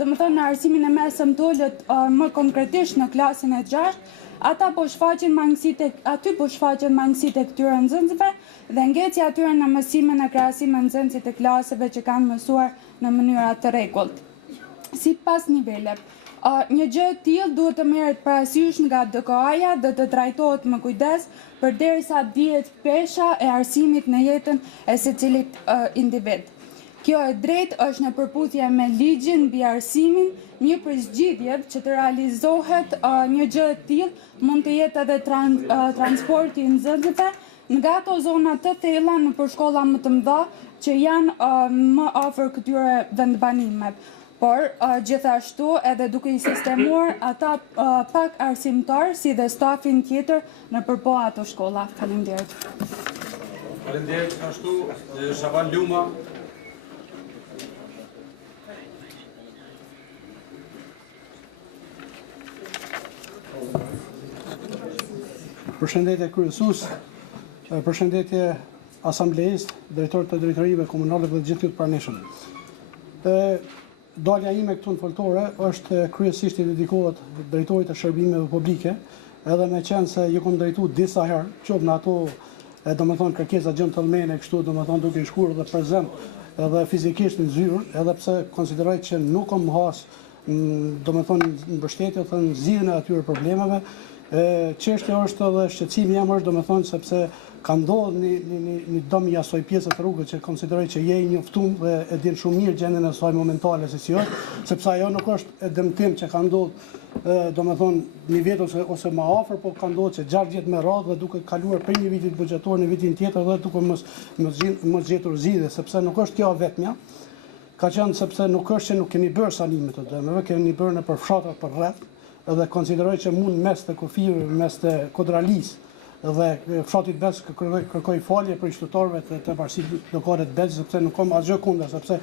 domethënë në arsimin e mesëm të ulët më konkretisht në klasën e 6, ata po shfaqen mangësitë e këtyre nxënësve dhe ngecja atyre në mësimin e krahasim me nxënësit e klaseve që kanë mësuar në mënyra të rregullt. Sipas niveleve. Një gjë e tillë duhet të merret parasysh nga DKA-ja dhe të trajtohet me kujdes përderisa dihet pesha e arsimit në jetën e secilit individ. Kjo e drejtë është në përputhje me ligjin mbi arsimin, një prej zgjidhjeve që të realizohet një gjë e tillë mund të jetë edhe transporti i nxënësve nga ato zona të thella në përshkolla më të mëdha që janë më afër këtyre vendbanimeve. Por, gjithashtu edhe duke i sistemuar ata pak arsimtar si dhe stafin tjetër në përpo ato shkolla. Faleminderit. Faleminderit ashtu Shaban Luma. Përshëndetje kryesues, përshëndetje Asamblesë, drejtor të drejtorive komunale dhe gjithë të pranishëm. Dalja ime këtu në foltore është kryesisht i dedikohet drejtorit të shërbimeve publike edhe me qenë se ju kom drejtu disa herë, qoftë në ato do me thonë kërkesa gentlemane kështu, do me thonë duke shkuar dhe prezent edhe fizikisht në zyrë, edhe pse konsideroj që nuk kom has do me thonë në mbështetje të në zgjidhjen e atyre problemeve. Çështja është edhe shqetësimi jam është do me thonë sepse ka ndodhur një dëm i asoj pjesë të rrugës që konsideroj që je i njoftuar dhe e din shumë mirë gjendjen e saj momentale se si është, sepse ajo nuk është e dëmtim që ka ndodhur do me thonë një vit ose më afër, po ka ndodhur që 6 vjet me radhë dhe duke kaluar për një vitit buxhetor në vitin tjetër dhe duke mos gjetur zgjidhje, sepse nuk është kjo vetmja. Ka qenë sepse nuk është që nuk kemi bërë sanime të dëmeve, kemi bërë në për fshatra për rreth, edhe konsideroj që mund mes të kufive, mes të kodralisë dhe fshatit Belgjë kërkoj falje për qytetarëve të bashkisë lokale të Belgjës, sepse nuk kam asgjë kundër, sepse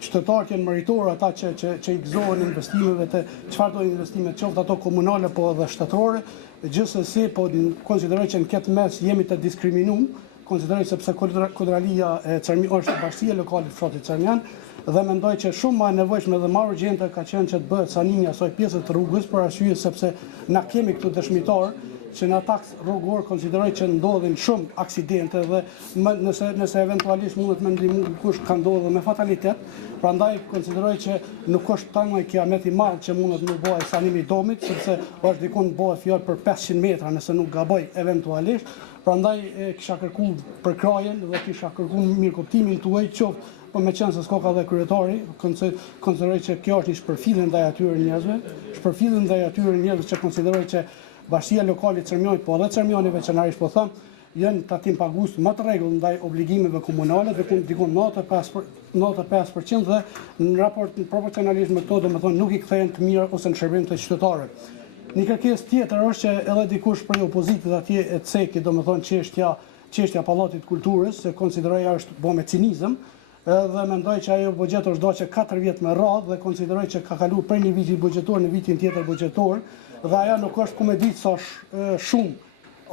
qytetarët janë meritorë ata që i gëzohen investimeve të çfarë do investime, qoftë ato komunale po edhe shtetërore, gjithsesi po konsideroj që në këtë mes jemi të diskriminuar, konsideroj sepse kodralia e është bashkia lokale të fshatit Cermian dhe mendoj që shumë më e nevojshme dhe më urgjente ka qenë që të bëhet sanimi asaj pjese të rrugës për arsye sepse na kemi këtu dëshmitar që në aks rrugor konsideroj që ndodhin shumë aksidente dhe nëse eventualisht mundet me ndihmu kush ka ndodhur me fatalitet, prandaj konsideroj që nuk është tani kiamet i madh që mundet më bëj sanimi i domit, sepse është diku bëhet fjalë për 500 metra nëse nuk gaboj eventualisht, prandaj kisha kërkuar për krajen dhe kisha kërkuar mirëkuptimin tuaj qoftë po me qenë se s'ka ka dhe kryetari, konsideroj që kjo është një shpërfillje ndaj atyre njerëzve që konsideroj që bashkia lokale Cermionit, po edhe Cermioni veçanërisht po them, janë tatim pagues më të rregull ndaj obligimeve komunale dhe dikon 95% dhe në raport proporcionalisht me këto domethënë nuk i kthehen të mirë ose në shërbim të qytetarëve. Një kërkesë tjetër është që edhe dikush prej opozitës atje e ceki domethënë çështja pallatit kulturës, se konsideroj është bo me cinizëm, dhe mendoj që ajo buxhet është doqe 4 vjet me radhë dhe konsideroj që ka kaluar prej një viti buxhetor në vitin tjetër buxhetor dhe ajo nuk është ku me ditë sa shumë,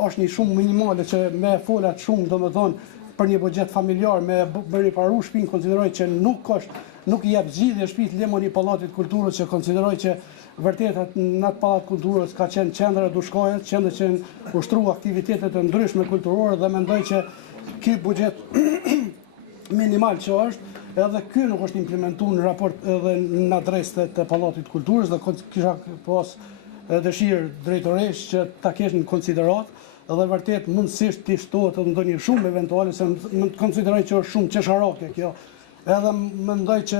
është një shumë minimale që me folat shumë domethënë për një buxhet familjar me bëri paru shtëpinë konsideroj që nuk i jep zgjidhje shtëpisë lemoni pallatit kulturës që konsideroj që vërtet në atë pallat kulturës ka qenë qendra dushkoje, qendër që ushtru aktivitete të ndryshme kulturore dhe mendoj që ky buxhet minimal që është, edhe ky nuk është implementuar në raport edhe në adresë të pallatit kulturës dhe kisha pas dëshirë drejtoresh që ta kesh në konsiderat dhe vërtet mundësisht të shtohet edhe ndonjë shumë eventuale se konsideroj që është shumë qesharake kjo. Edhe mendoj që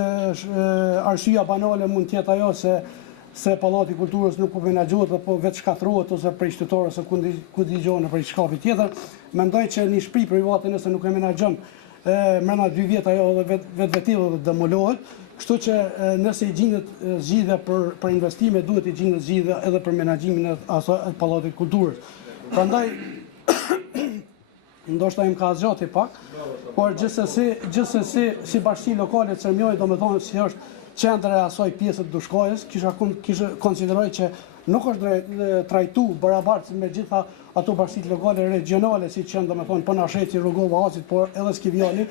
arsyeja banale mund të jetë ajo se pallati i kulturës nuk po menaxhohet apo vetë shkatërrohet ose prej qytetarëve ose ku dëgjon prej shkapit tjetër. Mendoj që një shtëpi private nëse nuk e menaxhon mrena 2 vjet ajo vetvetill dhe demolohet, kështu që nëse i gjendet zgjidhja për investime, duhet i gjendet zgjidhja edhe për menaxhimin e asaj pallatit kulturës. Prandaj ndoshta im ka zgjati pak, por gjithsesi si bashki lokale të Cermionit, domethënë si është qendra e asaj pjese të dushkojës, kisha konsideroj që nuk është trajtu barabartë me gjitha ato bashkitë lokale regionale si që domethënë po Nasheci, Rrugova, Acit, por edhe Skivjani,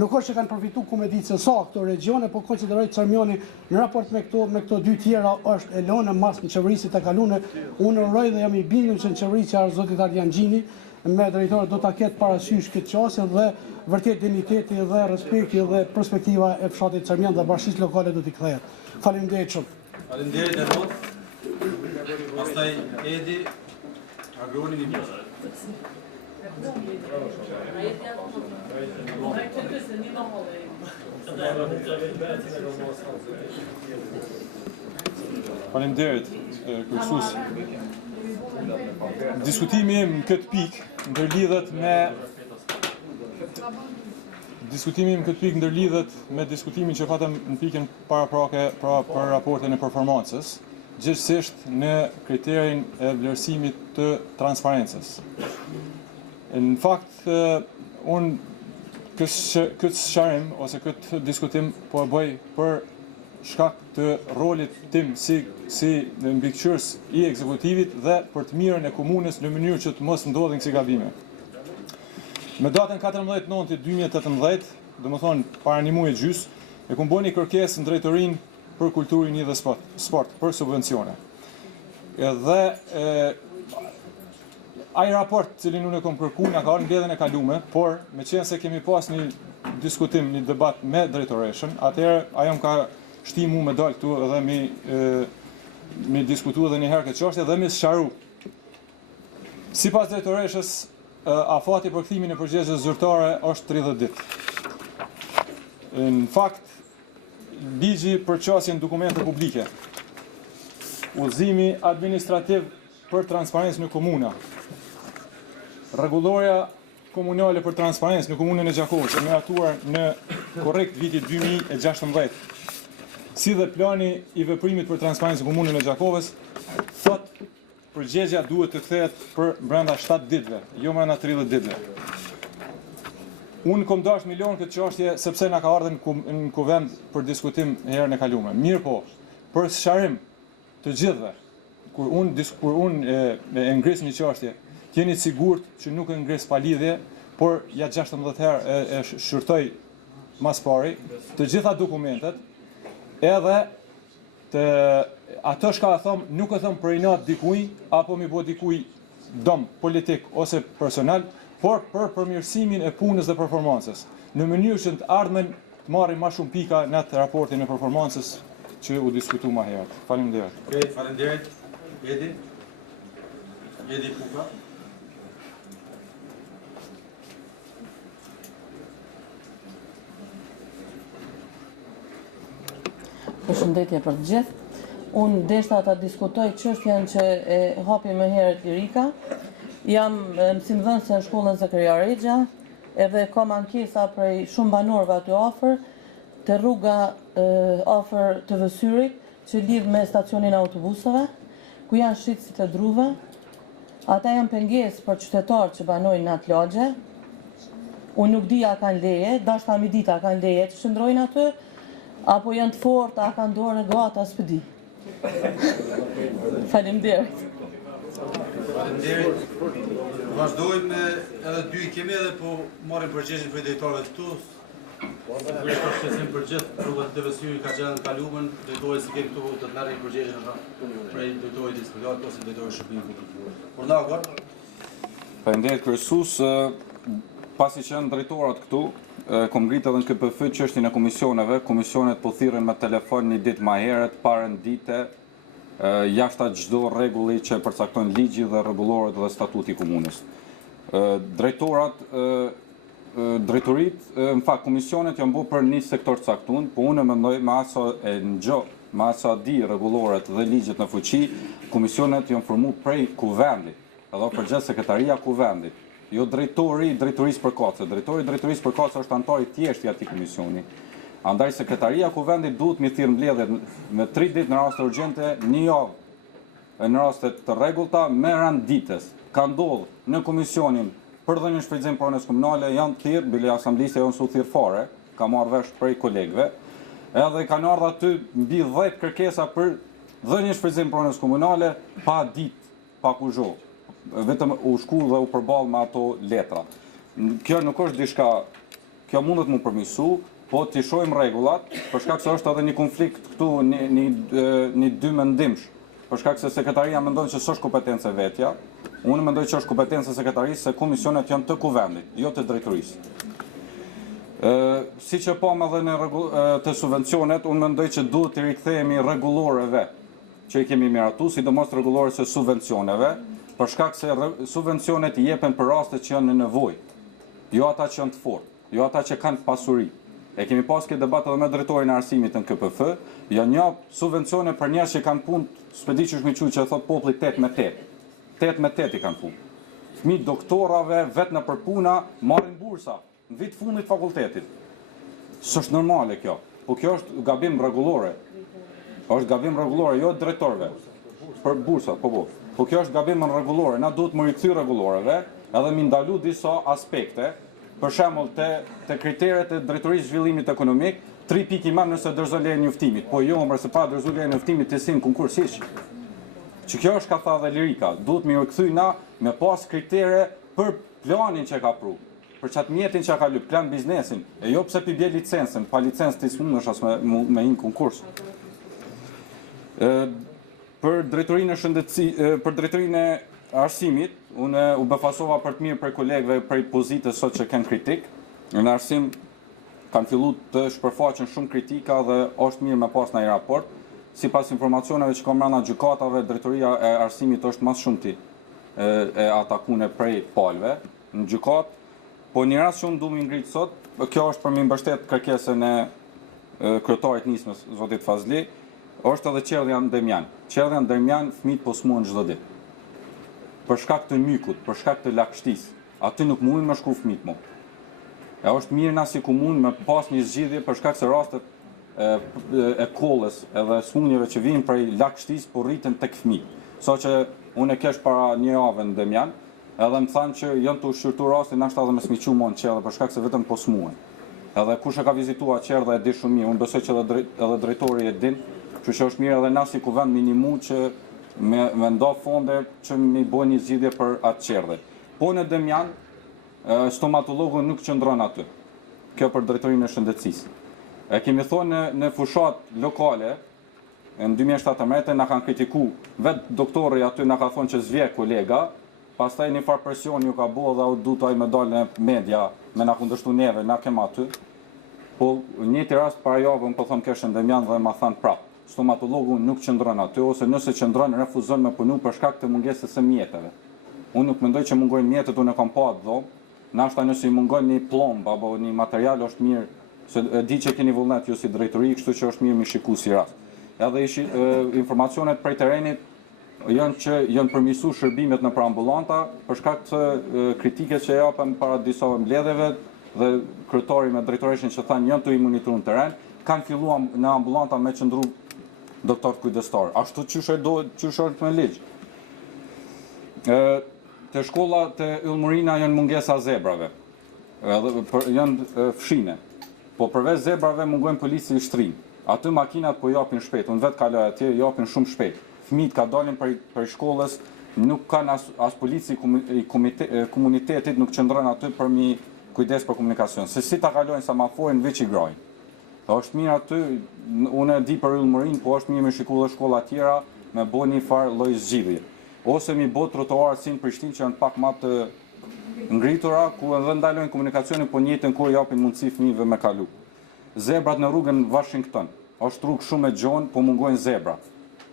nuk është që kanë përfitu ku me ditë se sa këto regione, po konsideroj Cermioni në raport me këto dy tjera është e lënë mas në qeverisit të kalune. Unë uroj dhe jam i bindur që në qeverisja zotit Ardian Gjini me drejtorët do ta ketë parasysh këtë çështje dhe vërtet digniteti dhe respekti dhe perspektiva e fshatit Cermian dhe bashkisë lokale do t'i kthehet. Faleminderit shumë. Faleminderit Tetor. Pastaj Edi agroni një pjesë. Faleminderit, kryesues. Diskutimi im këtë pikë ndërlidhet me diskutimin që patëm në pikën paraprake për raportin e performancës, gjithsesi në kriterin e vlerësimit të transparencës. Në fakt, unë këtë sqarim ose këtë diskutim po e bëj për shkak të rolit tim si mbikëqyrës i ekzekutivit dhe për të mirën e komunës në mënyrë që të mos ndodhin kësi gabime. Me datën 14/9/2018, domethënë para një muaji gjys, e kam bënë kërkesë në drejtorinë për kulturën dhe sport për subvencione. Edhe ai raport cilin unë e kom kërku nga ka arë mbledhjen e kalume, por me qenë se kemi pas një diskutim, një debat me drejtoreshën, atëherë ajo më ka shti mu me dalë këtu edhe mi diskutu edhe një herë këtë çështje dhe mi sqaru. Sipas drejtoreshës, afati për kthimin e përgjegjës zyrtare është 30 ditë. Në fakt, ligji për qasjen dokumente publike, udhëzimi administrativ për transparencë në komuna, rregulloria komunale për transparencë në komunën e Gjakovës, e miratuar në korrekt vitit 2016, si dhe plani i veprimit për transparencë në komunën e Gjakovës, thot përgjegja duhet të kthehet për brenda 7 ditëve, jo brenda 30 ditëve. Unë kom dash milion këtë çështje sepse na ka ardhur në kuvend për diskutim herën e kaluar. Mirë po, për sqarim të gjithëve, kur unë e ngris një çështje, jeni sigurt që nuk e ngris pa lidhje, por ja 16 herë e shqyrtoj mas pari të gjitha dokumentet, edhe të ato shka e thom, nuk e thom për inat dikuj, apo mi bo dikuj dom politik ose personal, por për përmirësimin e punës dhe performancës, në mënyrë që të ardhmen të marrim ma shumë pika në atë raportin e performancës që u diskutu ma herët. Faleminderit. Okej, faleminderit. Edi Puka. Përshëndetje për të gjithë. Unë deshta ta diskutoj çështjen që e hapi më herët Lirika. Jam mësimdhënëse në shkollën Zakaria Rexha, edhe kam ankesa prej shumë banorëve aty afër, te rruga afër të Vësyrit, që lidh me stacionin e autobuseve, ku janë shitësit e druve. Ata janë pengesë për qytetarë që banojnë në atë lagje. Unë nuk di a kanë leje, dashta mi dita kanë leje që shëndrojnë aty, apo janë të fortë, a kanë dorë gata, s'pëdi. Faleminderit. Faleminderit. Vazhdojmë edhe dy kemi edhe po marrim përgjigjen për drejtorëve këtu. Kërë është shqetësim për gjithë rrugët të Vësyrit ka qenë në kalumen, drejtori si kemi këtu të merrin përgjigjen prej drejtorit inspektorat ose drejtorit shërbimit publik. Por na gor. Faleminderit kryesues, pasi që janë drejtorat këtu, kom ngritë edhe në KPF çështjen e komisioneve. Komisionet po thirren me telefon një ditë më herët, parën dite, jashta çdo rregulli që përcakton ligji dhe rregulloret dhe statuti i komunës. Drejtorit, komisionet janë bërë për një sektor caktun, po unë mendoj me asa di rregulloret dhe ligjet në fuqi, komisionet janë formu prej kuvendit, edhe përgjithë sekretaria kuvendit, jo drejtori i drejtorisë përkatëse. Drejtori i drejtorisë përkatëse është antar i thjeshtë i atij komisioni. Andaj sekretaria kuvendit duhet mi thirr mbledhjet me 3 ditë në raste urgjente, 1 javë në raste të rregullta me rand ditës. Ka ndodhur në komisionin për dhënien e shfrytëzimit pronës komunale janë thirr, bile Asamblese janë su thirr fare, ka marrë vesh prej kolegëve, edhe kanë ardhur aty mbi 10 kërkesa për dhënien e shfrytëzimit pronës komunale pa ditë, pa kuzho. Vetëm u shku dhe u përball me ato letra. Kjo nuk është diçka, kjo mundet mu përmirësu, po t'i shohim rregullat, për shkak se është edhe një konflikt këtu, një dy mendimsh, për shkak se sekretaria mendon që s'është kompetencë vetja, unë mendoj që është kompetencë e sekretarisë se komisionet janë të kuvendit, jo të drejtorisë. Siç e pam edhe në të subvencionet, unë mendoj që duhet të rikthehemi rregulloreve që i kemi miratuar, sidomos rregullores së subvencioneve, për shkak se subvencionet i jepen për raste që janë në nevojë, jo ata që janë të fortë, jo ata që kanë pasuri. E kemi pas këtë debat edhe me drejtorin e arsimit në KPF, janë një subvencione për njerëz që kanë punë, s'e di ç'është më thënë që thot populli 8 me 8. 8 me 8 i kanë punë. Fëmijë doktorave vetë në përpuna marrin bursa në vit fundit fakultetit. S'është normale kjo. Po kjo është gabim rregullore. Është gabim rregullore, jo drejtorëve. Për bursa, po. Po kjo është gabim rregullore. Na duhet më rikthy rregulloreve, edhe mi ndalu disa aspekte. Për shembull, te kriteret e drejtorisë zhvillimit ekonomik, 3 pikë i marr nëse dorëzon lejen e njoftimit. Po jo, se pa dorëzuar lejen e njoftimit të sin konkurs hiç. Që kjo është ka tha dhe Lirika, duhet mi rikthy na me pas kritere për planin që ka pru, për çat mjetin që ka lyp, plan biznesin, e jo pse pi bie licencën, pa licencë ti smundesh as me një konkurs. Për drejtorinë e arsimit, unë u befasova për të mirë për kolegëve prej pozitës sot që kanë kritik. Në arsim kanë fillu të shpërfaqen shumë kritika dhe është mirë me pas në i raport. Sipas informacioneve që kam rëna gjykatave, drejtoria e arsimit është mas shumëti e atakune prej palve në gjykat. Po një rast që unë du më ngritë sot, kjo është për mi mbështet kërkesën e kryetarit nismës, zotit Fazli, është edhe qerdhja në Demjan. Qerdhja në Demjan, fëmijët po smuhen çdo ditë. Për shkak të mykut, për shkak të lagështisë, aty nuk mundin më shku fëmijët mo. E është mirë na si komunë me pas një zgjidhje për shkak se rastet e kollës edhe smundjeve që vijnë prej lagështisë po rriten tek fëmijët. Saqë unë e kesh para një javë në Demjan, edhe më thanë që janë të shqyrtu rastin nashta edhe me smiqu mon qerdhe për shkak se vetëm po smuhen. Edhe kush e ka vizitua qerdhe e di shumë mirë, unë besoj që edhe drejtori e din, që është mirë edhe na si kuvend minimu që me ndo fonde që mi boj një zgjidhje për atë qerdhe. Po në Demjan, stomatologu nuk qëndron aty. Kjo për drejtorinë e shëndetësisë. E kemi thonë në fushat lokale, në 2017 na kanë kritiku, vetë doktori aty na ka thonë që zvje kolega, pastaj një farë presion ju ka bo dhe u du taj me dalë në media, me na kundështu neve, na kem aty. Po njëti rast para javën po thonë keshën Demjan dhe ma thanë prapë. Stomatologu nuk qëndron aty, ose nëse qëndron refuzon me punu për shkak të mungesës së mjeteve. Unë nuk mendoj që mungojnë mjetet, unë e kam pa atë dhomë, nashta nëse i mungojnë një plomb apo një material është mirë, se e di që keni vullnet ju si drejtori, kështu që është mirë mi shiku si rast. Edhe informacionet prej terenit janë që janë përmirësu shërbimet në ambulanta për shkak të kritike që japen para disa mbledhjeve dhe kryetari me drejtoreshin që thanë janë të i monitoruar në teren, kanë filluar në ambulanta me qëndru doktor kujdestar. Ashtu qysh është me ligj. Te shkolla te Yllmërina janë mungesa zebrave. Janë fshine. Po përveç zebrave mungojnë polici i shtrim. Aty makinat po japin shpejt. Unë vetë kaloj atje, japin shumë shpejt. Fëmijët ka dalin për shkollës, nuk kanë as polici i komunitetit nuk qëndron aty për mi kujdes për komunikacion. Se si ta kalojnë semaforin veç i grojnë. Është mirë aty, unë e di për Yllmërinë, po është mirë me shiku dhe shkolla tjera me bo një farë lloj zgjidhje. Ose mi bo trotuarët si në Prishtinë që janë pak ma të ngritura, ku edhe ndalojnë komunikacionin, po njëjtën kohë japin mundësi fëmijëve me kalu. Zebrat në rrugën Washington, është rrugë shumë e gjonë, po mungojnë zebra.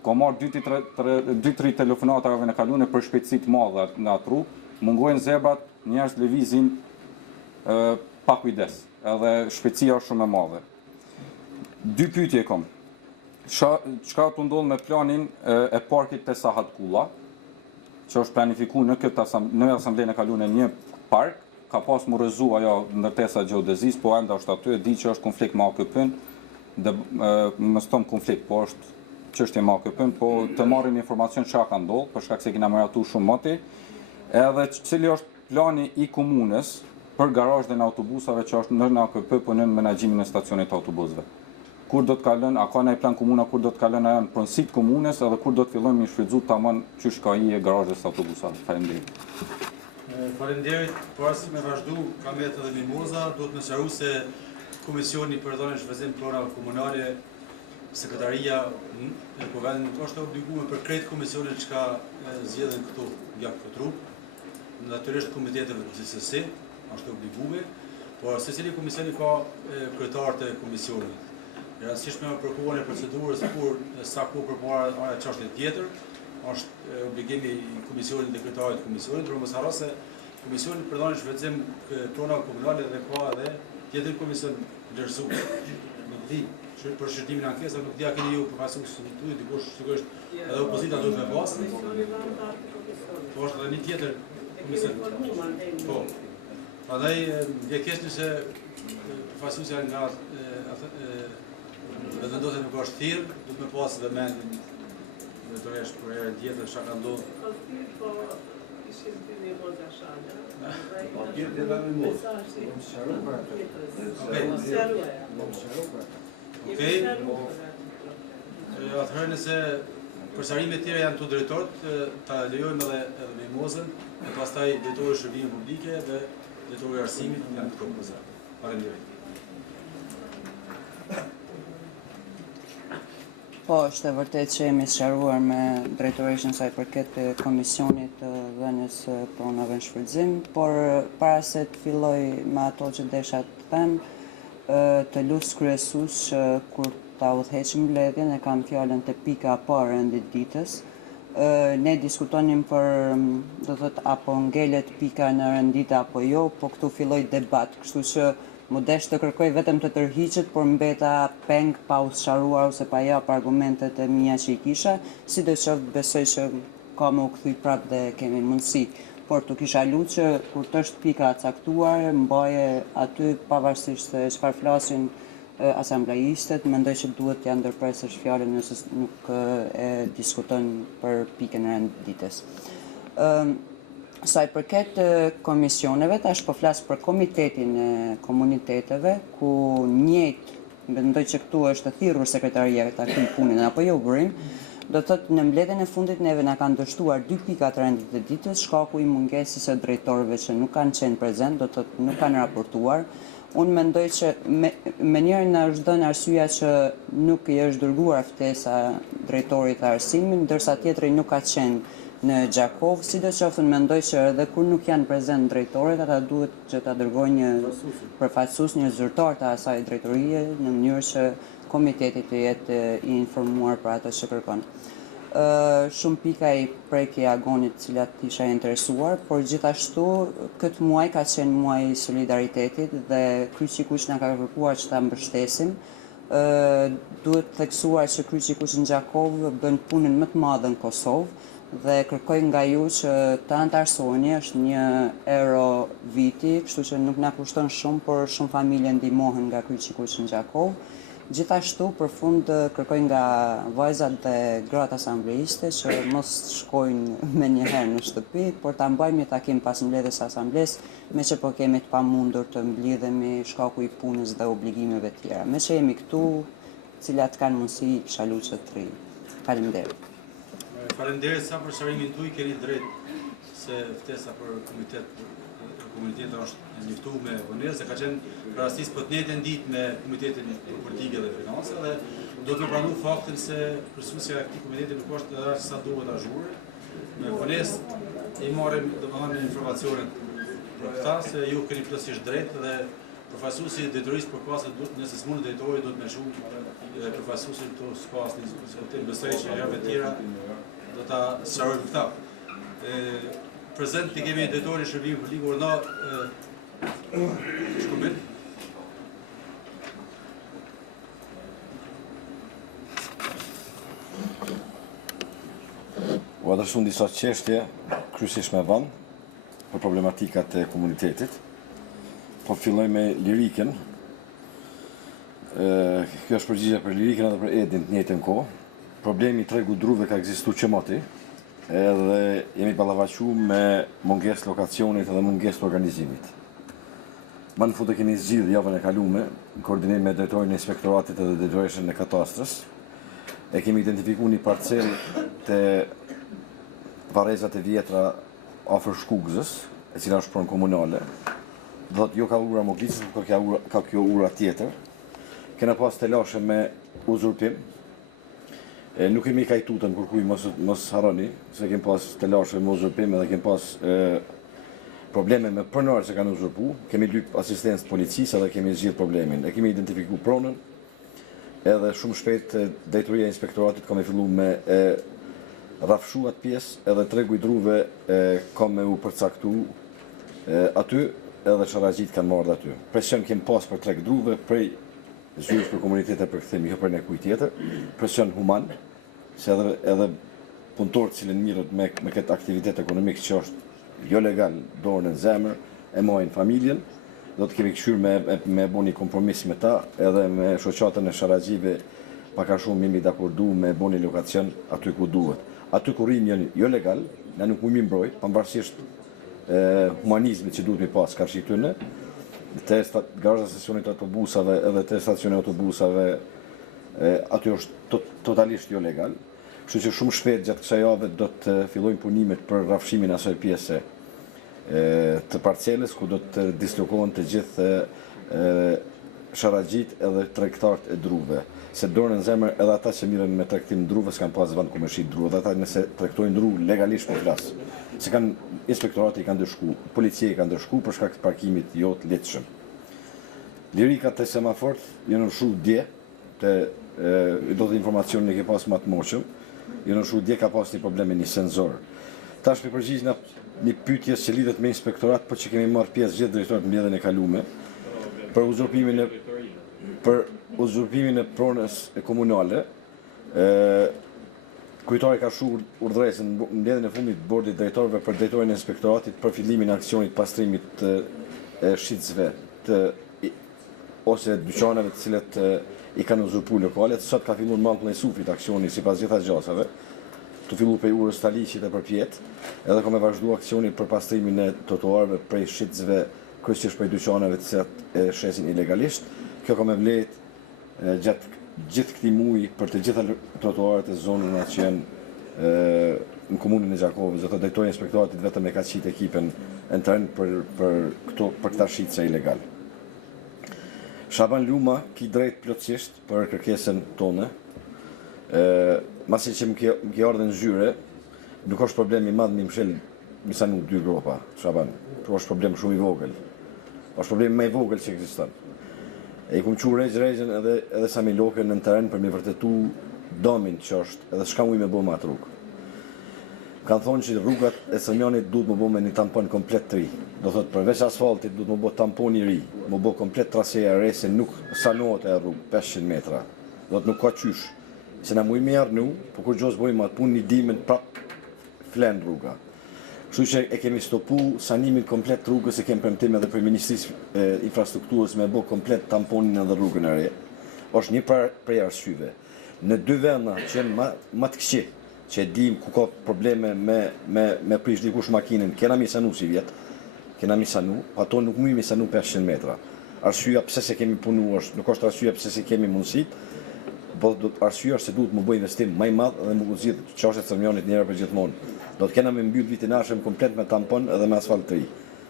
Ka marrë 2-3 telefonatave në kalune për shpejtësi të madhe në atë rrugë, mungojnë zebrat, njerëz lëvizin pa kujdes, edhe shpejtësia është shumë e madhe. 2 pyetje kom. Çka të ndodh me planin e parkit të Sahat Kulla, që është planifikuar në Asamblene e kalune një park, ka pas më rëzu ajo ndërtesa gjeodezis, po enda është aty, e di që është konflikt me AKP-n, më stom konflikt, po është çështje me AKP-n, po të marrim informacion çka ka ndodhur, për shkak se kena marratu shumë moti, edhe cili është plani i komunës për garazhin e autobusave që është në AKP, po në menaxhimin e stacionit të autobusëve. Kur do të kalon, a ka ndonjë plan komuna kur do të kalon ajo në pronësitë komunës, edhe kur do të fillojmë mi shfrytzu tamam çysh ka i garazhes të autobusave. Faleminderit. Faleminderit, para se me vazhdu, kam vetë edhe mimoza, do të më sqaroj se Komisioni për dhënien e shfrytëzimit planave komunale, sekretaria e Kuvendit është obliguar për krejt komisionet që ka zgjedhin këtu nga këtë trup, natyrisht komiteteve të CSC është obliguar, por secili komisioni ka kryetarët e komisionit. Rastësisht me përkuën e procedurës kur sa ku përpara ajo çështje tjetër, është obligimi i komisionit dhe kryetarit të komisionit, por mos harro se komisioni për dhënien e shfrytëzimit planave komunale dhe ka edhe tjetër komision vlerësues. Nuk di, për shërbimin e ankesave nuk di a keni ju përfaqësues të dikush sigurisht edhe opozita duhet me pas. Po është edhe një tjetër komision. Po. Prandaj ndjekesni se përfaqësuesja nga dhe vendoset nuk është thirrë, duhet me pas dhe mendin drejtoresh për herën tjetër çka ka ndodhur. Po ishim dy mimoza shale. Po tjetër edhe mimoza. Okej. Atëherë nëse përsërimet tjera janë të drejtorët, ta lejojmë edhe mimozën, e pastaj drejtori i shërbimit publike dhe drejtori i arsimit janë këto përsa. Faleminderit. Po, është e vërtet që jemi sqaruar me drejtoreshën sa i përket komisionit të dhënies pronave në shfrytëzim, por para se të filloj me ato që desha të them, të lutem kryesues që kur ta udhëheqim mbledhjen e kam fjalën te pika e parë e rendit ditës. Ne diskutonim për, do thot, apo ngelet pika në rendite apo jo, po këtu filloi debat, kështu që më desh të kërkoj vetëm të tërhiqet, por mbeta peng pa u sqaruar ose pa jap argumentet e mia që i kisha, sidoqoftë besoj që ka më u kthy prap dhe kemi mundësi. Por të kisha lutur që kur të është pika e caktuar, mbaje aty pavarësisht se çfarë flasin asamblejistët, mendoj që duhet t'ja ndërpresësh fjalën nëse nuk e diskuton për pikën e renditës. Sa i përket komisioneve, tash po flas për komitetin e komuniteteve, ku njëjtë, mendoj që këtu është të thirrur sekretaria ta kryej punën apo jo burim, do thotë në mbledhjen e fundit neve na kanë dështuar 2 pika të rendit të ditës, shkaku i mungesës së drejtorëve që nuk kanë qenë prezent, do thotë nuk kanë raportuar. Unë mendoj që me njërin na është dhënë arsyeja që nuk i është dërguar ftesa drejtorit të arsimit, ndërsa tjetri nuk ka qenë në Gjakov, sidoqoftë mendoj që edhe kur nuk janë prezent drejtorët, ata duhet që ta dërgojnë një përfaqësues, një zyrtar të asaj drejtorie në mënyrë që komiteti të jetë i informuar për ato që kërkon. Shumë pika i prekje agonit cilat isha interesuar, por gjithashtu këtë muaj ka qenë muaj i solidaritetit dhe Kryqi Kuq na ka kërkuar që ta mbështesim. Duhet theksuar që Kryqi Kuq në Gjakov bën punën më të madhe në Kosovë dhe kërkoj nga ju që të antarësoni, është një euro viti, kështu që nuk na kushton shumë, por shumë familje ndihmohen nga Kryqi Kuq në Gjakov. Gjithashtu, për fund, kërkoj nga vajzat dhe gratë asambleiste që mos shkojnë me njëherë në shtëpi, por ta mbajmë një takim pas mbledhjes së Asamblesë, me që po kemi të pamundur të mblidhemi shkaku i punës dhe obligimeve tjera. Me që jemi këtu, cilat kanë mundësi, kisha lutur të rri. Faleminderit. Faleminderit sa për shërimin tuaj, keni drejt se ftesa për komuniteti është njoftuar me vonesë, se ka qenë rastis për të njëjtën ditë me Komitetin për Politikë dhe Financa dhe do të pranu faktin se përsuesja e këtij komiteti nuk është edhe sa duhet azhur. Me vonesë i marrim domethënë informacionet për këta se ju keni plotësisht drejt dhe përfaqësuesi i drejtorisë përkatëse duhet nëse s'mund drejtori duhet më shumë përfaqësuesin këtu s'ka asnjë diskutim. Të besoj që herëve tjera do ta sqarojmë këta. Prezent të kemi drejtorin shërbimi për ligë urna Shkumbin. U adresuan disa çështje kryesisht me vend për problematikat e komunitetit. Po filloj me lirikën. Kjo është përgjigje për lirikën edhe për Edin të njëjtën kohë. Problemi i tregu druve ka ekzistuar që moti, edhe jemi ballavaçu me mungesë lokacionit edhe mungesë të organizimit. Më në fund e kemi zgjidhur javën e kaluar në koordinim me drejtorin e inspektoratit edhe drejtoreshën e katastrës. E kemi identifikuar një parcelë te varrezat e vjetra afër Shkugzës, e cila është pronë komunale. Do thotë jo ka ura Moglicës, por ka kjo ura tjetër. Kena pas të lashe me uzurpim. Nuk kemi kajtutën kur kuj mos harroni, se kem pas të lashe me uzurpim edhe kem pas probleme me pronarë që kanë uzurpu. Kemi lyp asistencë policisë edhe kemi zgjidhur problemin. E kemi identifikuar pronën, edhe shumë shpejt drejtoria e inspektoratit ka me fillu me rrafshu atë pjesë edhe tregu i druve ka me u përcaktu aty edhe sharaxhit kanë marrë aty. Presion kem pas për treg druve prej zyrës për komunitete për këthemi, jo për ne kuj tjetër, presion human, se edhe punëtorët cilën mirët me këtë aktivitet ekonomik që është jo legal, dorën në zemër, e mojnë familjen, do të kemi këshyrë me bo një kompromis me ta, edhe me shoqatën e sharaxhive paka shumë mimi dakordu me bo një lokacion aty ku duhet. Aty ku rrinë jo legal, ne nuk mujmë mbrojt, pambarësisht humanizmit që duhet mi pas ka shqitënë, te garazha stacionit autobusave edhe te stacioni autobusave aty është totalisht jo legal. Kështu që shumë shpejt gjatë kësaj jave do të fillojnë punimet për rrafshimin e asaj pjese të parcelës ku do të dislokohen të gjithë sharaxhit edhe tregtarët e druve. se dorën në zemër edhe ata që mirën me tregtim druve s'kan pas vend ku me shit dru, edhe ata nëse tregtojnë dru legalisht po flas. Se kanë inspektorati i kanë ndërshku, policia i kanë ndërshku për shkak të parkimit jo të lehtëshëm. Lirika të semafort janë nshu dje, do të informacionin e ke pas më të moshëm, janë nshu dje ka pas një problem me një senzor. Tash me përgjigj një pyetjes që lidhet me inspektorat, po që kemi marrë pjesë gjithë drejtorët mbledhjen e kalume për uzurpimin e pronës e komunale. Kryetari ka shuar urdhëresën në mbledhjen e fundit të bordit drejtorëve për drejtorin e inspektoratit për fillimin e aksionit pastrimit të shitësve ose dyqaneve të cilet i kanë uzurpuar lokalet. Sot ka filluar mallkull e sufit aksioni sipas gjitha gjasave, të filluar prej urës Taliqit e përpjet, edhe ka me vazhdu aksioni për pastrimin e trotuarëve prej shitësve, kryesisht prej dyqaneve të cilat e shesin ilegalisht. Kjo ka me vlet gjatë gjithë këtij muaji për të gjitha trotuarët e zonave që janë në komunën e Gjakovës, do të drejtori i inspektoratit vetëm e ka qitë ekipen në tren për këta shitëse ilegale. Shaban Luma ki drejt plotësisht për kërkesën tonë. Masi që më ke ardhe në zyre, nuk është problemi madh mi mshel misanu 2 gropa, Shaban. Por është problem shumë i vogël. Është problemi më i vogël që ekziston. E i kumë qu regjën edhe sa mi lokën në teren për mi vërtetu domin që është edhe shka mu i me bo ma të rrugë. Kanë thonë që rrugat e Sëmjanit duhet më bo me një tampon komplet të ri. Do thotë përveç asfaltit duhet më bo tampon i ri, më bo komplet traseja re se nuk sanohet e rrugë 500 metra. Do të nuk ka qysh. Se na mu i me arnu, po kur gjos bojmë atë punë një dimen prap flen rruga. Kështu që e kemi stopu sanimin komplet rrugës, e kemi premtim edhe për Ministrisë Infrastrukturës me bo komplet tamponin edhe rrugën e re. Është një prej arsyeve. Në 2 venda që janë më të këqij, që e dim ku ka probleme me prish dikush makinën, kena mi sanu si vjetë, kena mi sanu, ato nuk mu i mi sanu 500 metra. Arsyeja pse se kemi punu është, nuk është arsyeja pse se kemi mundësit, po arsyeja është se duhet më bëj investim më i madh dhe më guxit çështjet e Sëmjanit njëra për gjithmonë. Do të kena me mbyll vitin ashëm komplet me tampon edhe me asfalt të ri.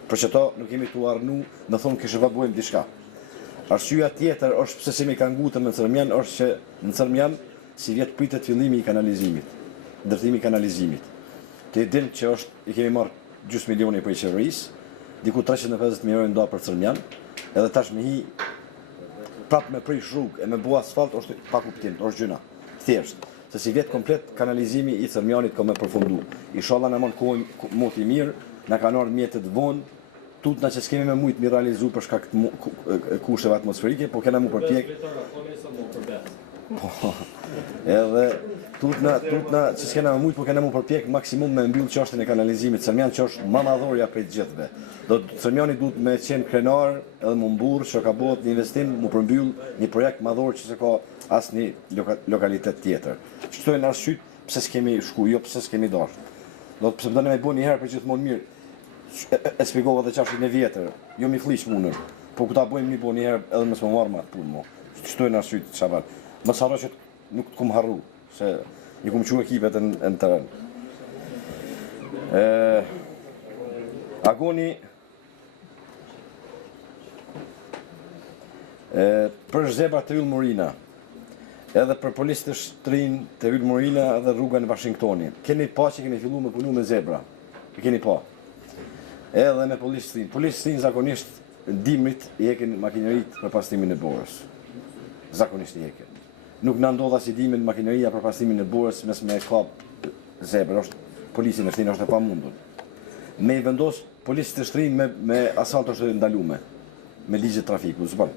Për që to nuk kemi tu arnu, në thonë kështë bëjmë diçka. Arsyeja tjetër është pse se mi kanë ngutën në Sërmjan, është që në Sërmjan si vjet pritet fillimi i kanalizimit, ndërtimi i kanalizimit. Të din që është i kemi marrë gjysmë milioni për qeverisë, diku 350 milioni nda për Sërmjan, edhe tash me hi prap me prish rrugë e me bu asfalt është pa kuptim, është gjëna. Thjesht, se si vjet komplet kanalizimi i Sërmjanit ka me përfundu. Inshallah na mon kohë mot i mirë, na kanë ardhur mjetet vonë, tutna që s'kemi me mujt mi realizu për shkak të kushteve atmosferike, po kena mu përpjek. Edhe tutna që s'kena me mujt, po kena mu përpjek maksimum me mbyll çështjen e kanalizimit Sërmjan që është më madhorja prej të gjithëve. Sërmjani duhet me qenë krenar edhe më mburr që ka bëhet një investim, mu përmbyll një projekt madhor që se ka asnjë lokalitet tjetër. Çto janë arsyet pse s'kemi shku, jo pse s'kemi dashur. Do të pse do ne bëni një herë për gjithmonë mirë. E spjegova dhe qashit në vjetër, jo mi flish punën, po ku ta bëjmë një po një herë edhe mësë më marrë ma të punë mo. Qëto e në arsyt, Shaban. Mësë harro që nuk të kumë harru, se një kumë që ekipet në teren. Agoni, për zebra të Yll Morina, edhe për polisë të shtrin të Yll Morina edhe rruga në Washingtoni. Keni pa që keni fillu me punu me zebra, keni pa. Edhe me polisë shtrin zakonisht dimrit i hekin makinerit për pastrimin e borës. Zakonisht i hekin. Nuk në ndodha si dimin makineria për pastrimin e borës mes me kap zebra, polisin e shtrin është e pa mundur. Me i vendos polisë të shtrin me asfalt është ndalume, me ligjet trafiku, zë përnë.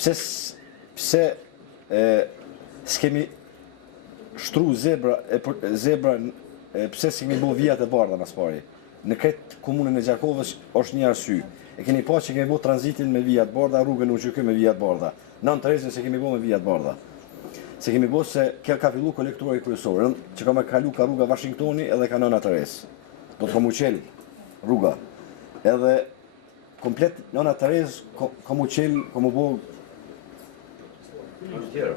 Pse s'kemi shtru zebra, pse s'kemi bo vijat e bardha mas pari. Në këtë komunën e Gjakovës është një arsy. E keni pa që kemi bo tranzitin me vijat bardha, rrugën u gjykë me vijat bardha. Në Terezën se kemi bo me vijat bardha. Se kemi bo se ka fillu kolektori kryesor, që ka me kalu ka rruga Washingtoni edhe ka nëna Terezë. Do të komu qel rruga. Edhe komplet nëna Terezë komu qel, komu bo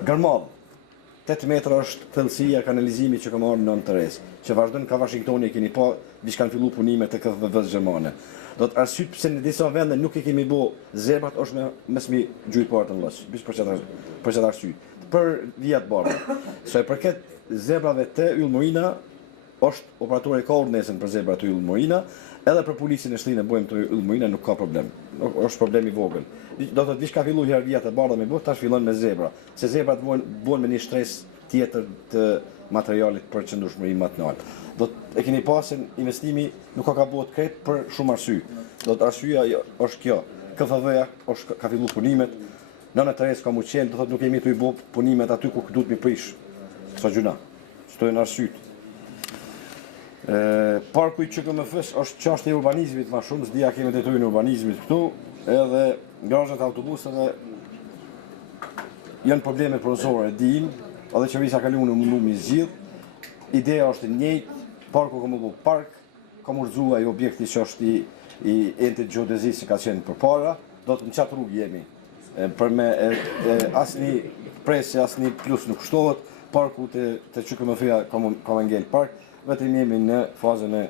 gërmadhë. 8 metra është thellësia e kanalizimit që ka marrë në Teres, që vazhdon ka Washingtoni, keni pa, diç kanë filluar punimet të KFV-s gjermane. Do të arsye pse në disa vende nuk i kemi bë zebrat është mes mi gjujpartën lloj, bish për çfarë arsye. Për vijat bardha. Sa i përket zebrave të Yllmorina, është operatori ka urdhënesën për zebrat të Yllmorina, edhe për policinë e shtlinë bëjmë të Yllmorina nuk ka problem. Është problem i vogël. Do të thotë diçka filloi herë vijat e bardha me bë, tash fillon me zebra. Se zebrat bën me një stres tjetër të materialit për qëndrueshmëri më të lartë. Do të keni pasën investimi nuk ka bëhet krejt për shumë arsye. Do të arsyeja është kjo. KFV-ja ka filluar punimet. Nëna Teres ka muqen, do thotë nuk kemi të i bë punimet aty ku duhet mi prish. Sa gjuna. Çto janë arsyet. Parku i QKMF-s është çështje e urbanizmit më shumë, s'dia kemi detyrinë e urbanizmit këtu, edhe gazhat e autobuseve janë probleme pronësore, dim, edhe qeveria ka lënë mundu mi zgjidh. Ideja është e njëjtë, parku ka mundu park, ka murxuar ai objekti që është i ente geodezisë që ka qenë përpara, do të në çat rrugë jemi. Për me asnjë presje, asnjë plus nuk shtohet, parku të QKMF-ja ka ngel park, vetëm jemi në fazën e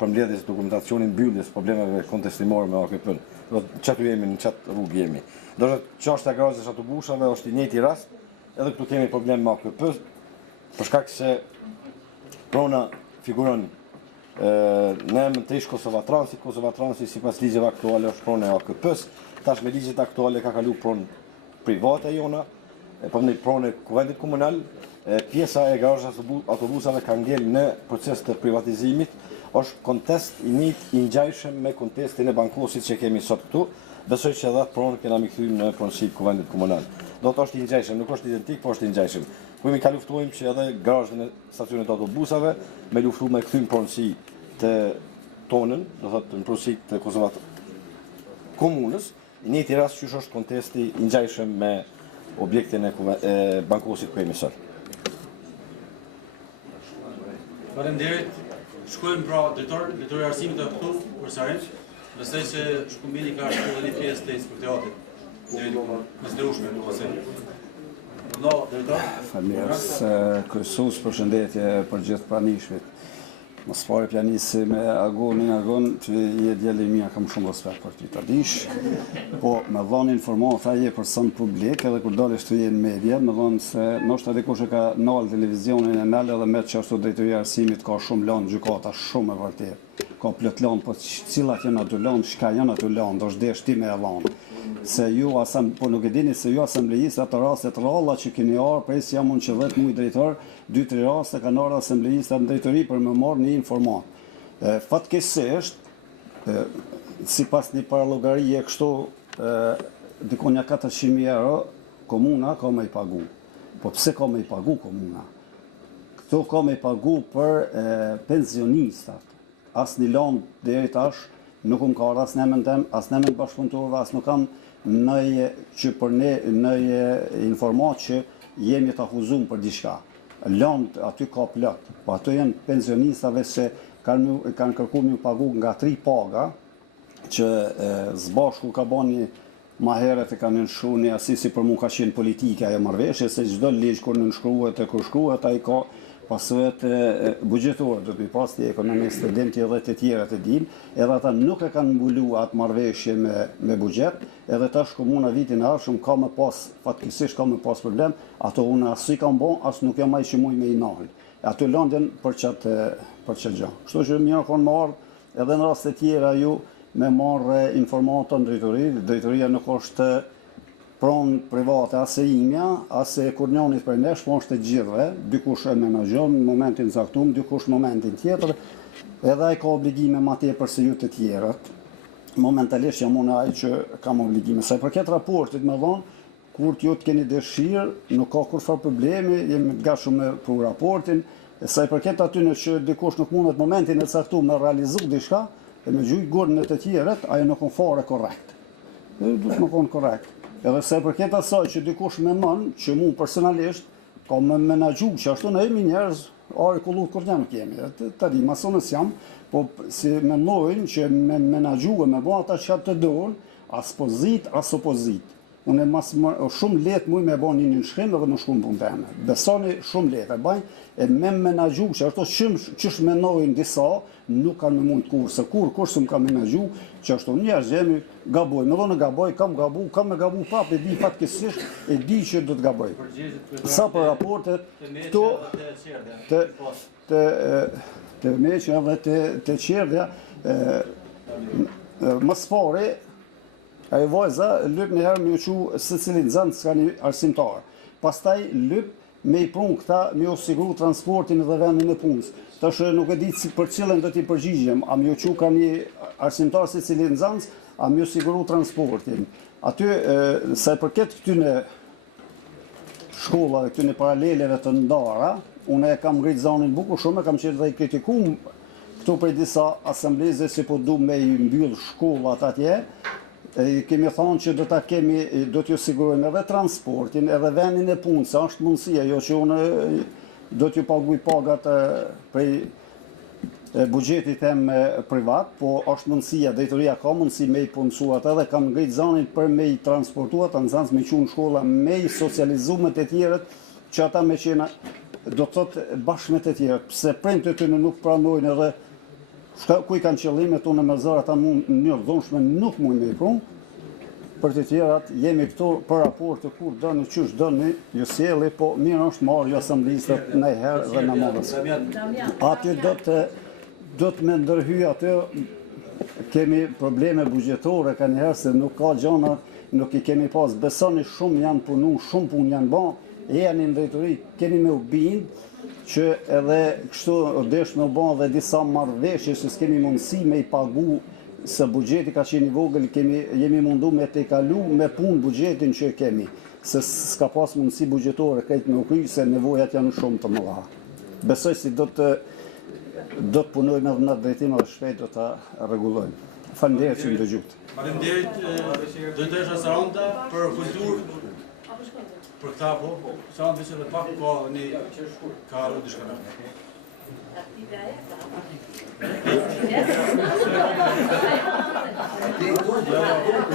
përmbledhjes dokumentacionit mbylljes problemeve kontestimore me AKP-n. Do të çatu jemi në çat rrugë jemi. Do të çështja e gazës autobusave është i njëjti rast, edhe këtu kemi problem me AKP, për shkak se prona figuron në emër të ish Kosovatransi sipas ligjeve aktuale është pronë e AKP-s, tash me ligjet aktuale ka kalu pronë private jona, po në pronë e Kuvendit Komunal, pjesa e gazës autobusave ka ngel në proces të privatizimit, është kontest i njëjtë i ngjajshëm me kontestin e bankosit që kemi sot këtu, besoj që edhe atë pronë kena mi kthyr në pronësi të Kuvendit Komunal. Do të është i ngjajshëm, nuk është identik, po është i ngjajshëm. Kemi ka luftojmë që edhe gazën e stacionit autobusave me luftu me kthym pronësi të tonën, do thotë në pronësi të Kosovat komunës, i njëjti rast që është kontesti i ngjajshëm me objektin e bankosit ku kemi sot. Faleminderit. Shkojmë pra drejtori arsimit të këtu për Sarin. Besoj se shkumbini ka shkuar edhe një pjesë të inspektoratit. Konsiderueshme, ose. Faleminderit kryesues, përshëndetje për gjithë pranishmit. Mos fare planisi me agon që je djeli mia kam shumë respekt për ty ta dish. Po me dhënë informata je person publik edhe kur dalësh të je në media, me dhënë se ndoshta dikush e ka nal televizionin e nal edhe me çështën drejtoria e arsimit ka shumë lanë gjykata shumë e vërtet. Ka plot lanë, po cilat janë ato lanë, çka janë ato lanë, do shdesh ti me e lanë. Se ju po nuk e dini se ju asamblejistë ato raste të ralla që keni arë, pres jam unë që 10 muaj drejtor, 2-3 raste kanë arë asamblejistë në drejtori për me marrë një informat. Fatkeqësisht, sipas një paralogari e kështu, dikonja 400.000 euro, komuna ka me i pagu. Po pse ka me i pagu komuna? Këto ka me i pagu për pensionistat. As një lanë deri tash, nuk ka arë as nemen tem, as nemen bashkëpunëtorëve, as nuk kam nëjë që për ne nëjë informat që jemi të akuzum për diçka. Lanë aty ka plot, po ato janë pensionistave që kanë kërku një pagu nga 3 paga, që zbashku ka bani ma heret e kanë nënshu një asisi për mu ka qenë politike ajo marrëveshje, se çdo ligj kur nënshkruhet e kur shkruhet, ai ka pasuet bugjetorë, do t'i pas të ekonomistë, studenti edhe të tjera të din, edhe ata nuk e kanë mbulu atë marrëveshje me bugjet, edhe tash komuna vitin e ardhshëm ka me pas, fatkeqësisht ka me pas problem, ato unë as i kam bon, as nuk jam ai që muj me i nal. Ato lëndjen për çat gjë. Kështu që mirë kanë marrë, edhe në raste tjera ju me marrë informatën drejtoria nuk është pronë private, ase imja, ase kur njonit për nesh, po është e gjithve, dikush e menaxhon në momentin caktuar, dikush në momentin tjetër, edhe ai ka obligime ma tepër se ju të tjerët. Momentalisht jam unë ai që kam obligime. Sa i përket raportit me vonë, kur t'ju të keni dëshirë, nuk ka kurfar problemi, jemi të gatshëm me për raportin, sa i përket aty në që dikush nuk mundet momentin e caktuar me realizu diçka, e me gjujt gurën e të tjerët, ajo nuk on fare korrekt. Duhet nuk on korrekt. Edhe se përket asaj që dikush me mënë, që mu personalisht, ka me menaxhu që ashtu në jemi njerëz, ari kullut kur një nuk jemi. Të di, masonës jam, po si mendojnë që me menaxhu e me bo ata që të dorën, as pozit, as opozit. unë shumë letë muj me bon një shkrim edhe më shkum punë teme. Besoni shumë letë e bajnë, e me menagju, që ashtu qësh menojnë disa, nuk kanë me mund kur, se kur së më ka menagju, që ashtu njerë gjemi gaboj, me dhone gaboj, kam me gabu prap, e di fatkesisht, e di që do të gaboj. Sa për raportet, këto të meqja dhe të qerdja, më spari, a e vajza lyp një herë me u që se cilin zënë s'ka një arsimtar. Pastaj lyp me i prun këta me u siguru transportin dhe vendin e punës. Tash nuk e di për cilën do t'i përgjigjem, a me u që ka një arsimtar se cilin zënë, a me u siguru transportin. Aty, sa e përket këtyne shkolla dhe këtyne paraleleve të ndara, unë e kam ngritë zonin bukur shumë, e kam qenë dhe i kritikum këtu prej disa asambleze si po du me i mbyll shkollat atje, kemi thonë që do t'ju sigurojmë edhe transportin, edhe vendin e punë, se është mundësia, jo që unë do t'ju paguj pagat prej bugjetit em privat, po është mundësia, drejtoria ka mundësi me i punësuat edhe, kam ngritë zonin për me i transportuat, në zanë me qunë shkolla, me i socializu me të tjerët, që ata me qena do të thotë bashkë me të tjerët, pse prejnë të në nuk pranojnë edhe kuj kanë qëllimet unë me zërë ata një dhonshme nuk mund me i prunë, për të tjerat jemi këto për raport të kur dëni qysh dëni ju sjeli, po mirë është marrë ju asamblistët në herë dhe në madhës. Aty do të me ndërhy aty kemi probleme bugjetore ka njëherë se nuk ka gjona, nuk i kemi pas, besoni shumë janë punu, shumë pun janë ban, e janë në drejtori, keni me u bindë, që edhe kështu desh me u ban dhe disa marrëveshje që s'kemi mundësi me i pagu se bugjeti ka qenë i vogël, jemi mundu me të kalu me punë bugjetin që kemi, se s'ka pas mundësi bugjetore krejt me u kry, se nevojat janë shumë të mëdha. Besoj si do të punojmë edhe në drejtim dhe shpejt do të rregullojmë. Faleminderit që më dëgjut. Faleminderit drejtores Saranda për kulturë. Për këta po, sa në vëqër dhe pak, po një ka arru dishka në.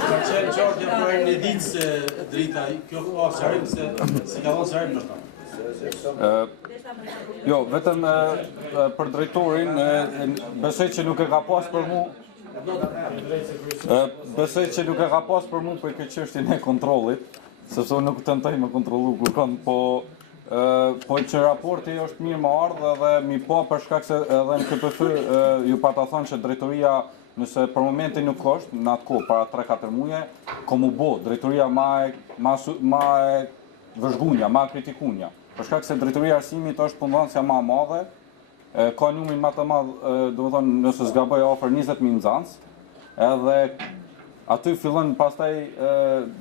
Ka qenë qartja për një ditë se drita, kjo ka sërim se si ka dhonë sërim në ta. Jo, vetëm për drejtorin, besoj që nuk e ka pas për mu, për këtë çështjen e kontrollit, sepse unë nuk tentoj me kontrollu kur kanë, po që raporti është mirë më ardhë dhe mi po për shkak se edhe në KPF ju pata thonë që drejtoria nëse për momentin nuk është, në atë kohë, para 3-4 muje, komu bo, drejtoria ma e vëzhgunja, ma kritikunja. Për shkak se drejtoria arsimit është punëdhënësja ma madhe, ka numrin ma të madhë, do më thonë, nëse zgaboj ofër 20.000 nxënës, edhe aty fillon pastaj,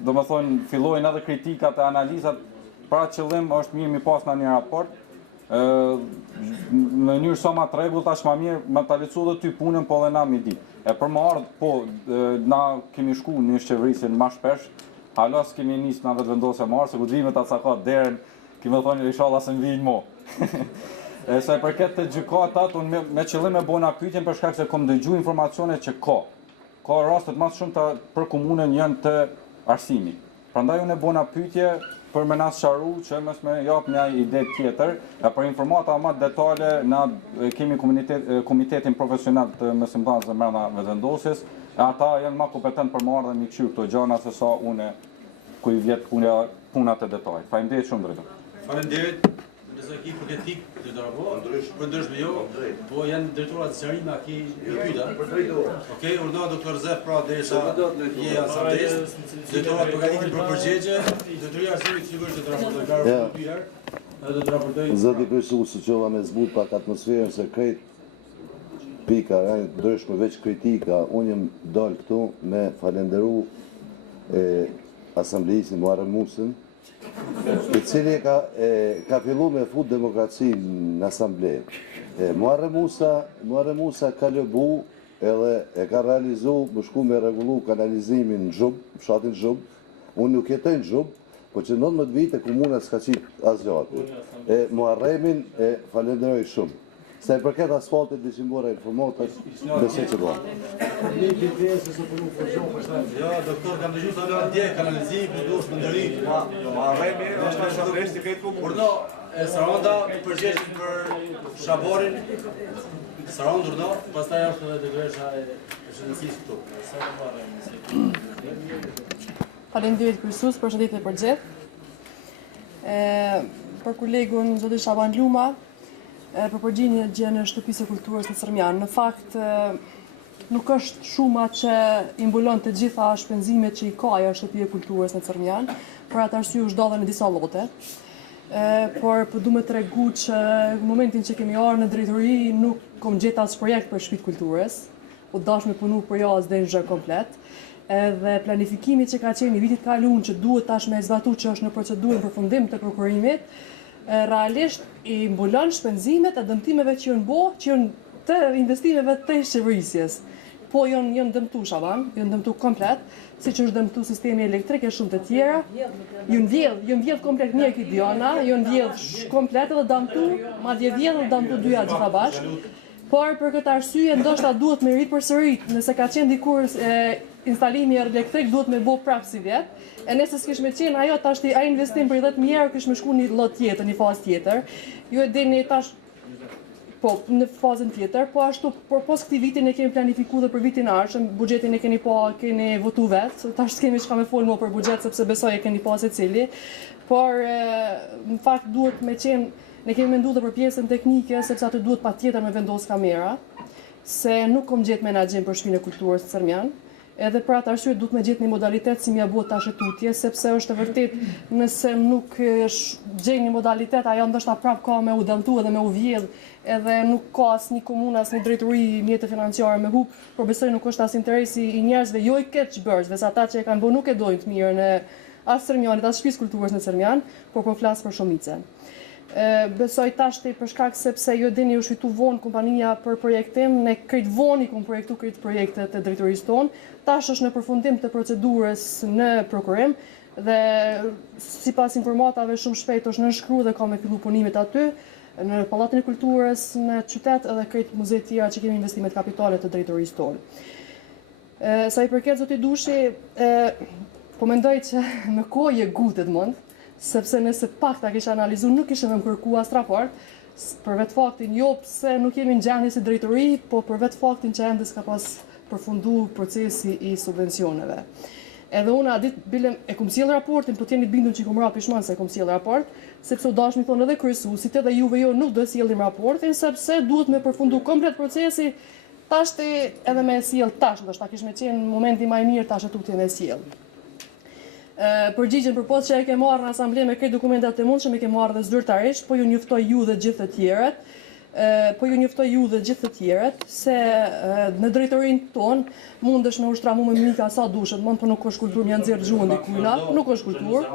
do më thonë, fillojnë edhe kritikat e analizat, pra qëllim është mirë mi pas në një raport, në njërë sa ma të regull, tash ma mirë me të lecu dhe ty punën, po dhe na mi di. E për më ardhë, po, na kemi shku një shqevrisin ma shpesh, halas kemi njësë në vetë vendosja marë, se ku dhvimet atë sa ka derën, kemi thonë, inshallah se në vijnë mo. Se e përket të gjykatat, unë me qëllim e bona pyetjen për shkak se kom dëgju informacione që ka rastet mas shumë të për komunën janë të arsimit. Prandaj unë e bona pyetje për me nas sharu që mos me jap një ide tjetër, e për informata më detale na kemi komitetin profesional të mësimdhënësve brenda vendosjes, e ata janë më kompetent për marrë dhe mi këshyr këto gjëra se sa unë ku i vjet punat e detaj. Faleminderit shumë drejtor. Faleminderit. Nëse ki për këtë pikë të dërabo, për ndryshme jo, po janë drejtorat sërima ki i pyta. Okej, urdhëra doktor Zef pra derisa je Asamblesë, drejtorat përgatitin për përgjigje, drejtoria arsimit sigurisht do të raportojë për pyetje, edhe do të raportojë. Zoti kryesues qova me zbut pak atmosferën se krejt pika janë ndryshme veç kritika, unë jam dal këtu me falenderu Asamblesin Muharrem Musën, i cili ka fillu me fut demokracinë në asamble. Muharrem Musa ka lëbu edhe e ka realizu, më shku me regullu kanalizimin në Zhub, fshatin Zhub, unë nuk jetoj në Zhub, po që 19 vite komuna s'ka qitë asgjatë. Muharremin e falenderoj shumë. Sa i përket asfaltit dishimore informatës, besoj që do. Jo, doktor, kam dëgjuar se në dje kanalizim, duhet të ndëri. Ma rremi, është në Asamblesë të këtë komunë. Urdo, Saranda përgjigjet për Shaborin. Saranda urdo, pastaj është edhe degresha e shëndetësisë këtu. Faleminderit kryesues, përshëndetje për gjithë. Për kolegun zotin Shaban Luma, për përgjigjen në shtëpisë së kulturës në Sërmjan. Në fakt, nuk është shuma që i mbulon të gjitha shpenzimet që i ka ajo shtëpi e kulturës në Sërmjan, për atë arsye u zhdodhen në disa llote. Por du me tregu që në momentin që kemi arë në drejtori nuk kom gjetë as projekt për shtëpitë kulturës, u dash me punu për jasë dhe në zhë komplet. Edhe planifikimi që ka qenë i vitit kaluar që duhet tash me zbatu që është në procedurën përfundim të prokurimit, realisht i mbulon shpenzimet e dëmtimeve që janë bo, që janë të investimeve të qeverisjes. Po janë dëmtu Shaban, janë dëmtu komplet, si që është dëmtu sistemi elektrik e shumë të tjera, janë vjedh komplet një ekidiona, janë vjedh komplet edhe dëmtu, madje vjedh edhe dëmtu dyja gjitha bashkë. Por për këtë arsye ndoshta duhet me rrit përsërit, nëse ka qenë dikur instalimi elektrik duhet me bo prapë si vjet. E nëse s'kish me qenë ajo tash ai investim për 10.000 euro kish me shku një lot tjetër, një fazë tjetër. Ju e dini tash po në fazën tjetër, po ashtu por pos këtij viti ne kemi planifikuar dhe për vitin e ardhshëm, buxhetin e keni votu vet, tash s'kemi çka me fol më për buxhet sepse besoj e keni pa secili. Por në fakt duhet me qenë ne kemi menduar dhe për pjesën teknike sepse aty duhet patjetër me vendos kamera, se nuk kom gjetë menaxhim për shtëpinë e kulturës së Sërmjan. Edhe për atë arsye duhet me gjetë një modalitet si mja bëhet tash e tutje, sepse është e vërtet nëse nuk gjej një modalitet, ajo ndoshta prap ka me u dëmtu edhe me u vjedh, edhe nuk ka asnjë komunë, asnjë drejtori mjete financiare me hub, por besoj nuk është as interesi i njerëzve, jo i keqbërësve, se ata që e kanë bërë nuk e dojnë të mirën e as Sërmjanit, as shtëpisë kulturës në Sërmjan, por po flas për shumicën. Besoj tashti për shkak sepse ju dini u shfitu vonë kompania për projektim, ne krejt vonë i kom projektu krejt projektet e drejtorisë tonë, tash është në përfundim të procedurës në prokurim dhe sipas informatave shumë shpejt është nënshkruar dhe ka me fillu punimet aty në Pallatin e Kulturës në qytet edhe krejt muzeet tjera që kemi investimet kapitale të drejtorisë tonë. Sa i përket zoti Dushi, po mendoj që në kohë e gutet mund, sepse nëse pak ta kisha analizuar nuk kishe më kërku as raport, për vetë faktin jo pse nuk jemi në gjendje si drejtori, po për vetë faktin që ende s'ka pas përfundu procesi i subvencioneve. Edhe unë a ditë bilem e kom sjell raportin, po t'jeni bindur që i kom ra pishman se e kom sjell raport, sepse u dash mi thonë edhe kryesuesit edhe juve jo nuk do e sjellim raportin, sepse duhet me përfundu komplet procesi, tashti edhe me sjell tash, ndoshta kish me qenë momenti më i mirë tash e tutje me sjell. Përgjigjen për postë që e ke marrë në asamble me këtë dokumentat e mundshme e ke marrë dhe zyrtarisht, po ju njoftoj ju dhe gjithë të tjerët, se në drejtorinë tonë mundesh me ushtra mu me mika sa dushet, mund për nuk është kulturë një nxjerr gjuhën dikujna, nuk është kulturë.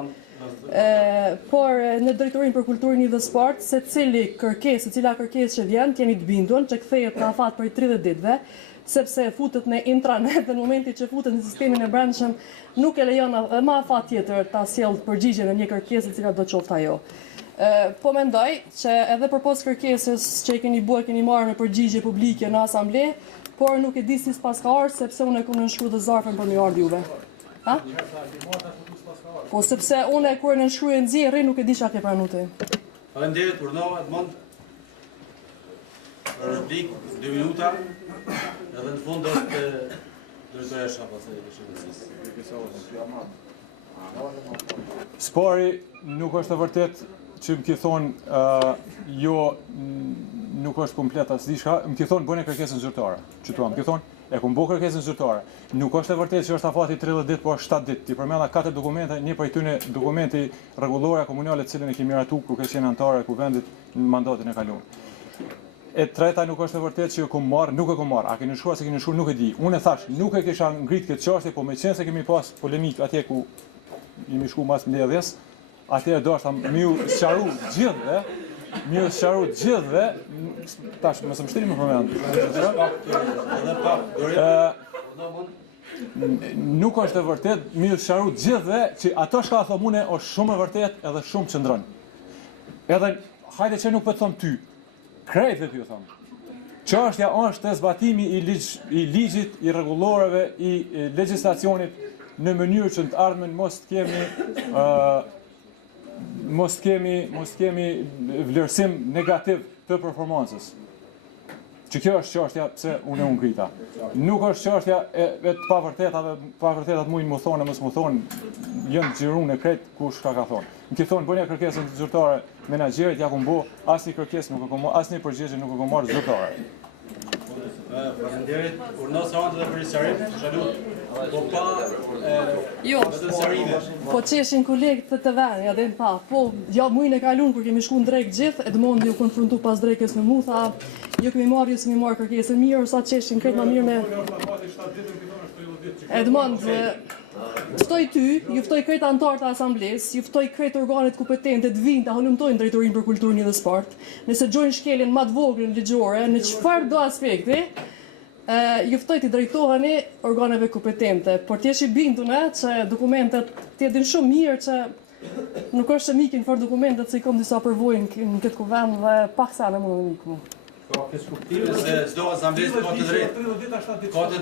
Por në drejtorinë për kulturën dhe sport, secila kërkesë që vjen, t'jeni të bindur që kthehet në afat për 30 ditëve, sepse futet në intranet dhe në momenti që futet në sistemin e brendshëm nuk e lejon më afat tjetër ta sjellë përgjigjen e një kërkese e cila do të qoftë ajo. Po mendoj që edhe përpos kërkesës që keni marrë në përgjigje publike në asamble, por nuk e di si s'pas ka ardhur sepse unë e kam nënshkruar të zarfën për më ardh juve. Ha? Po sepse unë kur nënshkruaj nxjerrë nuk e di çka ke pranuar ti. Faleminderit, urnova Edmond. Për replik 2 minuta. Edhe në fund është drejtoresha pastaj e shëndetësisë. Spari nuk është e vërtet që më ki thonë jo nuk është komplet as diçka, më ki thonë bëne kërkesën zyrtare. Qëtua, më ki thonë e kom bo kërkesën zyrtare. Nuk është e vërtet që është afati 30 ditë, po është 7 ditë. Ti përmenda 4 dokumente, një prej tyre dokumenti rregullore komunale cilën e kemi miratu kur ka qenë anëtare e kuvendit në mandatin e kaluar. E treta nuk është e vërtet që kom marrë, nuk e kom marrë. A keni shkruar se keni shkruar, nuk e di. Unë e thash, nuk e kisha ngrit këtë çështje, po meqense kemi pas polemik atje ku jemi shku mas mbledhjes, atje do është miu sqaru gjithëve, tash mos më shtrini më përmend. Nuk është e vërtet, miu sqaru gjithëve që ato shka thomune është shumë e vërtet edhe shumë qëndron. Edhe hajde që nuk po të them ty. krejtë ju thonë. Çështja është zbatimi i ligjit, i rregulloreve, i legjislacionit në mënyrë që të ardhmen mos kemi vlerësim negativ të performancës. Që kjo është çështja pse unë krita. Nuk është çështja e të pavërtetat mujnë më thonë, mos më thonë, jënë xhirun e krejt kush ka thonë. Më ke thonë bënja kërkesën zyrtare menaxherit, ja ku mbo, asnjë kërkesë nuk e kam, asnjë përgjigje nuk e kam marrë zyrtare. Faleminderit, urnosa ante dhe përrisërim, shalut, po pa Jo, po qeshin kolegët të venë, ja dhe në tha, po, ja mujnë e kalun kur kemi shku në drejkë gjithë, e dëmonë ju konfrontu pas drejkës me mu, tha, ju kemi marrë, ju s'mi marrë kërkesën mirë, sa qeshin kretë ma mirë me... E dëmonë, ftoj ty, ju ftoj kretë antarë të Asamblesë, ju ftoj kretë organet kompetente të vinë të halumtojnë drejtorinë për kulturën dhe sport, nëse gjojnë shkeljen ma të voglën ligjore, në qëfar do aspekti, ju ftoj të drejtoheni organeve kompetente, por t'jesh i bindune që dokumentet t'jedin shumë mirë që nuk është që mikin për dokumentet se i kom disa përvojnë në këtë kuvend dhe pak sa në mundë në mikë mu. Ka kësë kuptime se çdo asamblesë ka të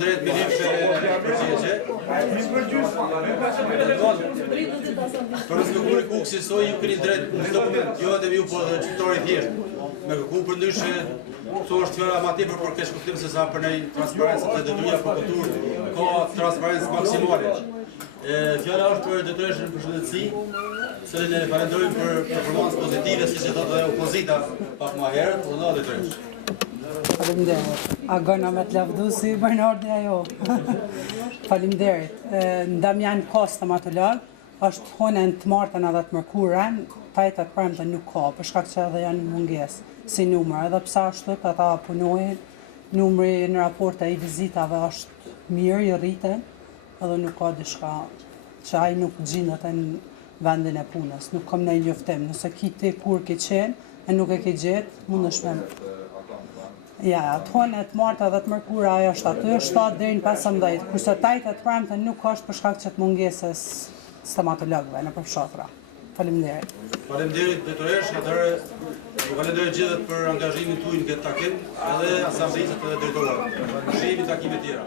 drejtë me lipë përgjigje. Për respektuar kuksi soi ju keni drejtë në çdo moment, jo edhe ju po dhe qytetari thjesht. Me kërku për ndryshe, këto është fjala ma tepër për keq kuptim se sa për ne transparencë të detyra për kulturë ka transparencë maksimale. Fjala është për detyreshën për shëndetësi, se ne falenderojmë për performancë pozitive, siç e thotë edhe opozita pak më herët, unë detyresh. Faleminderit. Agona me të lavdusi, Bernardja jo. Faleminderit. Ndamjan stomatolog, është honën të martën edhe të mërkurën, tajtë të premte nuk ka, për shkak që edhe janë mungesë si numër, edhe pse ashtu ka ata punojnë, numri në raporte i vizitave është mirë, i rriten, edhe nuk ka diçka që ai nuk gjendet në vendin e punës. Nuk kam ndonjë njoftim, nëse ki ti kur ke qenë e nuk e ke gjetë, mundesh me ja, të honë të marta dhe të mërkura ajo është aty, 7 deri në 15, kurse tajtë të premte nuk është për shkak që të mungesës stomatologëve në përfshatra. Faleminderit. Faleminderit detyresh, atëherë ju falenderoj gjithët për angazhimin tuaj në këtë takim, edhe asamblesët edhe drejtorët. Shihemi takime tjera.